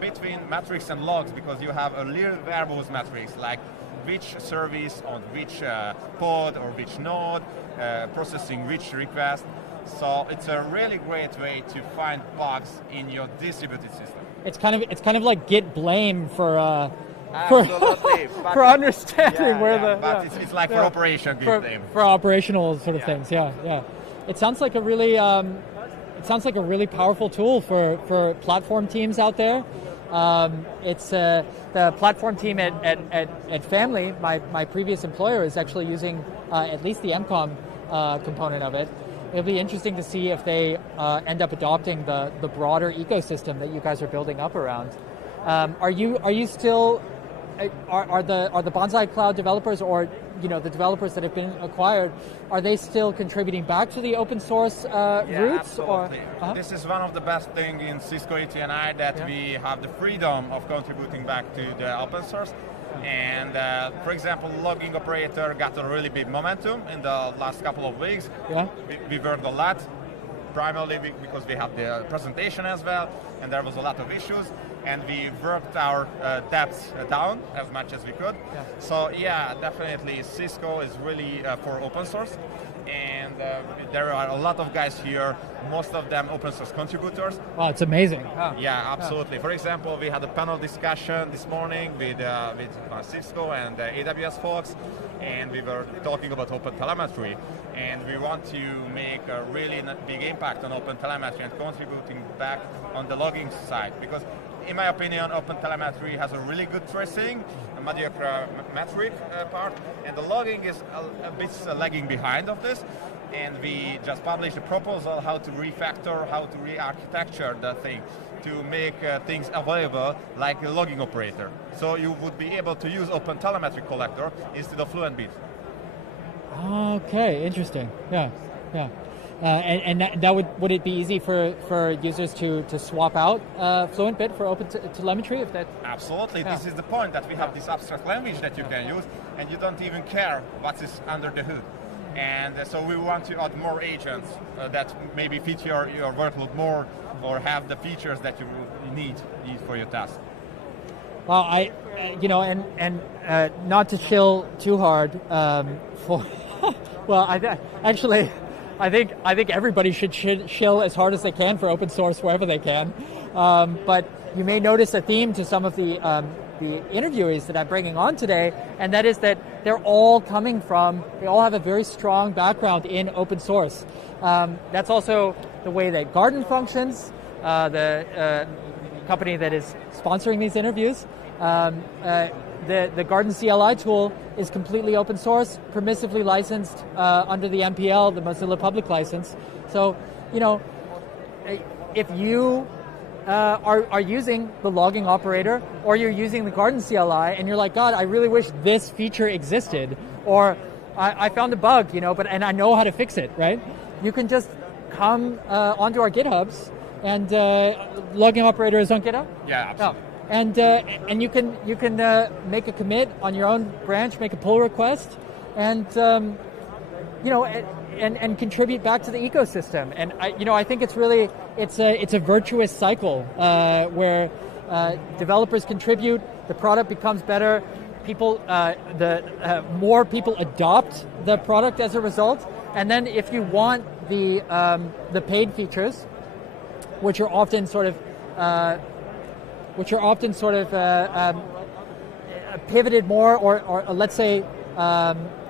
between metrics and logs, because you have a little variables metrics, like which service on which pod or which node, processing which request. So it's a really great way to find bugs in your distributed system. It's kind of like Git blame for understanding it's like for operation Git blame. For operational sort of things. Yeah. It sounds like a really powerful tool for platform teams out there. It's the platform team at Family. My previous employer is actually using at least the MCOM component of it. It'll be interesting to see if they end up adopting the broader ecosystem that you guys are building up around. Are you still are the Bonsai Cloud developers, or the developers that have been acquired, are they still contributing back to the open source roots? Absolutely. Or this is one of the best things in Cisco AT&I, that we have the freedom of contributing back to the open source. And for example, logging operator got a really big momentum in the last couple of weeks. We worked a lot, primarily because we had the presentation as well, and there was a lot of issues, and we worked our depths down as much as we could. So yeah, definitely Cisco is really for open source, and there are a lot of guys here, most of them open source contributors. Wow, it's amazing. Yeah, absolutely. For example, we had a panel discussion this morning with Cisco and AWS folks, and we were talking about OpenTelemetry, and we want to make a really big impact on OpenTelemetry and contributing back on the logging side, because in my opinion, OpenTelemetry has a really good tracing, a mediocre metric part, and the logging is a bit lagging behind of this. And we just published a proposal how to refactor, how to re-architecture the thing to make things available like a logging operator. So you would be able to use OpenTelemetry collector instead of FluentBit. Okay, interesting. Yeah. And that would it be easy for users to swap out FluentBit for OpenTelemetry if that? Absolutely. This is the point, that we have this abstract language that you can use, and you don't even care what is under the hood. And so we want to add more agents that maybe fit your workload more, or have the features that you need for your task. Well, and not to chill too hard for. Well, I think everybody should shill as hard as they can for open source wherever they can. But you may notice a theme to some of the interviewees that I'm bringing on today, and that is that they all have a very strong background in open source. That's also the way that Garden functions. company that is sponsoring these interviews. The Garden CLI tool is completely open source, permissively licensed under the MPL, the Mozilla Public License. So, if you are using the logging operator, or you're using the Garden CLI, and you're like, God, I really wish this feature existed, or I found a bug, and I know how to fix it, right? You can just come onto our GitHubs, and logging operator is on GitHub? Yeah, absolutely. And you can make a commit on your own branch, make a pull request, and and contribute back to the ecosystem. And I think it's really it's a virtuous cycle where developers contribute, the product becomes better, people more people adopt the product as a result, and then if you want the paid features, which are often sort of pivoted more, or let's say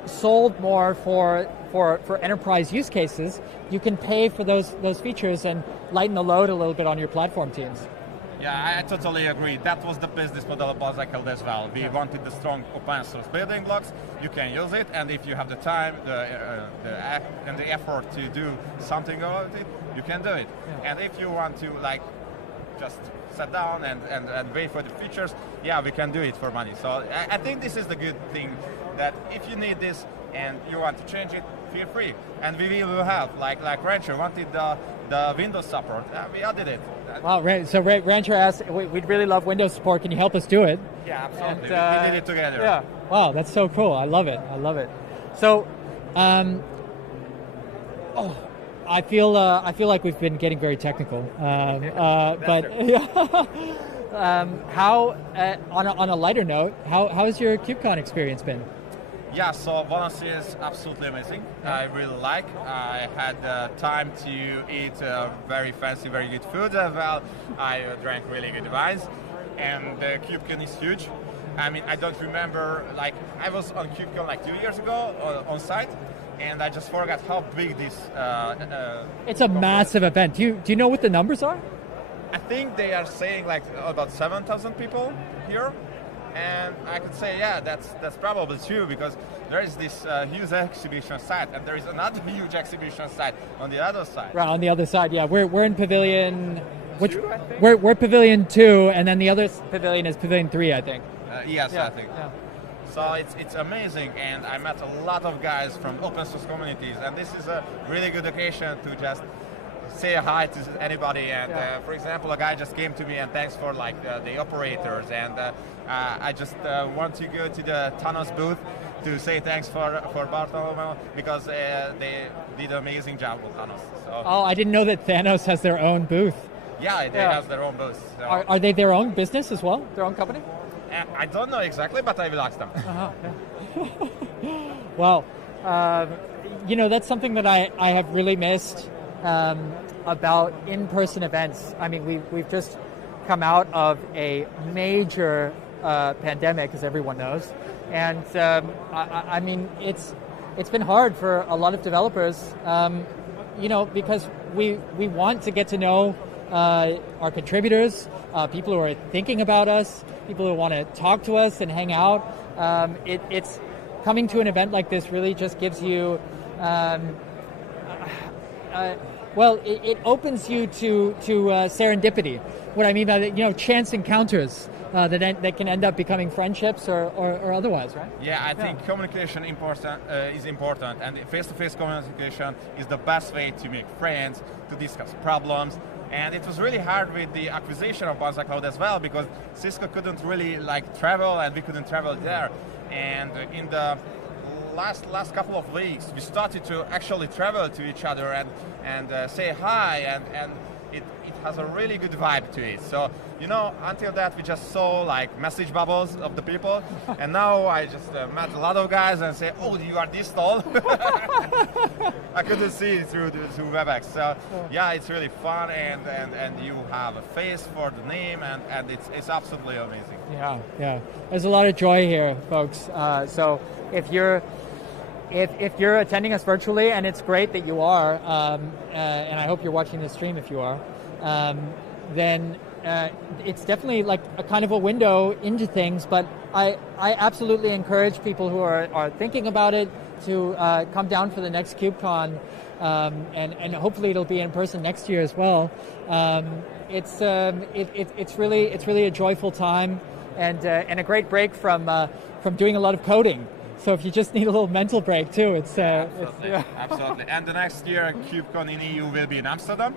sold more for enterprise use cases, you can pay for those features and lighten the load a little bit on your platform teams. Yeah, I totally agree. That was the business model of Bicycle as well. We wanted the strong open source building blocks. You can use it, and if you have the time, and the effort to do something about it, you can do it. Yeah. And if you want to just sit down and wait for the features, yeah, we can do it for money. So I think this is the good thing, that if you need this and you want to change it, feel free. And we will have, like Rancher wanted the Windows support. We added it. Wow, so Rancher asked, we'd really love Windows support. Can you help us do it? Yeah, absolutely. We did it together. Yeah. Wow, that's so cool. I love it. So, I feel like we've been getting very technical. But how on a lighter note, how has your KubeCon experience been? Yeah, so Valencia is absolutely amazing. I really like. I had time to eat very fancy, very good food as well. I drank really good wines, and the KubeCon is huge. I mean, I don't remember, I was on KubeCon 2 years ago on site, and I just forgot how big this it's a massive event. Do you know what the numbers are? I think they are saying about 7,000 people here. And I could say, yeah, that's probably true, because there is this huge exhibition site, and there is another huge exhibition site on the other side. Right, on the other side, yeah. We're in Pavilion. We're Pavilion 2, and then the other pavilion is Pavilion 3, I think. Yes, yeah, I think. Yeah. So it's amazing, and I met a lot of guys from open source communities, and this is a really good occasion to just say hi to anybody. And for example, a guy just came to me and thanks for the operators, and I just want to go to the Thanos booth to say thanks for Bartholomew, because they did an amazing job with Thanos. So. Oh, I didn't know that Thanos has their own booth. Yeah, they have their own booth. So. Are they their own business as well? Their own company? I don't know exactly, but I will ask them. Well, that's something that I have really missed about in-person events. I mean, we've just come out of a major pandemic, as everyone knows, and I mean, it's been hard for a lot of developers, because we want to get to know our contributors, people who are thinking about us, people who want to talk to us and hang out. It's coming to an event like this really just gives you, it opens you to serendipity. What I mean by that, chance encounters that can end up becoming friendships or otherwise, right? Yeah, I think communication is important, and face-to-face communication is the best way to make friends, to discuss problems. And it was really hard with the acquisition of Banzai Cloud as well, because Cisco couldn't really travel, and we couldn't travel there. And in the last couple of weeks, we started to actually travel to each other and say hi, and it has a really good vibe to it. So, until that, we just saw message bubbles of the people, and now I just met a lot of guys and say, oh, you are this tall? I couldn't see it through WebEx. So, yeah, it's really fun, and you have a face for the name, and it's absolutely amazing. Yeah. There's a lot of joy here, folks. So if you're attending us virtually, and it's great that you are, and I hope you're watching this stream if you are, then it's definitely like a kind of a window into things, but I absolutely encourage people who are thinking about it to come down for the next KubeCon, and hopefully it'll be in person next year as well. It's really a joyful time and a great break from doing a lot of coding. So if you just need a little mental break too, it's absolutely. Absolutely. And the next year KubeCon in EU will be in Amsterdam.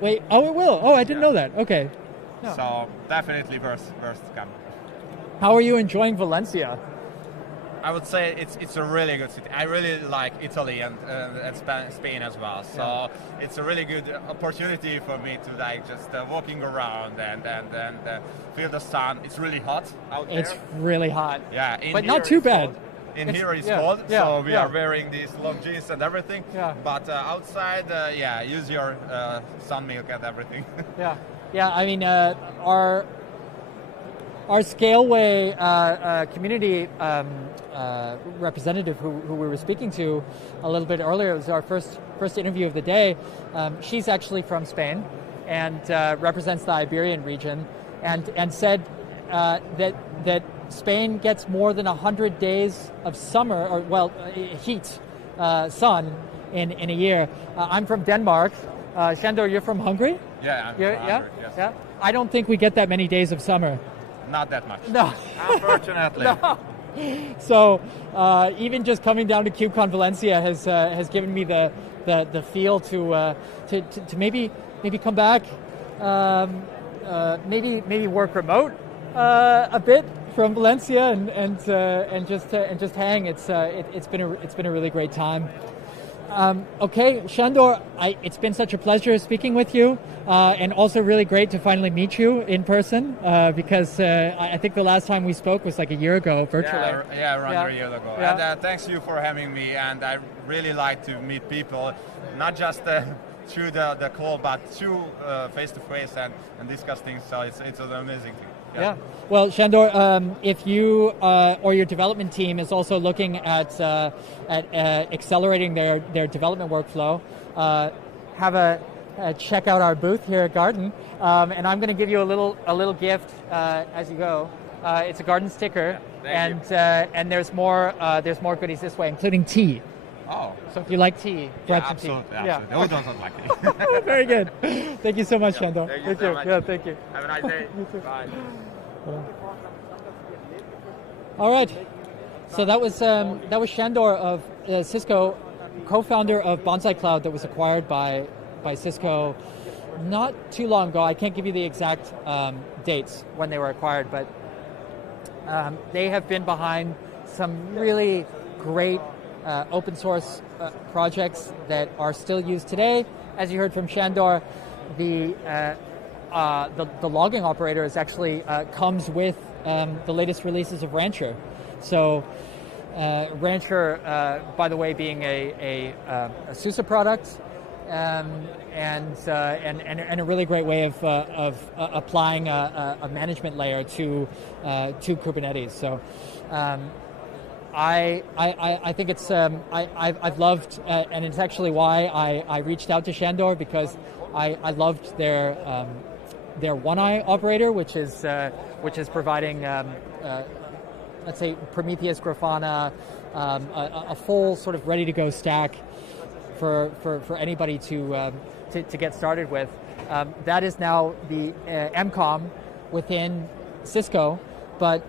Wait, oh, it will. Oh, I didn't know that. Okay. No. So definitely worth to come. How are you enjoying Valencia? I would say it's a really good city. I really like Italy and Spain as well. So it's a really good opportunity for me to like just walking around and feel the sun. It's really hot out there. It's really hot. Yeah, but not too bad. Cold. Here it's cold, so we are wearing these long jeans and everything. Yeah. But outside, use your sun milk and everything. Yeah. I mean, our Scaleway community representative who we were speaking to a little bit earlier, it was our first interview of the day. She's actually from Spain and represents the Iberian region, and said that Spain gets more than 100 days of summer, or heat, sun in a year. I'm from Denmark. Sándor, you're from Hungary? Yeah, I'm from Hungary, yes. Yeah. I don't think we get that many days of summer. Not that much. No. Unfortunately. No. So even just coming down to KubeCon Valencia has given me the feel to maybe come back, maybe work remote a bit from Valencia and just hang. It's been a really great time. Okay, Sándor, it's been such a pleasure speaking with you, and also really great to finally meet you in person, because I think the last time we spoke was like a year ago, virtually. Around a year ago. Yeah. And thanks you for having me, and I really like to meet people, not just through the call, but through face-to-face and discuss things, so it's an amazing thing. Yeah. Well, Sándor, if you or your development team is also looking at accelerating their development workflow, have a check out our booth here at Garden, and I'm going to give you a little gift as you go. It's a Garden sticker, and there's more goodies this way, including tea. Oh. So if you like tea, grab some tea. Absolutely. Who doesn't like it? Very good. Thank you so much, Sándor. Thank you so much. Yeah, thank you. Have a nice day. You too. Bye. All right. So that was Sándor of Cisco, co-founder of Bonsai Cloud, that was acquired by Cisco not too long ago. I can't give you the exact dates when they were acquired, but they have been behind some really great open source projects that are still used today. As you heard from Sándor, the logging operator is actually comes with the latest releases of Rancher. So Rancher, by the way, being a SUSE product, and a really great way of applying a management layer to Kubernetes. So. I think it's I've loved, and it's actually why I reached out to Sándor, because I loved their one-eye operator, which is providing let's say Prometheus, Grafana, a full sort of ready to go stack for anybody to get started with. That is now the MCOM within Cisco, but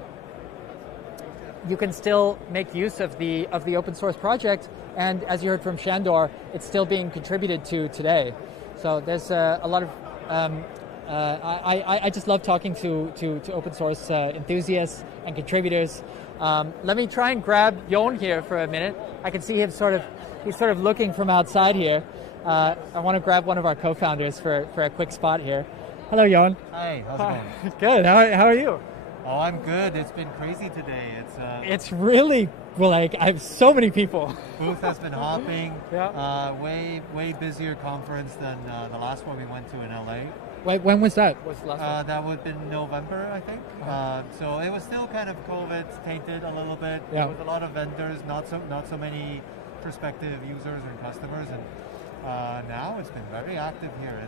you can still make use of the open source project, and as you heard from Sándor, it's still being contributed to today. So there's a lot of I just love talking to open source enthusiasts and contributors. Let me try and grab Jon here for a minute. I can see him he's sort of looking from outside here. I want to grab one of our co-founders for a quick spot here. Hello, Jon. Hi, how's it going? Good. How are you? Oh, I'm good. It's been crazy today. It's really, like, I have so many people. Booth has been hopping. Yeah. Way busier conference than the last one we went to in LA. Wait, when was that? What's the last one? That would have been November, I think. So it was still kind of COVID tainted a little bit. Yeah. There was a lot of vendors, not so many prospective users and customers, and now it's been very active here.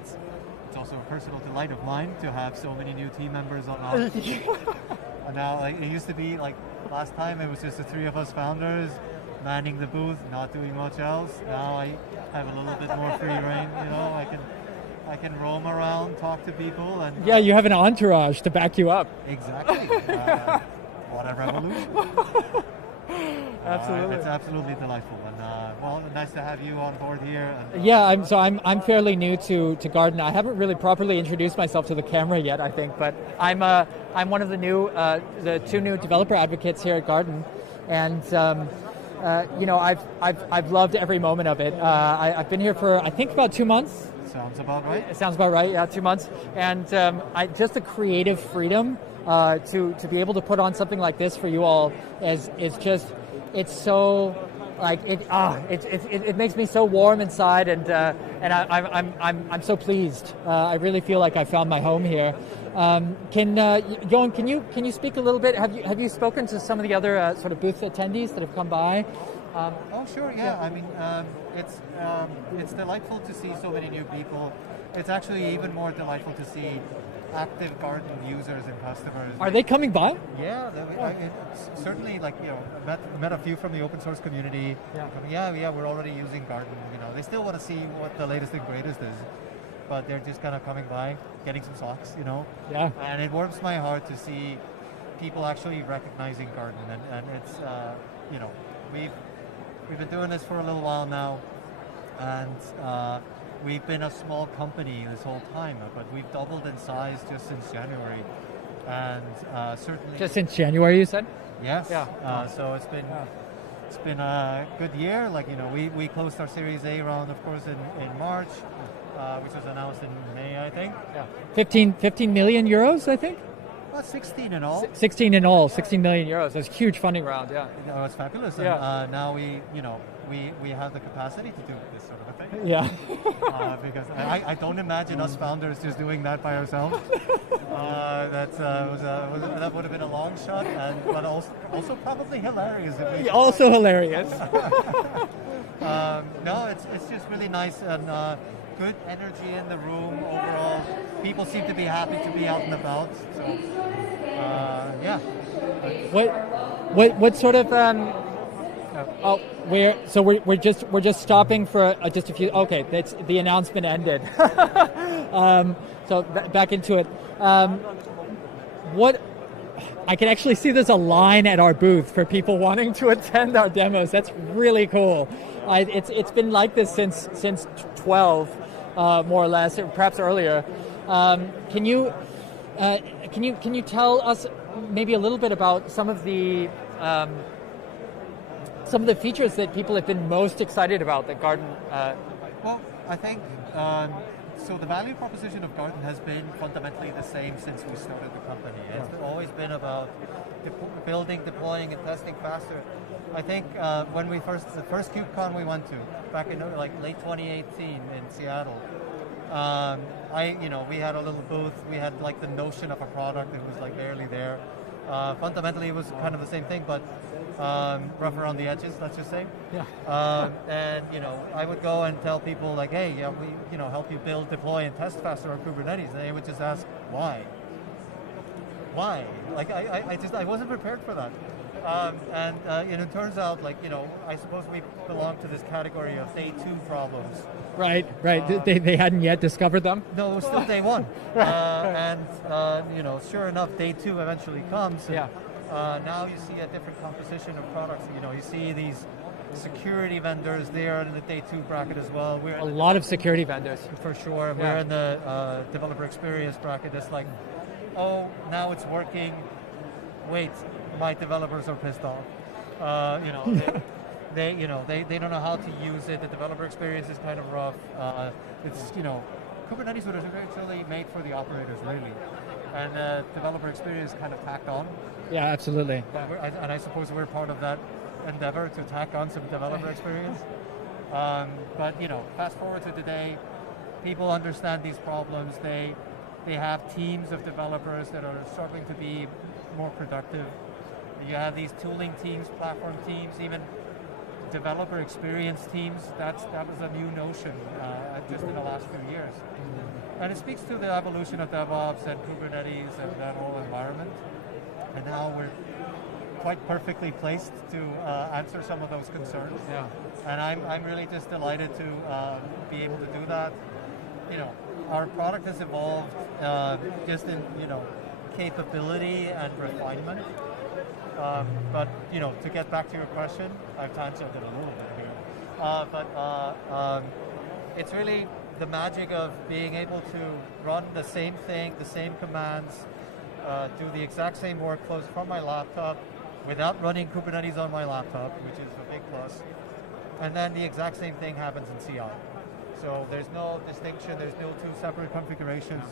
it's also a personal delight of mine to have so many new team members on. And now, like, it used to be like last time it was just the three of us founders manning the booth, not doing much else. Now I have a little bit more free reign. You know, I can roam around, talk to people, and Yeah, you have an entourage to back you up. exactly. What a revolution! Absolutely. It's absolutely delightful, and well, nice to have you on board here. And, Yeah, I'm fairly new to Garden. I haven't really properly introduced myself to the camera yet, I think, but I'm one of the two new developer advocates here at Garden, and you know, I've loved every moment of it. I've been here for I think about 2 months. Sounds about right. It sounds about right. Yeah, 2 months, and just the creative freedom to be able to put on something like this for you all is just, it's so like it makes me so warm inside, and I'm so pleased. I really feel like I found my home here. Johan, can you speak a little bit? Have you spoken to some of the other sort of booth attendees that have come by? Oh sure, yeah. I mean, it's delightful to see so many new people. It's actually even more delightful to see active Garden users and customers. Are they coming by? Yeah, certainly. Like, you know, met a few from the open source community. Yeah, we're already using Garden. You know, they still want to see what the latest and greatest is, but they're just kind of coming by, getting some socks. You know. Yeah. And it warms my heart to see people actually recognizing Garden, and it's you know, we've been doing this for a little while now, and we've been a small company this whole time, but we've doubled in size just since January, and certainly Just since January, you said? yes. Yeah. So it's been a good year. Like, you know, we closed our Series A round, of course, in March, which was announced in May, I think. Yeah. 15 million euros, I think. Well, 16 in all. 16 in all, 16 million euros. That's a huge funding round, yeah. You know, it's fabulous. Yeah. And now we have the capacity to do this sort of a thing. Yeah. Because I don't imagine us founders just doing that by ourselves. That would have been a long shot, but also probably hilarious. Also hilarious. No, it's just really nice, and good energy in the room overall. People seem to be happy to be out and about. So yeah. What sort of we're just stopping for just a few. Okay, that's the announcement ended. So back into it. What I can actually see there's a line at our booth for people wanting to attend our demos. That's really cool. It's been like this since 12, more or less, or perhaps earlier. Can you tell us maybe a little bit about some of the features that people have been most excited about that Garden? Well, I think so. The value proposition of Garden has been fundamentally the same since we started the company. It's always been about building, deploying, and testing faster. I think when the first KubeCon we went to back in like late 2018 in Seattle, we had a little booth. We had like the notion of a product. It was like barely there. Fundamentally, it was kind of the same thing, but rough around the edges, let's just say. Yeah. And I would go and tell people like, hey, yeah, we help you build, deploy, and test faster on Kubernetes. And they would just ask, why? Why? Like I wasn't prepared for that. It turns out, like, I suppose we belong to this category of day 2 problems. Right. They hadn't yet discovered them? No, it was still day 1. Sure enough, day 2 eventually comes. And, yeah. Now you see a different composition of products. You see these security vendors there in the day 2 bracket as well. We're a lot of security vendors. For sure. Yeah. We're in the developer experience bracket. It's like, oh, now it's working. Wait, my developers are pissed off. They don't know how to use it. The developer experience is kind of rough. Kubernetes was originally made for the operators, really, and the developer experience kind of tacked on. Yeah, absolutely. And I suppose we're part of that endeavor to tack on some developer experience. But fast forward to today, people understand these problems. They have teams of developers that are struggling to be more productive. You have these tooling teams, platform teams, even developer experience teams, that was a new notion just in the last few years. And it speaks to the evolution of DevOps and Kubernetes and that whole environment. And now we're quite perfectly placed to answer some of those concerns. Yeah. And I'm really just delighted to be able to do that. You know, our product has evolved just in, you know, capability and refinement. But, you know, to get back to your question, I've tangent it a little bit here. But it's really the magic of being able to run the same thing, the same commands, do the exact same workflows from my laptop without running Kubernetes on my laptop, which is a big plus. And then the exact same thing happens in CI. So there's no distinction, there's no two separate configurations,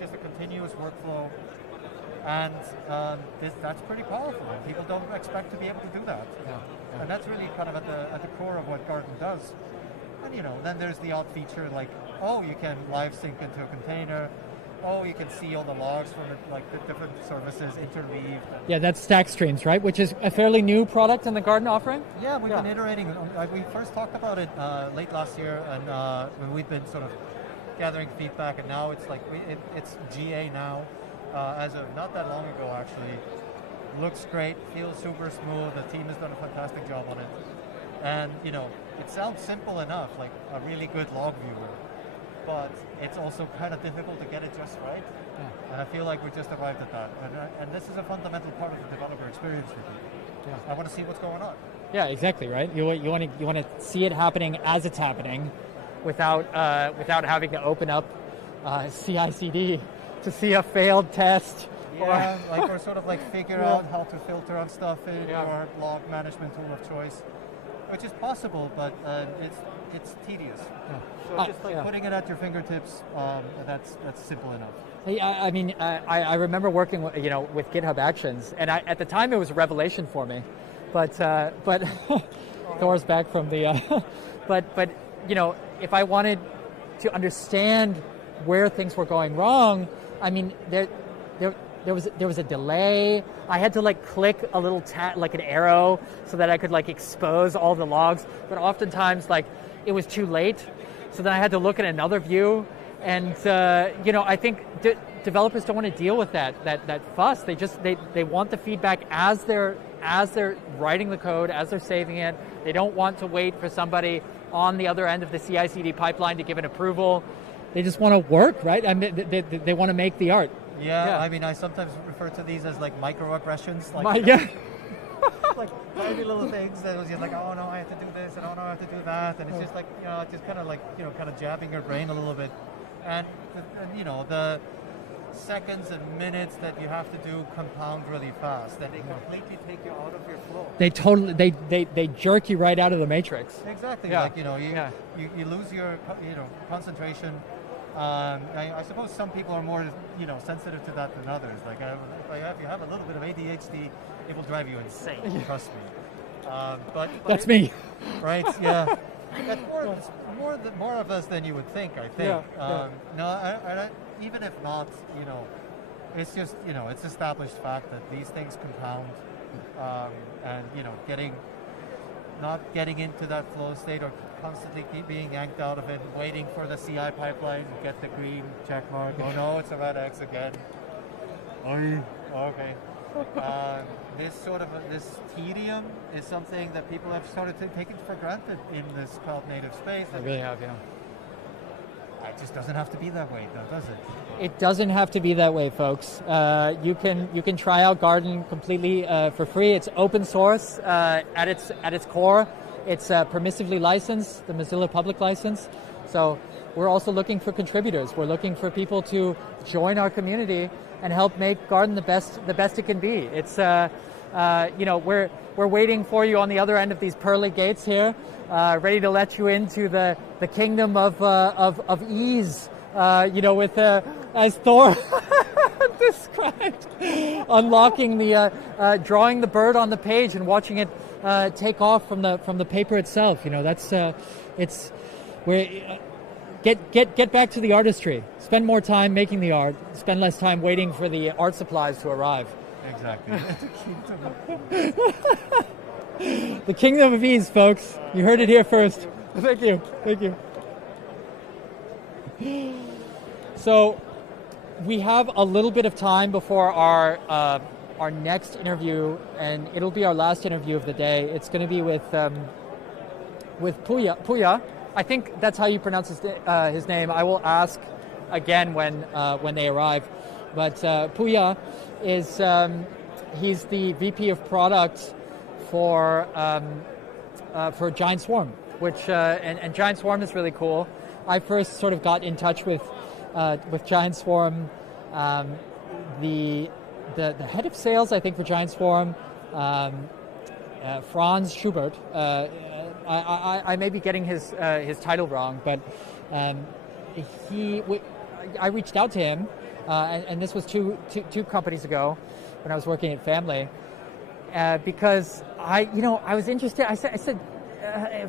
just a continuous workflow. And that's pretty powerful. People don't expect to be able to do that. Yeah. And that's really kind of at the core of what Garden does. And you know, then there's the odd feature like, oh, you can live sync into a container. Oh, you can see all the logs from the different services interleaved. Yeah, that's Stack Streams, right? Which is a fairly new product in the Garden offering? Yeah, we've been iterating. We first talked about it late last year, and we've been sort of gathering feedback, and now it's like it's GA now, as of not that long ago actually. Looks great, feels super smooth. The team has done a fantastic job on it, and you know, it sounds simple enough, like a really good log viewer. But it's also kind of difficult to get it just right. Yeah. And I feel like we just arrived at that. And this is a fundamental part of the developer experience for me. Yeah. I want to see what's going on. Yeah, exactly, right? You want to see it happening as it's happening without having to open up CI/CD to see a failed test. Yeah, or sort of like figure out how to filter on stuff in your log management tool of choice, which is possible, but it's tedious. Yeah. So just like putting it at your fingertips, that's simple enough. I mean, I remember working with GitHub Actions, and at the time it was a revelation for me, but Thor's back from the, but you know, if I wanted to understand where things were going wrong, I mean, there was a delay. I had to like click a little like an arrow so that I could like expose all the logs, but oftentimes like it was too late. So then I had to look at another view, and you know, I think developers don't want to deal with that fuss. They want the feedback as they're writing the code, as they're saving it. They don't want to wait for somebody on the other end of the CI/CD pipeline to give an approval. They just want to work, right? I mean, they want to make the art. Yeah, I mean, I sometimes refer to these as like microaggressions. Like, like tiny little things that was just like, oh no, I have to do this, and oh no, I have to do that, and it's just like, you know, just kind of like, you know, kind of jabbing your brain a little bit, and you know, the seconds and minutes that you have to do compound really fast, and they completely take you out of your flow. They totally they jerk you right out of the matrix. Exactly. Yeah. Like, you know, you lose your concentration. I suppose some people are more, you know, sensitive to that than others. Like, if you have a little bit of ADHD, it will drive you insane. Trust me. But that's me. Right? Yeah. That's more of us than you would think. I think. No, even if not, you know, it's just, you know, it's established fact that these things compound, and you know, not getting into that flow state or constantly keep being yanked out of it, waiting for the CI pipeline to get the green check mark. Oh no, it's a red X again. Okay. This tedium is something that people have started to take for granted in this cloud native space. They really have, yeah. It just doesn't have to be that way, though, does it? It doesn't have to be that way, folks. You can try out Garden completely for free. It's open source at its core. It's permissively licensed, the Mozilla public license. So we're also looking for contributors. We're looking for people to join our community and help make Garden the best it can be. It's you know, we're waiting for you on the other end of these pearly gates here, ready to let you into the kingdom of ease. You know, with as Thor described, unlocking the drawing the bird on the page and watching it take off from the paper itself. You know, that's it's where. Get back to the artistry. Spend more time making the art. Spend less time waiting for the art supplies to arrive. Exactly. The kingdom of ease, folks. You heard it here first. Thank you. Thank you. So we have a little bit of time before our next interview, and it'll be our last interview of the day. It's going to be with Puja. Puja. I think that's how you pronounce his name. I will ask again when they arrive. But Puja is he's the VP of product for Giant Swarm, which and Giant Swarm is really cool. I first sort of got in touch with Giant Swarm. The head of sales, I think, for Giant Swarm, Franz Schubert. I may be getting his title wrong, but I reached out to him, and this was two companies ago when I was working at Family, because I was interested. I said,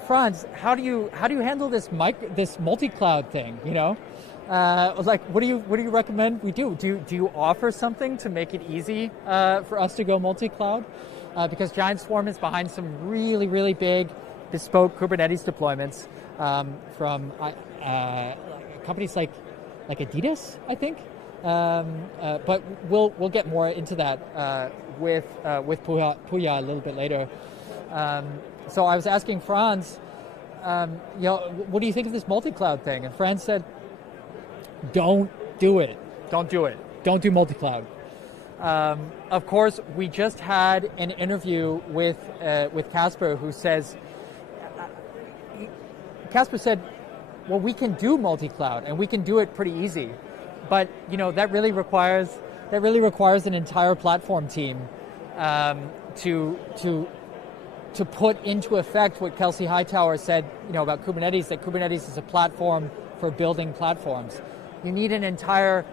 Franz, how do you handle this multi-cloud thing? I was like, what do you recommend we do? Do you offer something to make it easy for us to go multi-cloud? Because Giant Swarm is behind some really, really big bespoke Kubernetes deployments from companies like Adidas, I think. But we'll get more into that with Puja a little bit later. So I was asking Franz, what do you think of this multi-cloud thing? And Franz said, don't do it. Don't do it. Don't do multi-cloud. Of course, we just had an interview with Kasper, who says, Kasper said, well, we can do multi-cloud and we can do it pretty easy, but that really requires an entire platform team to put into effect what Kelsey Hightower said, about Kubernetes, that Kubernetes is a platform for building platforms. You need an entire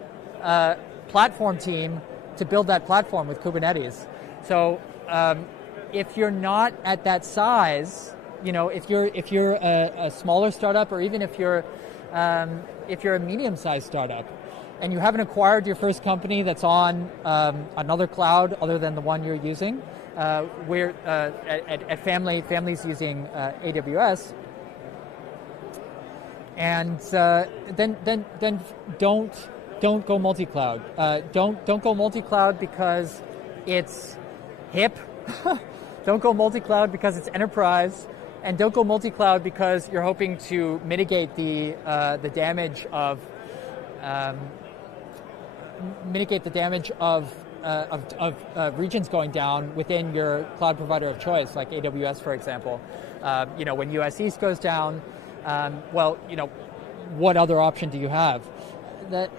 platform team to build that platform with Kubernetes. So if you're not at that size, if you're a smaller startup, or even if you're a medium-sized startup, and you haven't acquired your first company that's on another cloud other than the one you're using, we're at Family's using AWS, and then don't go multi-cloud. Don't go multi-cloud because it's hip. Don't go multi-cloud because it's enterprise, and don't go multi-cloud because you're hoping to mitigate the damage of regions going down within your cloud provider of choice, like AWS, for example. When US East goes down, what other option do you have? The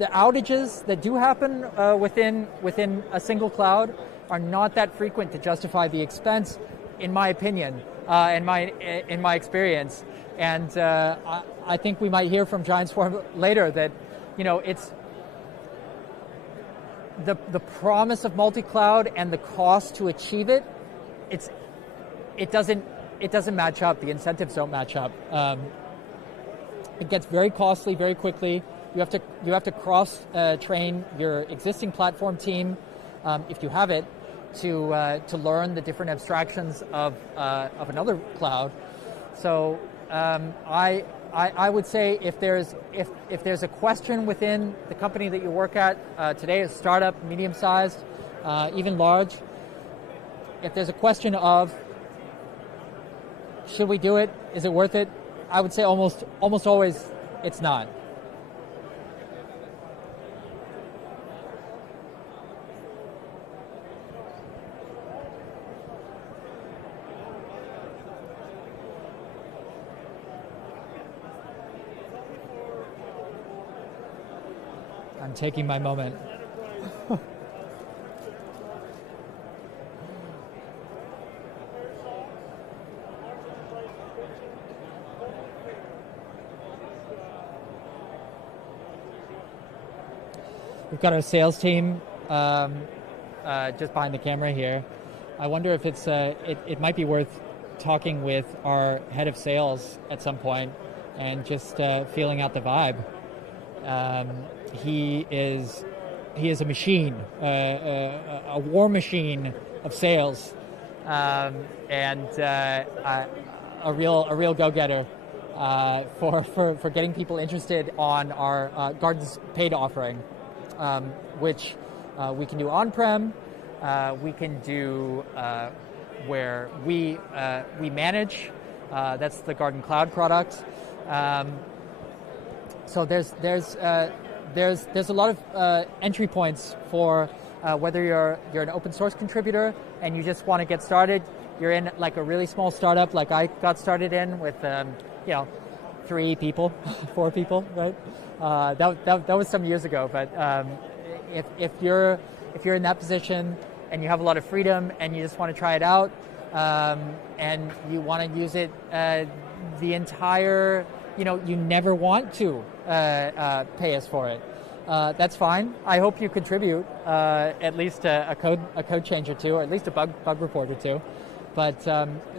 outages that do happen within a single cloud are not that frequent to justify the expense, in my opinion, in my experience. And I think we might hear from Giant Swarm later that it's the promise of multi-cloud and the cost to achieve it. It doesn't match up. The incentives don't match up. It gets very costly very quickly. You have to cross train your existing platform team, if you have it, to learn the different abstractions of another cloud. So I would say if there's a question within the company that you work at today, a startup, medium-sized, even large, if there's a question of should we do it, is it worth it, I would say almost always it's not. I'm taking my moment. We've got our sales team just behind the camera here. I wonder if it might be worth talking with our head of sales at some point and just feeling out the vibe. He is a machine, a war machine of sales. and a real go-getter for getting people interested on our Gardens paid offering, which we can do on-prem, we can do where we manage. That's the Garden Cloud product. So there's a lot of entry points for whether you're an open source contributor and you just want to get started. You're in like a really small startup, like I got started in with 3 people, 4 people, right? That was some years ago. But if you're in that position and you have a lot of freedom and you just want to try it out, and you want to use it the entire, you never want to pay us for it. That's fine. I hope you contribute at least a code change or two, or at least a bug report or two. But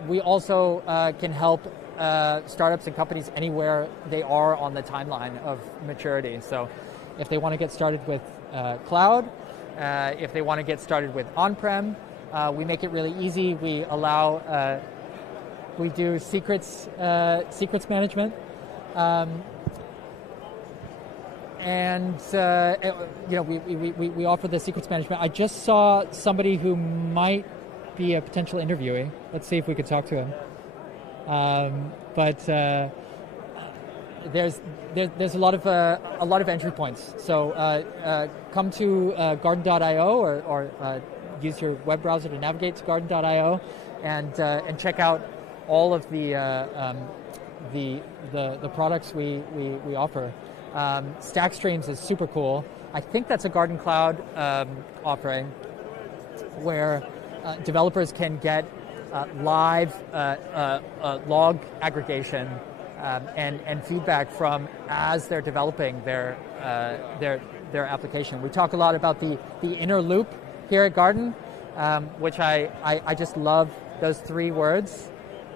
we also can help startups and companies anywhere they are on the timeline of maturity. So if they want to get started with cloud, if they want to get started with on-prem, we make it really easy. We allow, we do secrets management. And we offer the secrets management. I just saw somebody who might be a potential interviewee. Let's see if we could talk to him. But there's a lot of entry points. So come to garden.io or use your web browser to navigate to garden.io and check out all of the products we offer. Stack Streams is super cool. I think that's a Garden Cloud offering where developers can get live log aggregation and feedback from as they're developing their application. We talk a lot about the inner loop here at Garden, which I just love those 3 words.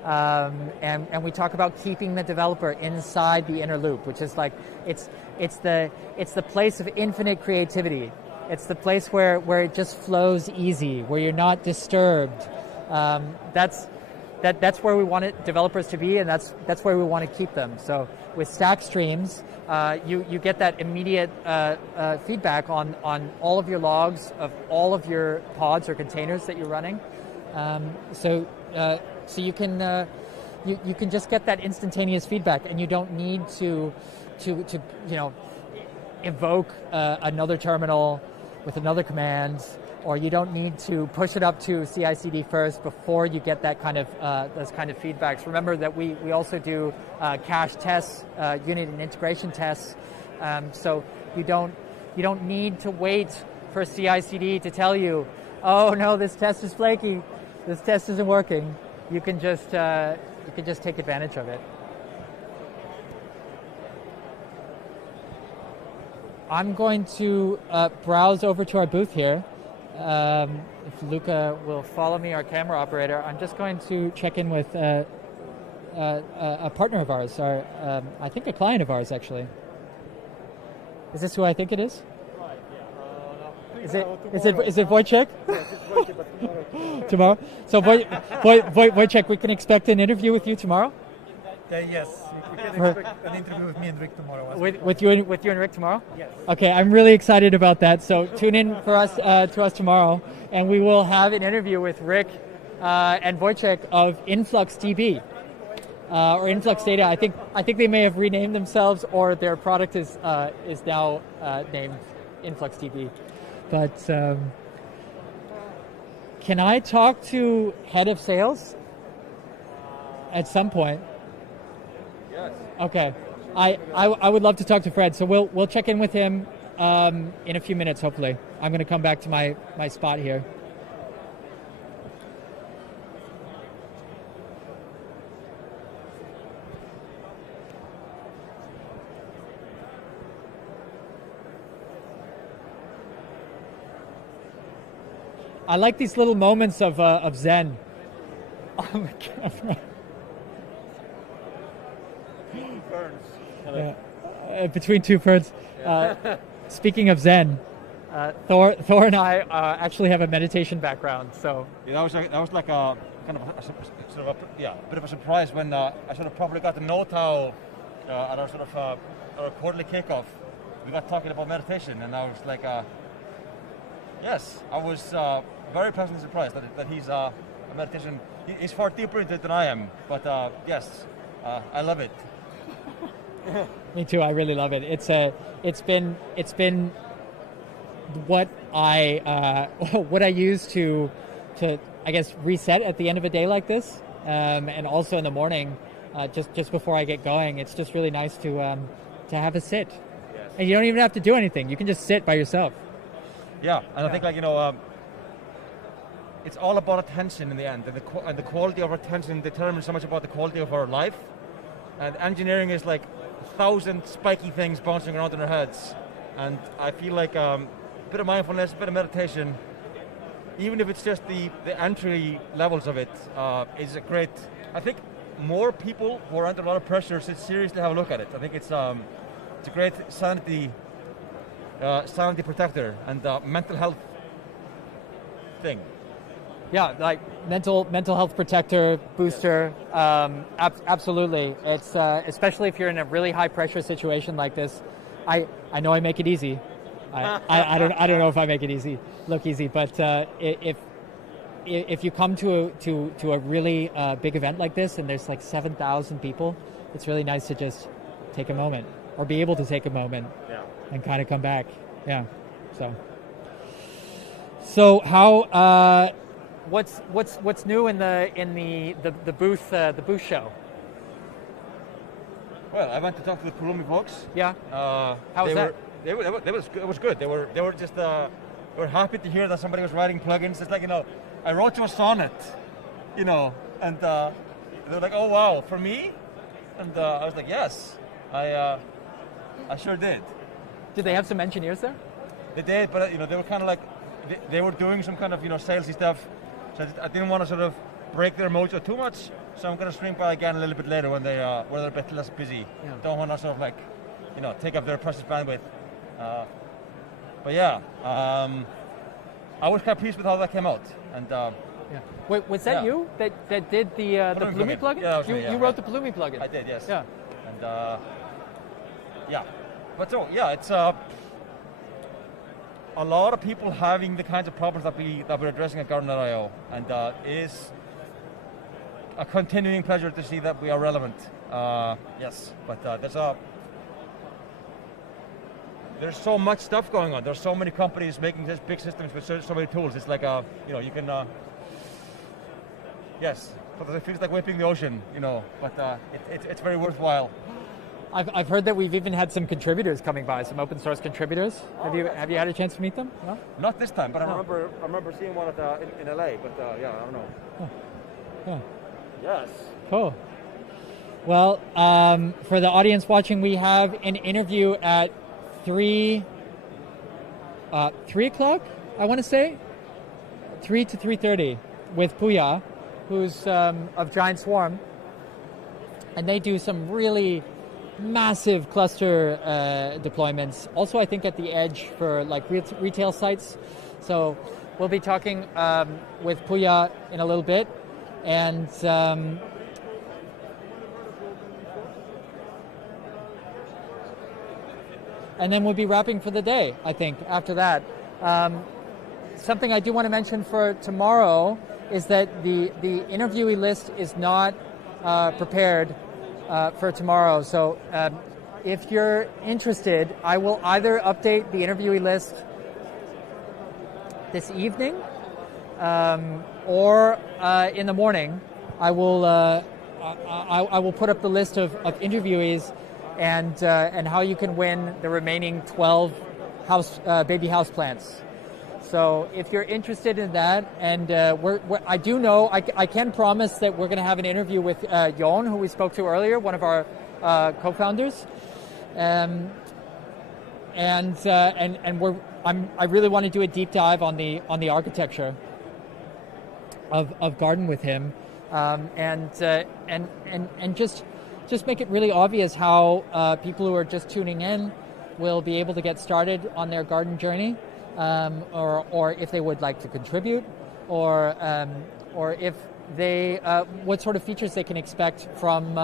And we talk about keeping the developer inside the inner loop, which is like it's the place of infinite creativity. It's the place where it just flows easy, where you're not disturbed. That's where we want developers to be, and that's where we want to keep them. So with Stack Streams, you get that immediate feedback on all of your logs of all of your pods or containers that you're running. So you can you can just get that instantaneous feedback, and you don't need to evoke another terminal with another command, or you don't need to push it up to CI/CD first before you get that kind of those kind of feedbacks. Remember that we also do cache tests, unit and integration tests, so you don't need to wait for CI/CD to tell you, oh no, this test is flaky, this test isn't working. You can just take advantage of it. I'm going to browse over to our booth here. If Luca will follow me, our camera operator, I'm just going to check in with a partner of ours, I think a client of ours, actually. Is this who I think it is? Right, yeah. Is it Wojciech? Tomorrow? So Wojciech, we can expect an interview with you tomorrow? Yes, we can expect an interview with me and Rick tomorrow. With you and Rick tomorrow? Yes. Okay, I'm really excited about that. So tune in to us tomorrow, and we will have an interview with Rick and Wojciech of InfluxDB or Influx Data. I think they may have renamed themselves, or their product is now named InfluxDB. But can I talk to head of sales at some point? Yes. Okay. I would love to talk to Fred, so we'll check in with him in a few minutes, hopefully. I'm going to come back to my spot here. I like these little moments of zen on the camera. Ferns. Yeah. Between 2 ferns. Speaking of zen, Thor and I actually have a meditation background, so Yeah, that was like a kind of a bit of a surprise when I sort of probably got to know how at our sort of our quarterly kickoff we got talking about meditation, and I was like, yes, I was very pleasantly surprised that he's a meditation. He's far deeper into it than I am, but yes, I love it. Me too. I really love it. It's been what I use to I guess reset at the end of a day like this, and also in the morning, just before I get going. It's just really nice to have a sit, yes. And you don't even have to do anything. You can just sit by yourself. Yeah, and I think it's all about attention in the end, and the quality of our attention determines so much about the quality of our life. And engineering is like 1,000 spiky things bouncing around in our heads, and I feel like a bit of mindfulness, a bit of meditation, even if it's just the entry levels of it, is a great. I think more people who are under a lot of pressure should seriously have a look at it. I think it's a great sanity protector and mental health thing. Yeah, like mental health protector, booster, absolutely. It's especially if you're in a really high pressure situation like this. I know I make it easy. I don't know if I make it look easy, but if you come to a really big event like this and there's like 7,000 people, it's really nice to just take a moment or be able to take a moment, yeah, and kind of come back. Yeah. So how? What's new in the booth show? Well, I went to talk to the Pulumi folks. Yeah. How was that? It was good. They were just were happy to hear that somebody was writing plugins. It's like, I wrote you a sonnet, and they're like, oh wow, for me? And I was like, yes, I sure did. Did they have some engineers there? They did, but they were kind of like they were doing some kind of salesy stuff. So I didn't want to sort of break their mojo too much, so I'm going to swing by again a little bit later when they're a bit less busy. Yeah. Don't want to sort of take up their precious bandwidth. But yeah, I was quite pleased with how that came out. And yeah. Wait, was that you that did the Pulumi plugin? Yeah, you wrote the Pulumi plugin. I did, yes. Yeah. And yeah, but so yeah, it's a lot of people having the kinds of problems that we're addressing at Garden.io, and is a continuing pleasure to see that we are relevant. Yes, but there's so much stuff going on. There's so many companies making these big systems with so many tools. It's like you can yes, but it feels like whipping the ocean, But it's very worthwhile. I've heard that we've even had some contributors coming by, some open source contributors. Have you had a chance to meet them? No? Not this time, but I remember seeing one in LA. But yeah, I don't know. Oh. Yeah. Yes. Cool. Well, for the audience watching, we have an interview at 3 o'clock, I want to say, 3 to 3:30 with Puja, who's of Giant Swarm, and they do some really massive cluster deployments. Also, I think at the edge for like retail sites. So we'll be talking with Puja in a little bit, and then we'll be wrapping for the day, I think, after that. Something I do want to mention for tomorrow is that the interviewee list is not prepared for tomorrow. So if you're interested, I will either update the interviewee list this evening or in the morning. I will put up the list of interviewees and how you can win the remaining 12 baby house plants. So if you're interested in that, and I do know, I can promise that we're going to have an interview with Jon, who we spoke to earlier, one of our co-founders, I really want to do a deep dive on the architecture of Garden with him, and just make it really obvious how people who are just tuning in will be able to get started on their garden journey. or if they would like to contribute, or if they what sort of features they can expect from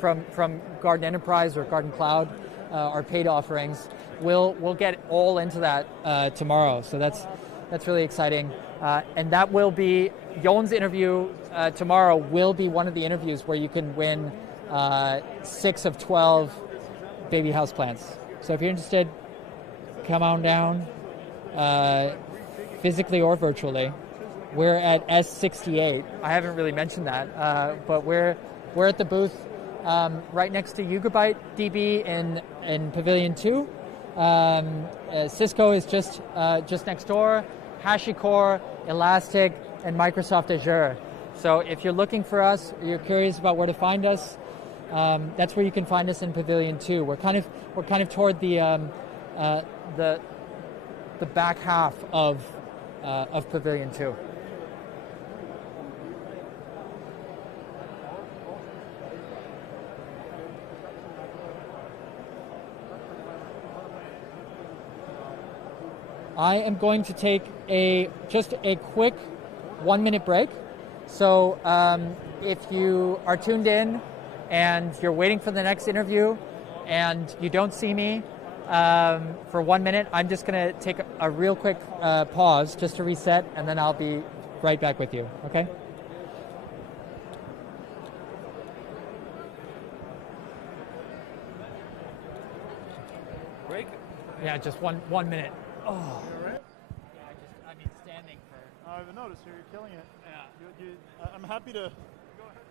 Garden Enterprise or Garden Cloud, our paid offerings. We'll get all into that tomorrow. So that's really exciting, and that will be Jon's interview tomorrow. Will be one of the interviews where you can win 6 of 12 baby houseplants. So if you're interested, come on down, physically or virtually. We're at S68. I haven't really mentioned that, but we're at the booth right next to Yugabyte DB in Pavilion 2. Cisco is just next door. HashiCorp, Elastic, and Microsoft Azure. So if you're looking for us, or you're curious about where to find us, that's where you can find us in Pavilion 2. We're kind of toward the back half of Pavilion 2. I am going to take just a quick 1-minute break. So if you are tuned in and you're waiting for the next interview and you don't see me for 1 minute, I'm just going to take a real quick pause just to reset, and then I'll be right back with you, okay? Break? Yeah, just one minute. Oh. You all right? Yeah, I mean, standing for... I've noticed you're killing it. Yeah. I'm happy to... Go ahead.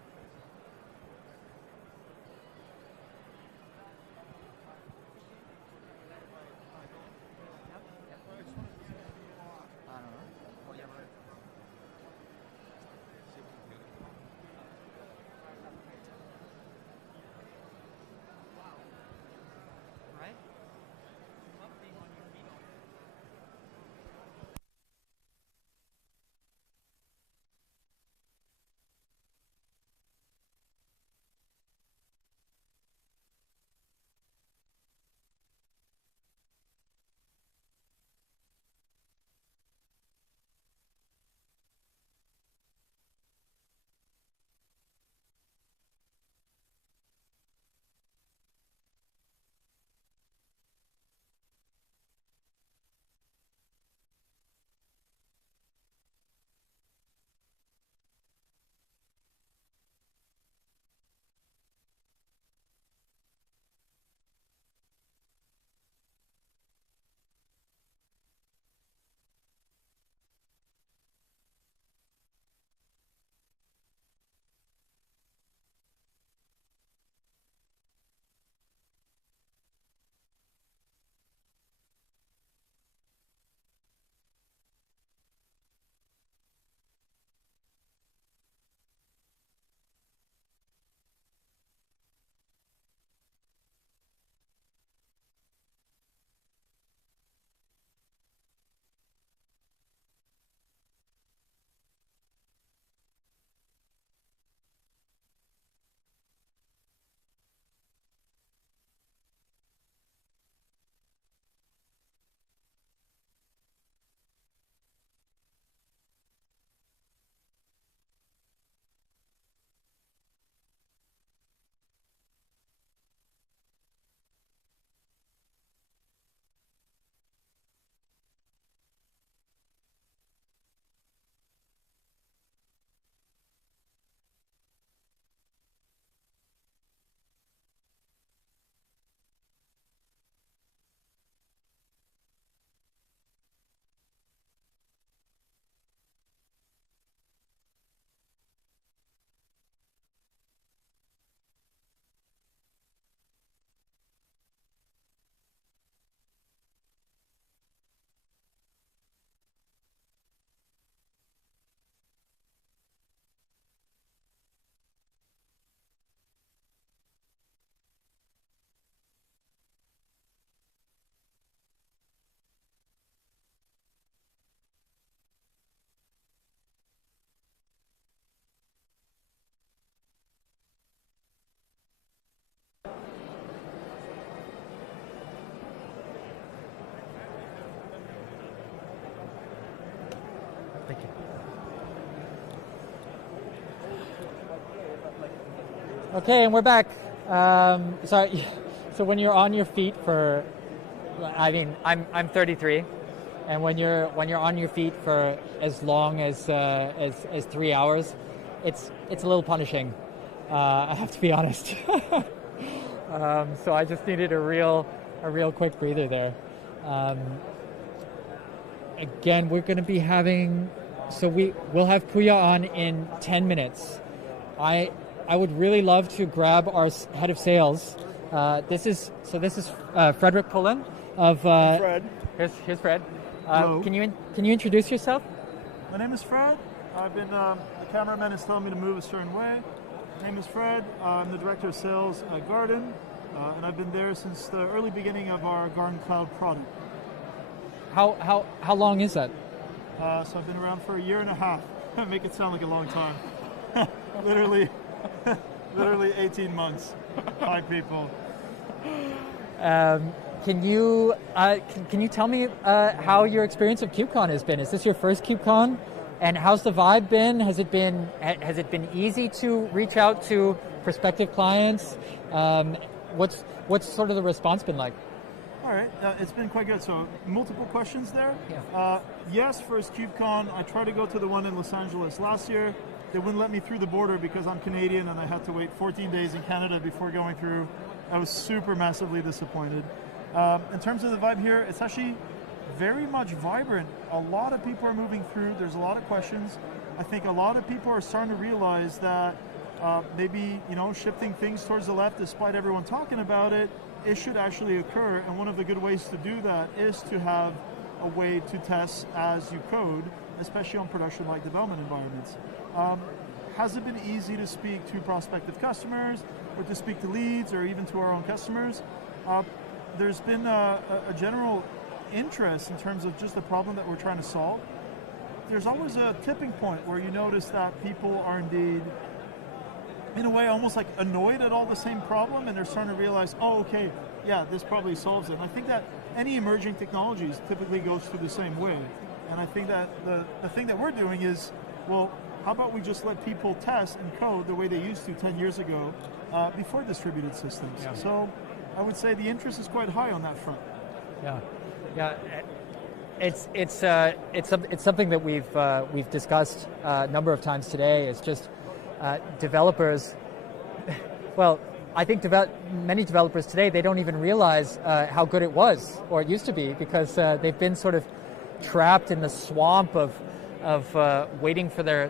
Okay, and we're back. Sorry. So when you're on your feet for, I mean, I'm 33, and when you're on your feet for as long as 3 hours, it's a little punishing. I have to be honest. So I just needed a real quick breather there. Again, we're going to be having, so we'll have Puja on in 10 minutes. I would really love to grab our head of sales. This is Frederick Pullen of. Fred. Here's Fred. Hello. Can you introduce yourself? My name is Fred. I've been the cameraman is telling me to move a certain way. My name is Fred. I'm the director of sales at Garden, and I've been there since the early beginning of our Garden Cloud product. How long is that? So I've been around for a year and a half. Make it sound like a long time. literally 18 months. 5 people. Can you tell me how your experience of KubeCon has been? Is this your first KubeCon? And how's the vibe been? Has it been easy to reach out to prospective clients? What's sort of the response been like? All right, it's been quite good. So multiple questions there. Yeah. Yes, first KubeCon. I tried to go to the one in Los Angeles last year. They wouldn't let me through the border because I'm Canadian and I had to wait 14 days in Canada before going through. I was super massively disappointed. In terms of the vibe here, it's actually very much vibrant. A lot of people are moving through. There's a lot of questions. I think a lot of people are starting to realize that maybe shifting things towards the left, despite everyone talking about it, it should actually occur. And one of the good ways to do that is to have a way to test as you code, especially on production-like development environments. Has it been easy to speak to prospective customers, or to speak to leads, or even to our own customers? There's been a general interest in terms of just the problem that we're trying to solve. There's always a tipping point where you notice that people are indeed, in a way, almost like annoyed at all the same problem, and they're starting to realize, oh, okay, yeah, this probably solves it. And I think that any emerging technologies typically goes through the same way. And I think that the thing that we're doing is, well, how about we just let people test and code the way they used to 10 years ago before distributed systems? Yeah. So I would say the interest is quite high on that front. Yeah. It's something that we've discussed a number of times today. It's just developers. Well, I think many developers today, they don't even realize how good it was, or it used to be, because they've been sort of trapped in the swamp of waiting for their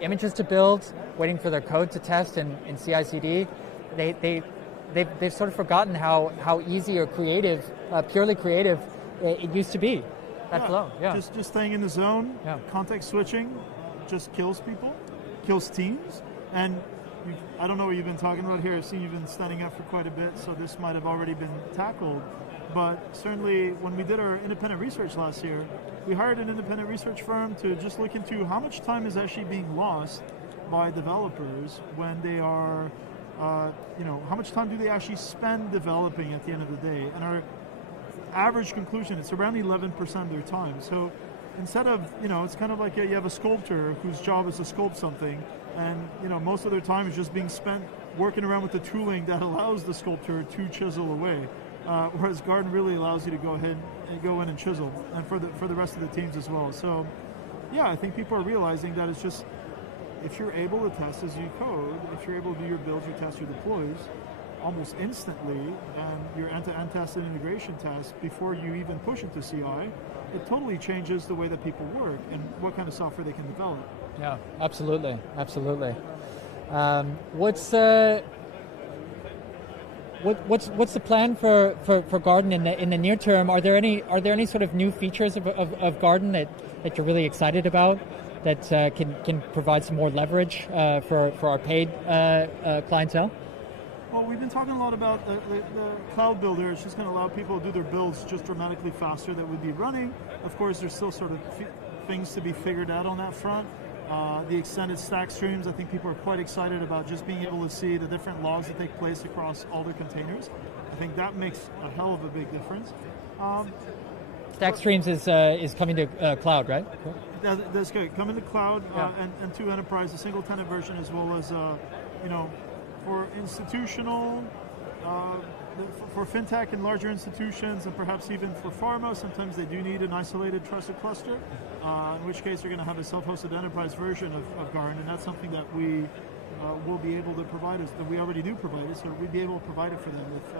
images to build, waiting for their code to test in CI/CD. They've sort of forgotten how easy or creative, purely creative, it used to be. That flow. Yeah. Just staying in the zone. Yeah. Context switching just kills people, kills teams, and I don't know what you've been talking about here. I've seen you've been standing up for quite a bit, so this might have already been tackled. But certainly, when we did our independent research last year, we hired an independent research firm to just look into how much time is actually being lost by developers when they are, how much time do they actually spend developing at the end of the day? And our average conclusion, it's around 11% of their time. So instead of, it's kind of like you have a sculptor whose job is to sculpt something, and most of their time is just being spent working around with the tooling that allows the sculptor to chisel away. Whereas Garden really allows you to go ahead and go in and chisel, and for the rest of the teams as well. So, yeah, I think people are realizing that it's just, if you're able to test as you code, if you're able to do your builds, your tests, your deploys almost instantly, and your end-to-end test and integration test before you even push it to CI, it totally changes the way that people work and what kind of software they can develop. Yeah, absolutely. What's the plan for Garden in the near term? Are there any sort of new features of Garden that you're really excited about, that can provide some more leverage for our paid clientele? Well, we've been talking a lot about the cloud builder. It's just going to allow people to do their builds just dramatically faster that would be running. Of course, there's still sort of things to be figured out on that front. The extended stack streams, I think people are quite excited about just being able to see the different logs that take place across all their containers. I think that makes a hell of a big difference. Stack streams is coming to cloud, right? That's good. Coming to cloud and to enterprise, a single tenant version, as well as for institutional, for fintech and larger institutions, and perhaps even for pharma, sometimes they do need an isolated trusted cluster, in which case they're going to have a self-hosted enterprise version of Garden, and that's something that we will be able to provide us, that we already do provide us, or we'd be able to provide it for them if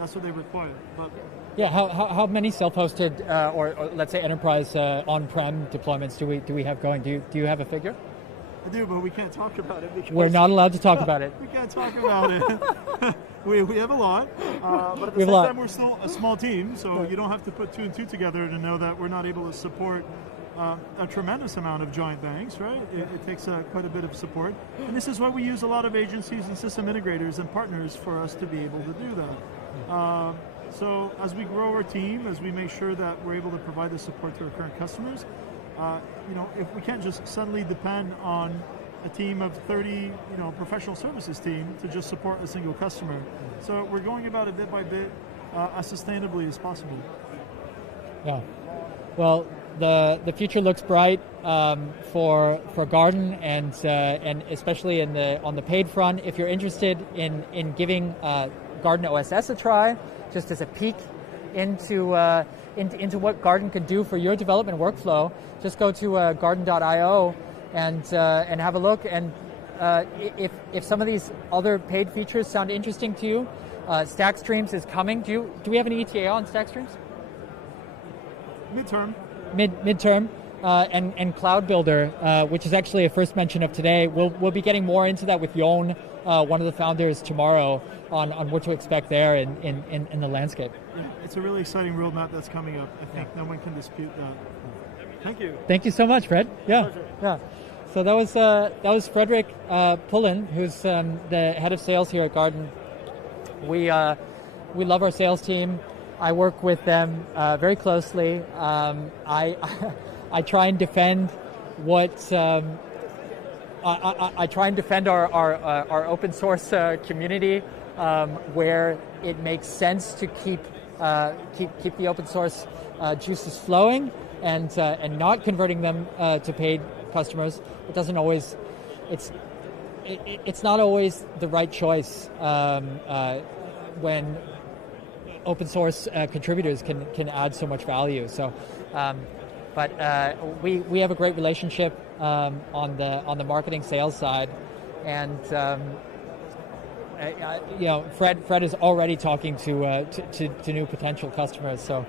that's what they require. But yeah, how many self-hosted or let's say enterprise on-prem deployments do we have going? Do you have a figure? I do, but we can't talk about it because we're not allowed to talk about it. We can't talk about it. we have a lot, but at the same time we're still a small team, so you don't have to put two and two together to know that we're not able to support a tremendous amount of giant banks, right? It takes quite a bit of support, and this is why we use a lot of agencies and system integrators and partners for us to be able to do that. So as we grow our team, as we make sure that we're able to provide the support to our current customers, if we can't just suddenly depend on a team of 30, professional services team to just support a single customer. So we're going about it bit by bit, as sustainably as possible. Yeah. Well, the future looks bright for Garden and especially on the paid front. If you're interested in giving Garden OSS a try, just as a peek into what Garden can do for your development workflow, just go to garden.io and have a look. And if some of these other paid features sound interesting to you, Stack Streams is coming. Do we have an ETA on Stack Streams? Midterm. Midterm. And Cloud Builder, which is actually a first mention of today. We'll be getting more into that with Jon, one of the founders, tomorrow on what to expect there in the landscape. Yeah, it's a really exciting roadmap that's coming up. I think no one can dispute that. Thank you. Thank you so much, Fred. Yeah. So that was Frederick Pullen, who's the head of sales here at Garden. We love our sales team. I work with them very closely. I try and defend I try and defend our open source community where it makes sense to keep the open source juices flowing and not converting them to paid customers. It doesn't always. It's not always the right choice when open source contributors can add so much value. So. But we have a great relationship on the marketing sales side, and Fred is already talking to new potential customers. So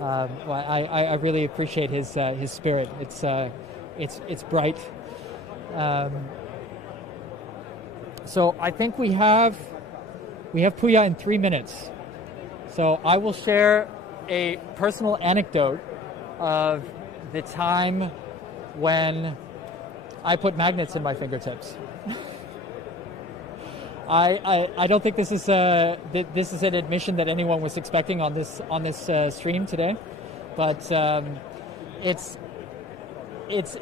I really appreciate his spirit. It's bright. So I think we have Puja in 3 minutes. So I will share a personal anecdote of the time when I put magnets in my fingertips. I don't think this is an admission that anyone was expecting on this stream today, but it's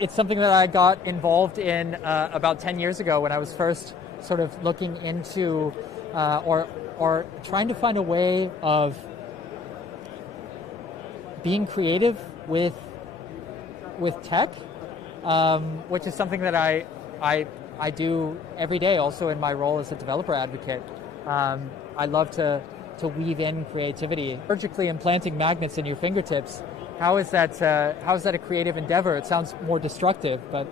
something that I got involved in about 10 years ago when I was first sort of looking into or trying to find a way of being creative with tech, which is something that I do every day, also in my role as a developer advocate. I love to weave in creativity. Surgically implanting magnets in your fingertips, how is that a creative endeavor? It sounds more destructive, but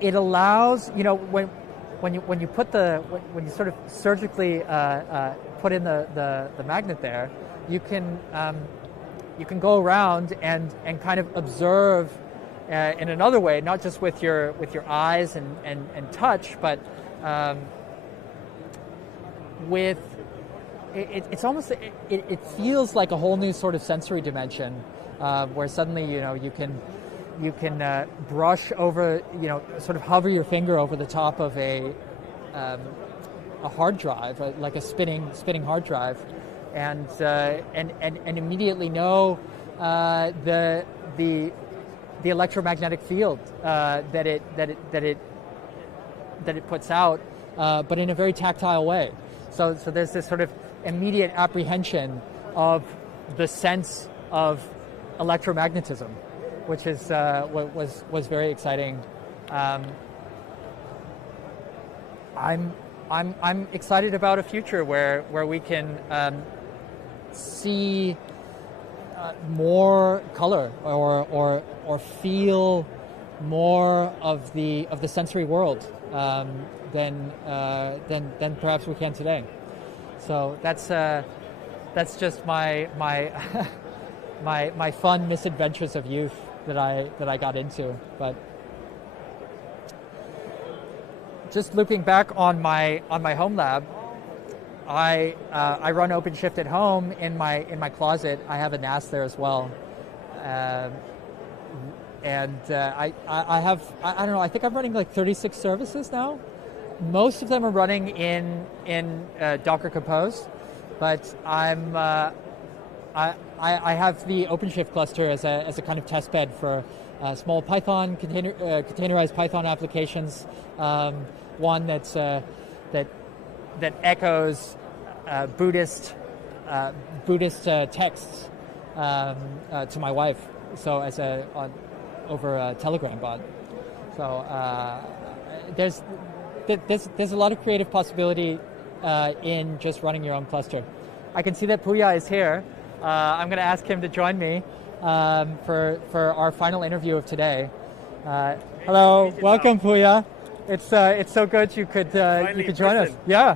it allows, when you sort of surgically put in the magnet there, you can go around and kind of observe in another way, not just with your eyes and touch, but with it's almost it feels like a whole new sort of sensory dimension where suddenly you can brush over, sort of hover your finger over the top of a hard drive, like a spinning hard drive, and immediately know the electromagnetic field that it puts out, but in a very tactile way. So there's this sort of immediate apprehension of the sense of electromagnetism. which is was very exciting. I'm excited about a future where we can see more color or feel more of the sensory world than perhaps we can today. So that's just my my fun misadventures of youth that I got into. But just looping back on my home lab, I run OpenShift at home in my closet. I have a NAS there as well, and I don't know. I think I'm running like 36 services now. Most of them are running in Docker Compose, but I have the OpenShift cluster as a kind of test bed for small Python containerized Python applications. One that echoes Buddhist texts to my wife, so over a Telegram bot. So there's a lot of creative possibility in just running your own cluster. I can see that Puja is here. I'm going to ask him to join me for our final interview of today. Hello, welcome, Puja. It's so good you could join us. Yeah.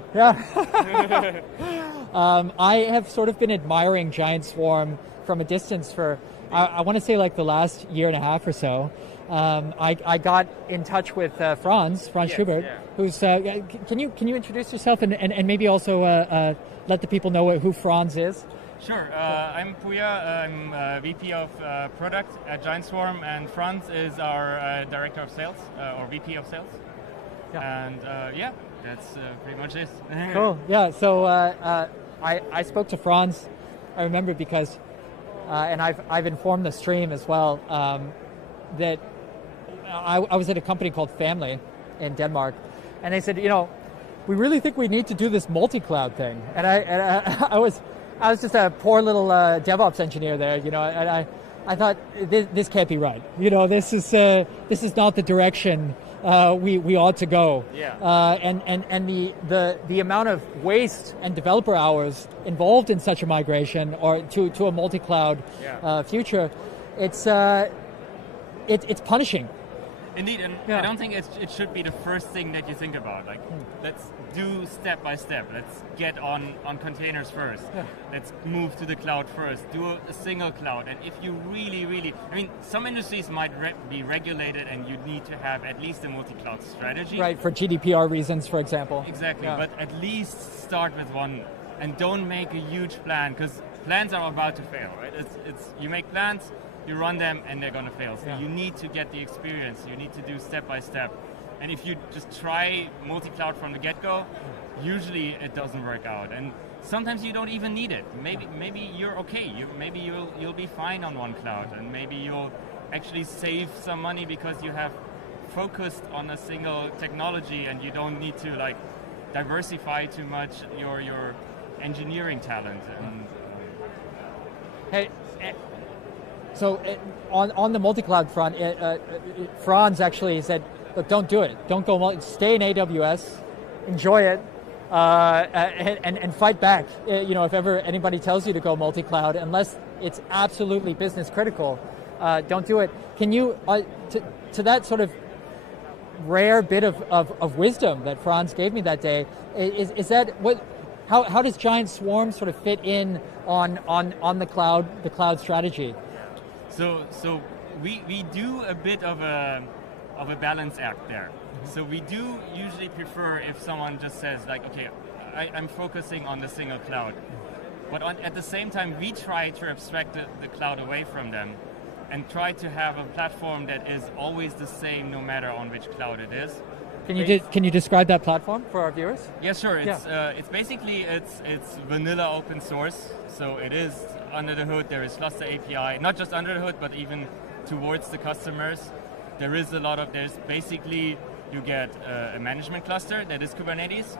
I have sort of been admiring Giant Swarm from a distance for I want to say like the last year and a half or so. I got in touch with Franz Schubert, who's can you introduce yourself and maybe also let the people know who Franz is? Sure. I'm Puja. I'm VP of Product at Giant Swarm, and Franz is our Director of Sales, or VP of Sales. Yeah. And that's pretty much it. Cool. Yeah. So I spoke to Franz. I remember because, and I've informed the stream as well that I was at a company called Family in Denmark, and they said, we really think we need to do this multi-cloud thing, and I was just a poor little DevOps engineer there, and I thought this can't be right. This is not the direction we ought to go. Yeah. And the amount of waste and developer hours involved in such a migration or to a multi-cloud future, it's punishing. Indeed, and I don't think it should be the first thing that you think about. Like, let's do step by step. Let's get on containers first. Yeah. Let's move to the cloud first. Do a single cloud. And if you really, some industries might be regulated, and you need to have at least a multi-cloud strategy. Right, for GDPR reasons, for example. Exactly, but at least start with one, and don't make a huge plan, because plans are about to fail. Right? It's you make plans. You run them and they're going to fail. So you need to get the experience. You need to do step by step. And if you just try multi-cloud from the get-go, usually it doesn't work out. And sometimes you don't even need it. Maybe you're okay. Maybe you'll be fine on one cloud, and maybe you'll actually save some money because you have focused on a single technology, and you don't need to diversify too much your engineering talent. And, hey. So on the multi-cloud front, Franz actually said, look, don't do it. Don't go stay in AWS, enjoy it, and fight back. If ever anybody tells you to go multi-cloud, unless it's absolutely business critical, don't do it. Can you, to that sort of rare bit of wisdom that Franz gave me that day, is that what? How does Giant Swarm sort of fit in on the cloud strategy? So we do a bit of a balance act there. Mm-hmm. So we do usually prefer if someone just says okay, I'm focusing on the single cloud, but at the same time we try to abstract the cloud away from them and try to have a platform that is always the same no matter on which cloud it is. Can you describe that platform for our viewers? Yeah, sure. It's basically it's vanilla open source. So it is under the hood. There is Fluster API, not just under the hood, but even towards the customers. There's basically you get a management cluster that is Kubernetes,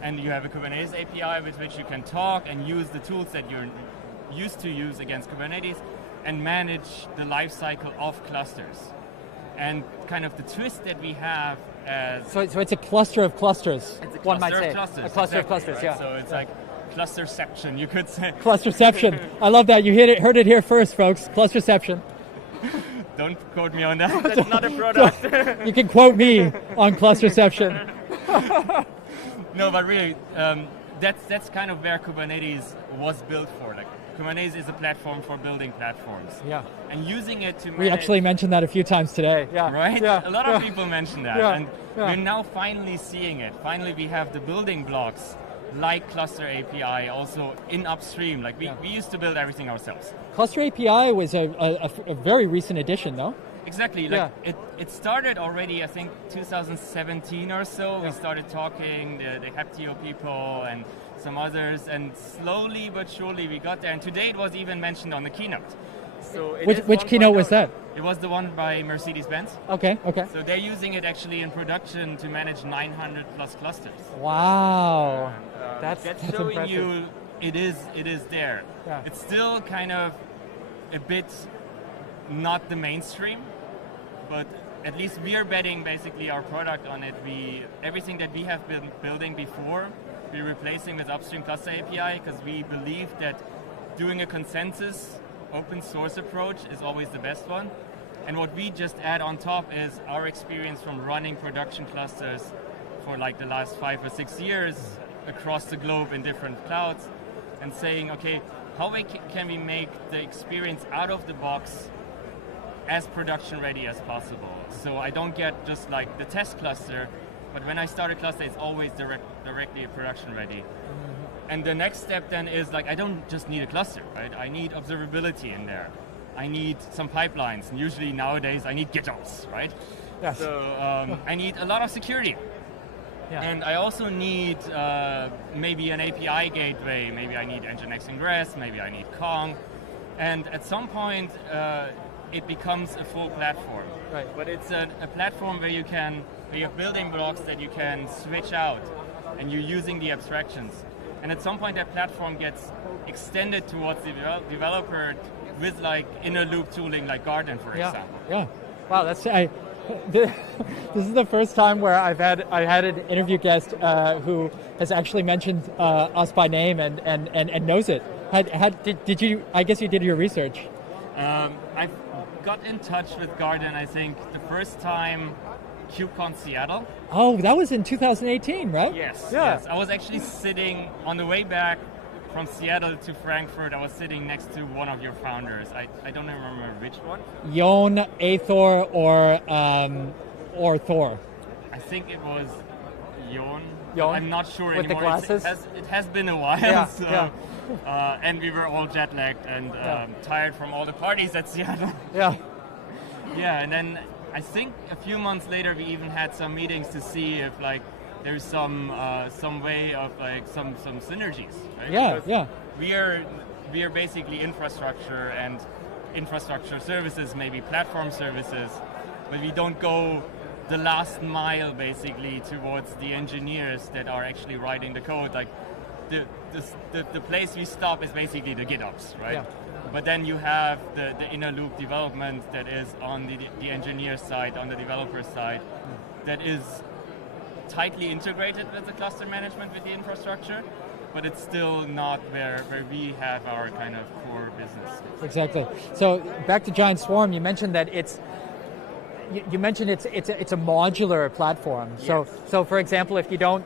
and you have a Kubernetes API with which you can talk and use the tools that you're used to use against Kubernetes. and manage the life cycle of clusters. And kind of the twist that we have as... So it's a cluster of clusters, it's a one might cluster say. of clusters, A cluster exactly, of clusters, right? yeah. So it's like clusterception, you could say. Clusterception. I love that. You heard it here first, folks. Clusterception. Don't quote me on that. That's not a product. You can quote me on clusterception. No, but really, that's kind of where Kubernetes was built for. Like, Kubernetes is a platform for building platforms. Yeah. And using it to manage... We actually mentioned that a few times today. Yeah. Right? Yeah. A lot of people mention that. Yeah. And we're now finally seeing it. Finally, we have the building blocks like Cluster API also in upstream. Like we used to build everything ourselves. Cluster API was a very recent addition, though. Exactly. Like it started already, I think, 2017 or so. Yeah. We started talking, the Heptio people and some others, and slowly but surely we got there. And today it was even mentioned on the keynote. So which keynote was that? It was the one by Mercedes-Benz. Okay. So they're using it actually in production to manage 900 plus clusters. Wow. That's showing impressive. you it is there. Yeah. It's still kind of a bit not the mainstream, but at least we're betting basically our product on it. Everything that we have been building before, we're replacing with upstream Cluster API because we believe that doing a consensus open source approach is always the best one. And what we just add on top is our experience from running production clusters for like the last 5 or 6 years across the globe in different clouds, and saying, okay, how can we make the experience out of the box as production ready as possible? So I don't get just like the test cluster, but when I start a cluster, it's always directly production ready. And the next step then is like, I don't just need a cluster, right? I need observability in there. I need some pipelines, and usually nowadays I need GitOps, right? Yes. So I need a lot of security. Yeah. And I also need maybe an API gateway, maybe I need Nginx Ingress, maybe I need Kong. And at some point, it becomes a full platform. Right. But it's a platform where you have building blocks that you can switch out, and you're using the abstractions. And at some point, that platform gets extended towards the developer with like inner loop tooling like Garden, for example. Yeah. Wow, this is the first time where I had an interview guest who has actually mentioned us by name and knows it. Did you? I guess you did your research. I got in touch with Garden, I think, the first time KubeCon Seattle. Oh, that was in 2018, right? Yes. Yeah. Yes. I was actually sitting on the way back from Seattle to Frankfurt. I was sitting next to one of your founders. I don't remember which one. Jon, Aethor, or Thor. I think it was Jon. Jon? I'm not sure with anymore. With the glasses? It has been a while. Yeah, so, yeah. And we were all jet lagged and tired from all the parties at Seattle. Yeah. Yeah, and then I think a few months later we even had some meetings to see if like there's some way of like some synergies. Right? Yeah, because yeah. We are basically infrastructure and infrastructure services, maybe platform services, but we don't go the last mile basically towards the engineers that are actually writing the code. Like the place we stop is basically the GitOps, right? Yeah. But then you have the inner loop development that is on the engineer side, on the developer side, that is tightly integrated with the cluster management with the infrastructure, but it's still not where we have our kind of core business. Exactly. So back to Giant Swarm, you mentioned that it's a modular platform. Yes. So for example, if you don't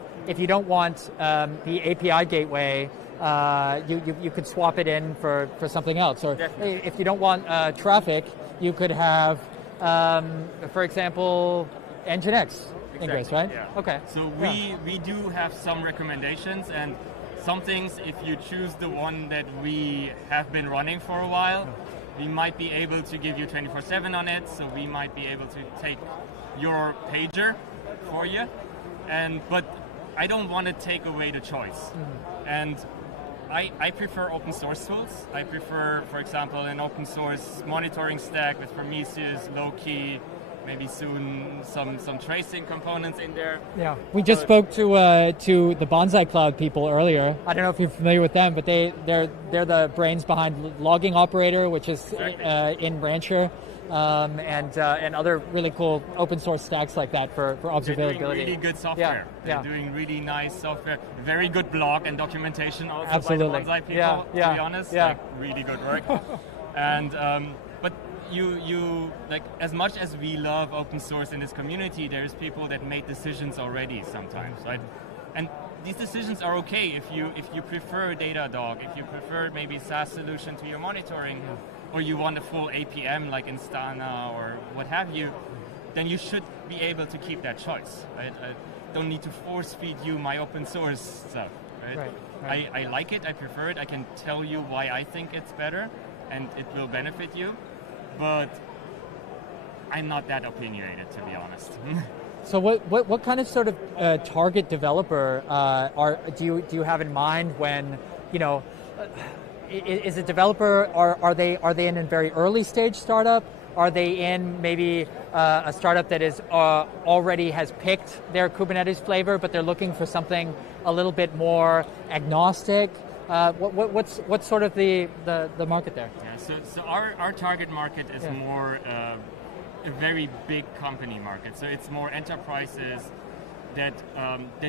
want the API gateway, you could swap it in for something else. Or Definitely. If you don't want traffic, you could have, for example, Nginx Ingress, right? Yeah. Okay. So we do have some recommendations, and some things, if you choose the one that we have been running for a while, we might be able to give you 24/7 on it. So we might be able to take your pager for you, but I don't want to take away the choice. And I prefer open source tools. I prefer, for example, an open source monitoring stack with Prometheus, Loki, maybe soon some tracing components in there. Yeah, we just spoke to the Bonsai Cloud people earlier. I don't know if you're familiar with them, but they're the brains behind Logging Operator, which is in Rancher, and other really cool open source stacks like that for observability. They're doing really good software. Yeah. They're doing really nice software. Very good blog and documentation also Absolutely. by the Bonsai people. Yeah. To be honest, like really good work. And but you like, as much as we love open source in this community, there's people that made decisions already sometimes, right? And these decisions are okay if you prefer Datadog, if you prefer maybe SaaS solution to your monitoring, or you want a full APM like Instana or what have you, then you should be able to keep that choice, right? I don't need to force feed you my open source stuff, right? I like it, I prefer it, I can tell you why I think it's better, and it will benefit you, but I'm not that opinionated, to be honest. So what kind of sort of target developer do you have in mind when, is a developer, are they in a very early stage startup? Are they in maybe a startup that is already has picked their Kubernetes flavor, but they're looking for something a little bit more agnostic? What's sort of the market there? Yeah, so our target market is more a very big company market. So it's more enterprises that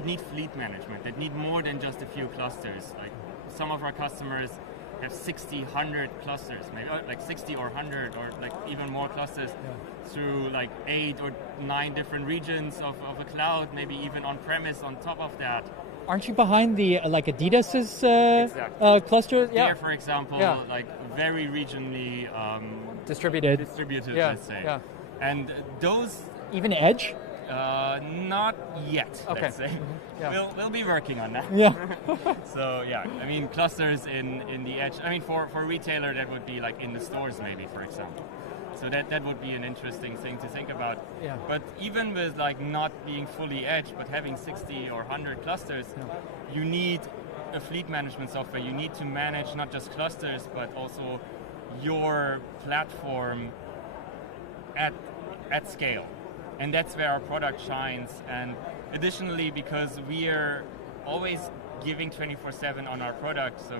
need fleet management, that need more than just a few clusters. Like some of our customers have 60, 100 clusters, maybe like 60 or 100 or like even more clusters through like 8 or 9 different regions of a cloud, maybe even on-premise on top of that. Aren't you behind the like Adidas's cluster? There, for example, like very regionally distributed, let's say. Yeah. And those... Even Edge? Not yet, okay. Let's say. We'll be working on that. Yeah. So yeah, I mean clusters in the Edge. I mean for retailer that would be like in the stores maybe, for example. So that would be an interesting thing to think about. Yeah. But even with like not being fully Edge, but having 60 or 100 clusters, you need a fleet management software. You need to manage not just clusters, but also your platform at scale. And that's where our product shines. And additionally, because we are always giving 24/7 on our product, so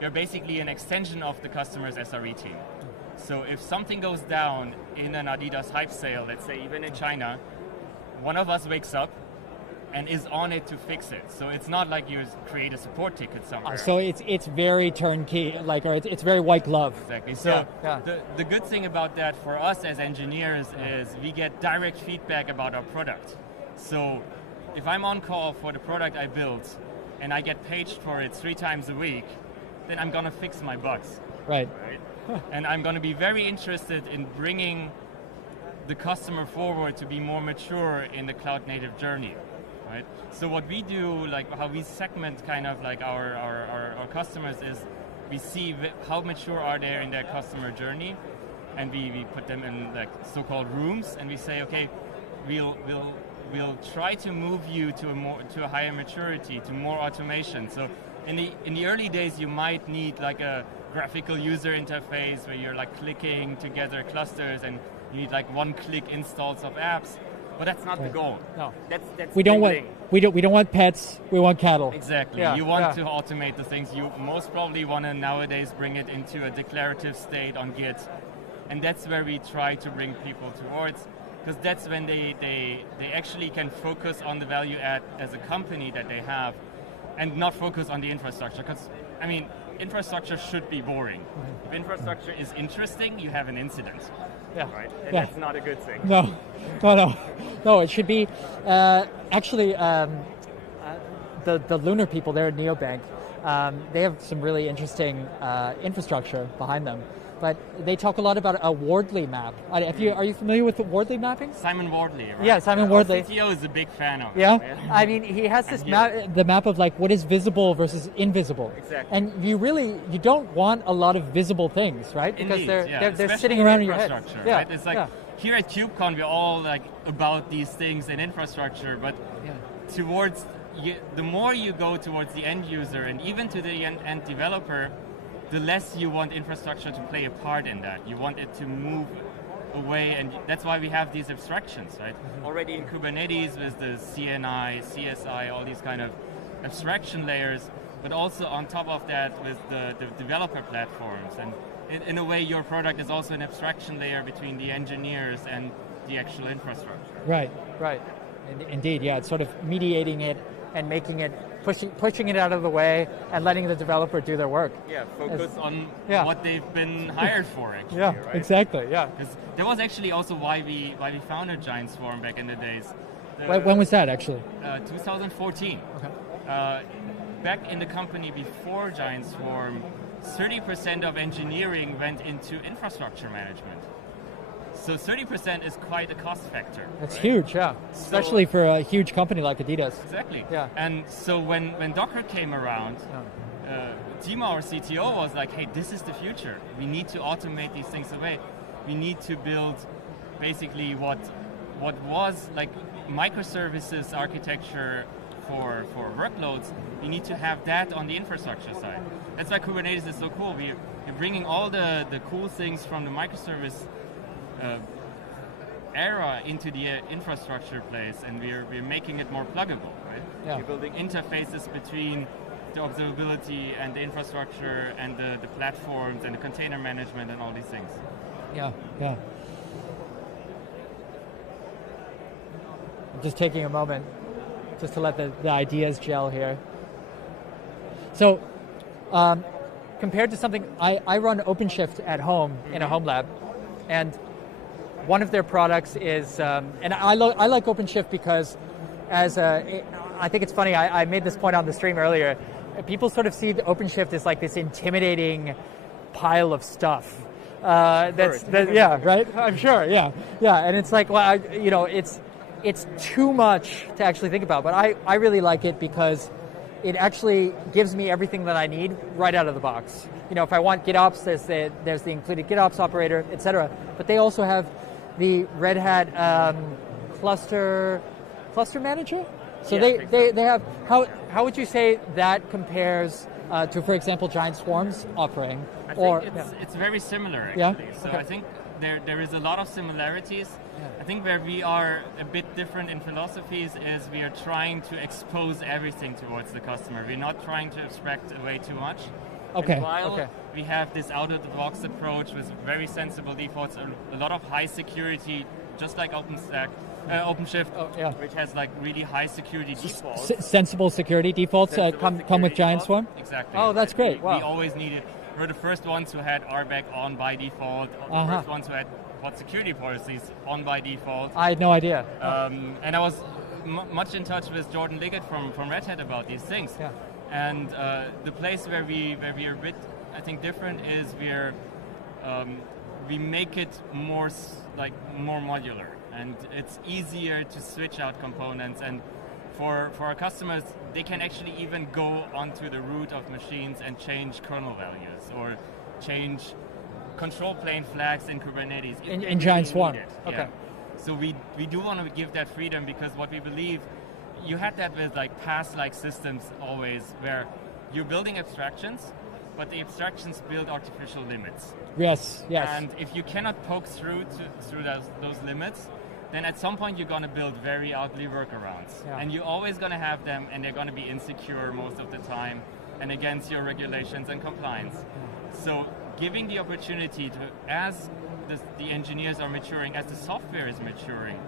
we're basically an extension of the customer's SRE team. So if something goes down in an Adidas hype sale, let's say even in China, one of us wakes up and is on it to fix it. So it's not like you create a support ticket somewhere. So it's very turnkey, like, or it's very white glove. Exactly. So the good thing about that for us as engineers is we get direct feedback about our product. So if I'm on call for the product I built and I get paged for it 3 times a week, then I'm gonna fix my bugs. Right. And I'm going to be very interested in bringing the customer forward to be more mature in the cloud native journey, right? So what we do, like how we segment kind of like our customers is we see how mature are they in their customer journey, and we put them in like so-called rooms, and we say, okay, we'll try to move you to a higher maturity, to more automation. So in the early days, you might need like a graphical user interface where you're like clicking together clusters and you need like one-click installs of apps, but that's not the goal. No, that's we don't want pets. We want cattle. Exactly. Yeah. You want to automate the things. You most probably want to nowadays bring it into a declarative state on Git, and that's where we try to bring people towards, because that's when they actually can focus on the value add as a company that they have, and not focus on the infrastructure. Because I mean, infrastructure should be boring. If infrastructure is interesting, you have an incident. Yeah. Right? And that's not a good thing. No, it should be actually the Lunar people there at Neobank. They have some really interesting infrastructure behind them. But they talk a lot about a Wardley map. Are you familiar with the Wardley mapping? Simon Wardley, right? Yeah, Simon Wardley. Our CTO is a big fan of it. Yeah, right? I mean, he has this the map of like what is visible versus invisible. Exactly. And you don't want a lot of visible things, right? Because Indeed, they're sitting around in your head. Yeah. Right? It's like here at KubeCon, we're all like about these things in infrastructure, but towards the more you go towards the end user and even to the end developer, the less you want infrastructure to play a part in that. You want it to move away, and that's why we have these abstractions, right? Already in Kubernetes with the CNI, CSI, all these kind of abstraction layers, but also on top of that with the developer platforms. And in a way, your product is also an abstraction layer between the engineers and the actual infrastructure. Right. Indeed, yeah. It's sort of mediating it and making it, pushing it out of the way and letting the developer do their work. Yeah, focus on what they've been hired for, actually. Yeah, right? exactly. Yeah. Because that was actually also why we founded Giant Swarm back in the days. When was that actually? 2014. Okay. Back in the company before Giant Swarm, 30% of engineering went into infrastructure management. So 30% is quite a cost factor. That's right? huge, yeah. Especially for a huge company like Adidas. Exactly. Yeah. And so when Docker came around, Timo, our CTO, was like, hey, this is the future. We need to automate these things away. We need to build basically what was like microservices architecture for workloads. We need to have that on the infrastructure side. That's why Kubernetes is so cool. We're bringing all the cool things from the microservice era into the infrastructure place, and we're making it more pluggable, right? Yeah. We're building interfaces between the observability and the infrastructure and the platforms and the container management and all these things. Yeah. I'm just taking a moment just to let the ideas gel here. So, compared to something, I run OpenShift at home in a home lab, and one of their products is, and I like OpenShift because I think it's funny, I made this point on the stream earlier, people sort of see the OpenShift as like this intimidating pile of stuff. Yeah, right? I'm sure, yeah. And it's like, well, it's too much to actually think about, but I really like it because it actually gives me everything that I need right out of the box. If I want GitOps, there's the included GitOps operator, etc. But they also have the Red Hat cluster manager. So they have, how would you say that compares to, for example, Giant Swarm's offering? I think it's very similar, actually. Yeah? So Okay. I think there is a lot of similarities. Yeah. I think where we are a bit different in philosophies is we are trying to expose everything towards the customer. We're not trying to abstract away too much. Okay. And while we have this out-of-the-box approach with very sensible defaults, a lot of high security, just like OpenShift, which has like really high security defaults. Sensible security defaults come with Giant Swarm? Exactly. Oh, that's great. Wow. We always needed. We're the first ones who had RBAC on by default. The first ones who had what security policies on by default. I had no idea. And I was much in touch with Jordan Liggett from Red Hat about these things. Yeah. And the place where we are a bit, I think, different is we make it more modular, and it's easier to switch out components. And for our customers, they can actually even go onto the root of machines and change kernel values or change control plane flags in Kubernetes. In Giant Swarm. Okay. Yeah. So we do want to give that freedom, because what we believe, you had that with like PaaS-like systems always, where you're building abstractions, but the abstractions build artificial limits. Yes. And if you cannot poke through those limits, then at some point you're going to build very ugly workarounds. Yeah. And you're always going to have them, and they're going to be insecure most of the time and against your regulations and compliance. So giving the opportunity to, as the engineers are maturing, as the software is maturing,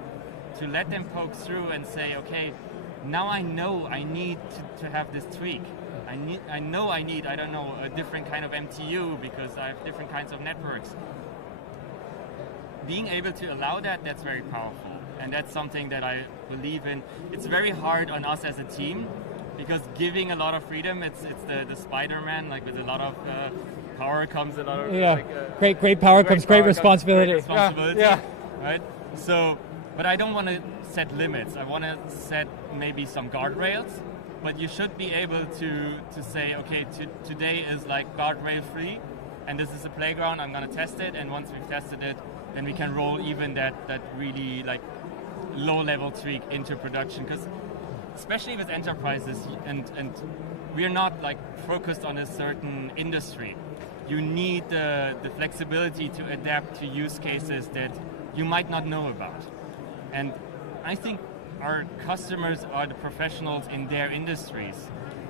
to let them poke through and say, okay, now I know I need to have this tweak. I know I need, I don't know, a different kind of MTU because I have different kinds of networks. Being able to allow that, that's very powerful. And that's something that I believe in. It's very hard on us as a team, because giving a lot of freedom, it's the Spider-Man, like with a lot of power comes a lot of... Great power comes great responsibility. Yeah. Right? So, but I don't want to set limits. I want to set maybe some guardrails, but you should be able to say, okay, today is like guardrail free, and this is a playground, I'm going to test it, and once we've tested it, then we can roll even that really like low-level tweak into production. Because especially with enterprises, and we're not like focused on a certain industry, you need the flexibility to adapt to use cases that you might not know about. And I think our customers are the professionals in their industries.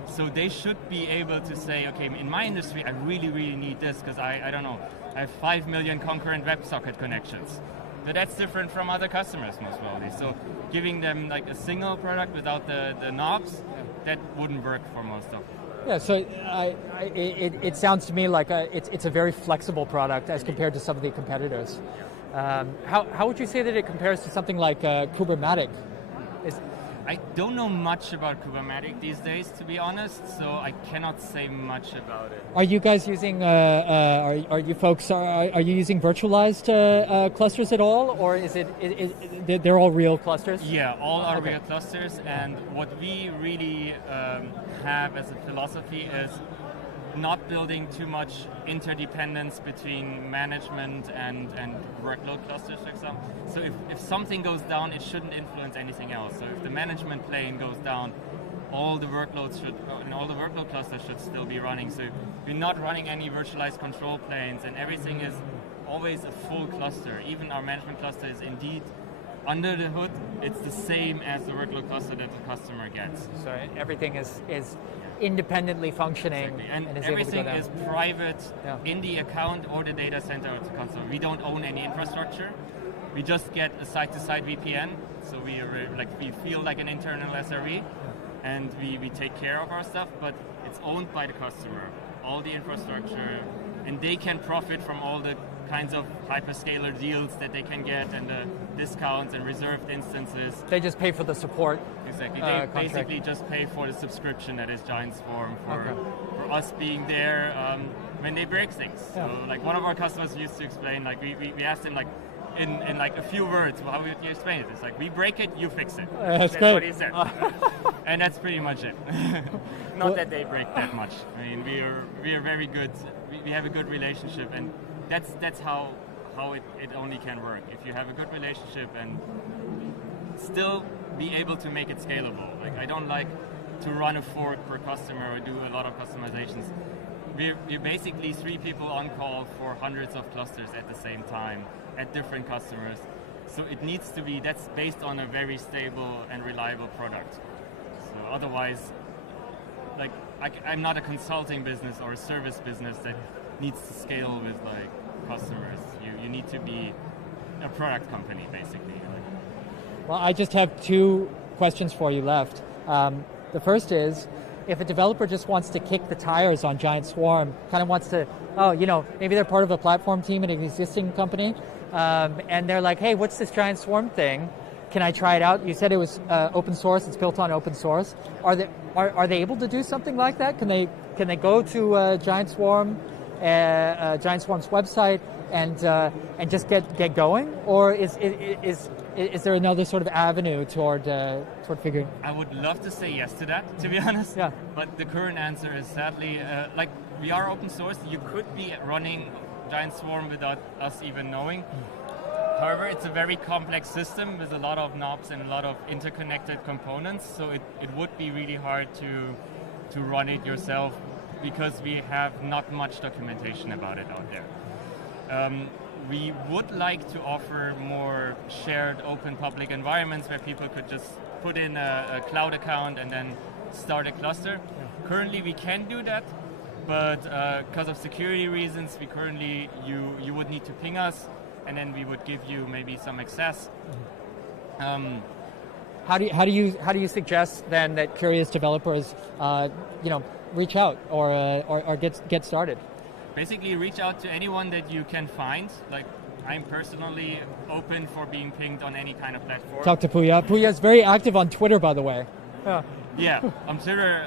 So they should be able to say, okay, in my industry, I really, really need this because I don't know, I have 5 million concurrent WebSocket connections. But that's different from other customers most probably. So giving them like a single product without the knobs, that wouldn't work for most of them. Yeah, so it sounds to me like it's a very flexible product as compared to some of the competitors. How would you say that it compares to something like Kubermatic? I don't know much about Kubermatic these days, to be honest, so I cannot say much about it. Are you guys using? Are you folks? Are you using virtualized clusters at all, or is they're all real clusters? Yeah, all are real clusters, and what we really have as a philosophy is not building too much interdependence between management and workload clusters, for example. So if something goes down, it shouldn't influence anything else. So if the management plane goes down, all the workloads all the workload clusters should still be running. So we're not running any virtualized control planes, and everything is always a full cluster. Even our management cluster is indeed under the hood. It's the same as the workload cluster that the customer gets. So everything is independently functioning, exactly. And is everything able to is private in the account or the data center of the customer. We don't own any infrastructure. We just get a site-to-site VPN, so we feel like an internal SRE, and we take care of our stuff. But it's owned by the customer, all the infrastructure, and they can profit from all the kinds of hyperscaler deals that they can get and the discounts and reserved instances. They just pay for the support. Exactly. They basically just pay for the subscription that is Giant Swarm for us being there when they break things. Yeah. So like one of our customers used to explain, like we asked him like in like a few words, how would you explain it? It's like, we break it, you fix it. That's what he said. And that's pretty much it. Not that they break that much. I mean, we are very good. We have a good relationship, and that's how it only can work. If you have a good relationship and still be able to make it scalable. Like, I don't like to run a fork per customer or do a lot of customizations. We're basically 3 people on call for hundreds of clusters at the same time at different customers. So it needs to be, that's based on a very stable and reliable product. So otherwise, like, I'm not a consulting business or a service business that needs to scale with like customers. You need to be a product company, basically. Well, I just have 2 questions for you left. The first is, if a developer just wants to kick the tires on Giant Swarm, kind of wants to, maybe they're part of a platform team in an existing company, and they're like, hey, what's this Giant Swarm thing? Can I try it out? You said it was open source. It's built on open source. Are they able to do something like that? Can they go to Giant Swarm's website and just get going, or is there another sort of avenue toward figuring? I would love to say yes to that, to be honest. Yeah. But the current answer is sadly, we are open source. You could be running Giant Swarm without us even knowing. However, it's a very complex system with a lot of knobs and a lot of interconnected components. So it would be really hard to run it yourself because we have not much documentation about it out there. We would like to offer more shared open public environments where people could just put in a cloud account and then start a cluster. Yeah. Currently we can do that, but because of security reasons, you would need to ping us, and then we would give you maybe some access. How do you suggest then that curious developers reach out or get started? Basically, reach out to anyone that you can find. Like, I'm personally open for being pinged on any kind of platform. Talk to Puja. Puja is very active on Twitter, by the way. Yeah, on Twitter,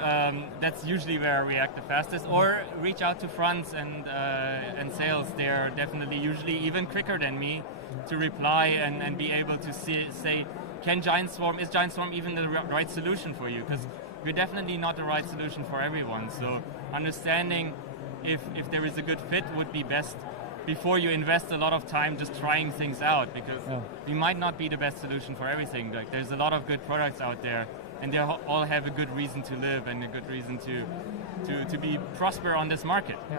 that's usually where I react the fastest. Or reach out to fronts and sales. They're definitely usually even quicker than me to reply and be able to say, is Giant Swarm even the right solution for you? Because we're definitely not the right solution for everyone. So understanding if there is a good fit would be best before you invest a lot of time just trying things out, because we might not be the best solution for everything. Like, there's a lot of good products out there, and they all have a good reason to live and a good reason to be prosper on this market. Yeah.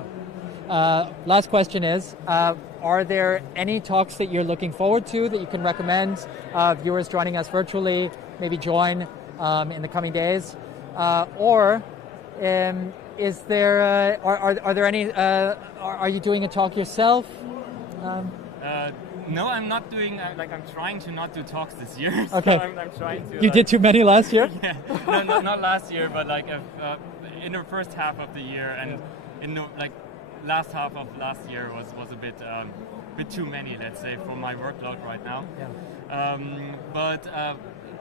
last question is, are there any talks that you're looking forward to that you can recommend viewers joining us virtually, maybe join in the coming days? Or is there, are there any, are you doing a talk yourself? No, I'm not doing, I'm trying to not do talks this year. Okay. So I'm trying to. You did too many last year? Yeah. No, not last year, but in the first half of the year, and in the last half of last year was a bit too many, let's say, for my workload right now. Yeah. But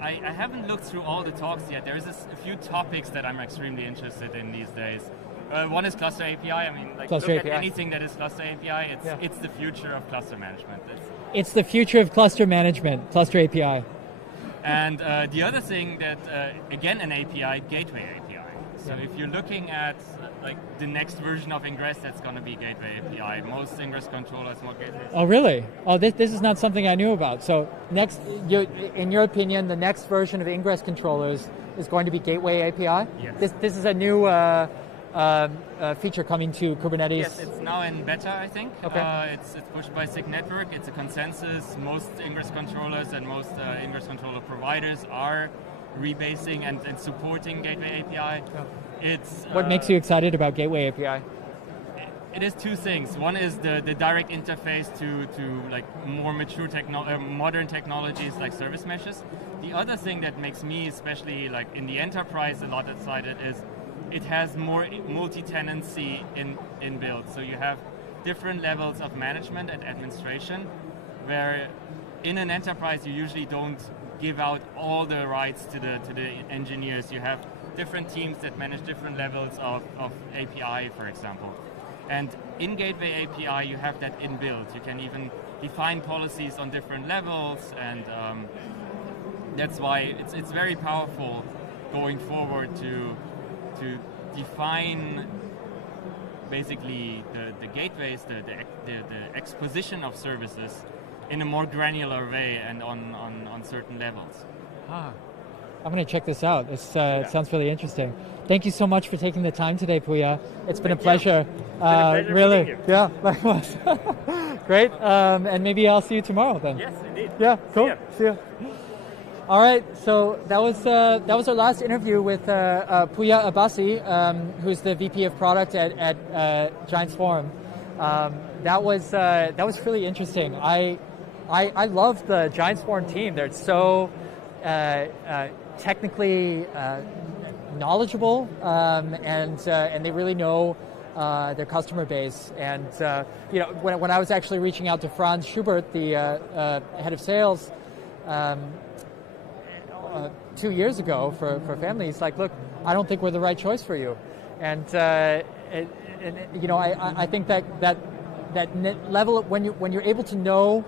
I haven't looked through all the talks yet. There's a few topics that I'm extremely interested in these days. One is cluster API. I mean, cluster look API. at anything that is cluster API. It's the future of cluster management. It's the future of cluster management, cluster API. And the other thing that, again, an API, gateway API. So if you're looking at the next version of Ingress, that's going to be gateway API. Most Ingress controllers, more gateway. Oh, really? Oh, this is not something I knew about. So next, in your opinion, the next version of Ingress controllers is going to be gateway API? Yes. This is a new feature coming to Kubernetes? Yes, it's now in beta, I think. Okay. It's pushed by SIG Network. It's a consensus. Most Ingress controllers and most Ingress controller providers are rebasing and supporting Gateway API. It's what makes you excited about Gateway API? It is two things. One is the direct interface to more mature modern technologies like service meshes. The other thing that makes me, especially in the enterprise, a lot excited is it has more multi-tenancy in build. So you have different levels of management and administration, where in an enterprise you usually don't give out all the rights to the engineers. You have different teams that manage different levels of API, for example. And in Gateway API, you have that inbuilt. You can even define policies on different levels, and that's why it's very powerful going forward to define basically the gateways, the exposition of services in a more granular way and on certain levels. I'm going to check this out. It sounds really interesting. Thank you so much for taking the time today, Puja. It's been a pleasure. Really. Meeting you. Yeah, likewise. Great. And maybe I'll see you tomorrow then. Yes, indeed. Yeah, cool. See ya. All right, so that was our last interview with Puja Abbassi, who's the VP of Product at Giant Swarm. That was really interesting. I love the Giant Swarm team. They're so technically knowledgeable, and they really know their customer base. And when I was actually reaching out to Franz Schubert, the head of sales, 2 years ago for family, he's like, look, I don't think we're the right choice for you. And I think that level when you're able to know,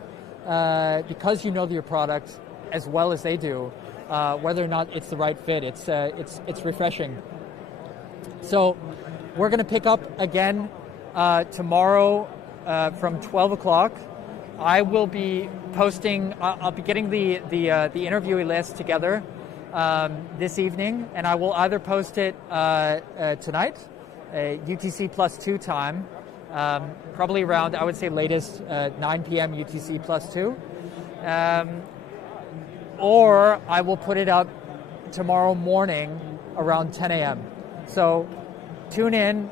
because you know your product as well as they do, whether or not it's the right fit, it's refreshing. So we're going to pick up again tomorrow from 12 o'clock. I will be posting. I'll be getting the interviewee list together this evening, and I will either post it tonight, UTC +2 time, probably around, I would say latest 9 p.m. UTC +2, or I will put it up tomorrow morning around 10 a.m. So tune in,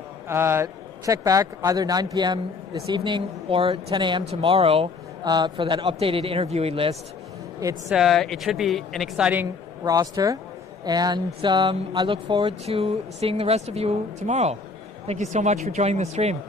check back either 9 p.m. this evening or 10 a.m. tomorrow for that updated interviewee list. It should be an exciting roster, and I look forward to seeing the rest of you tomorrow. Thank you so much for joining the stream.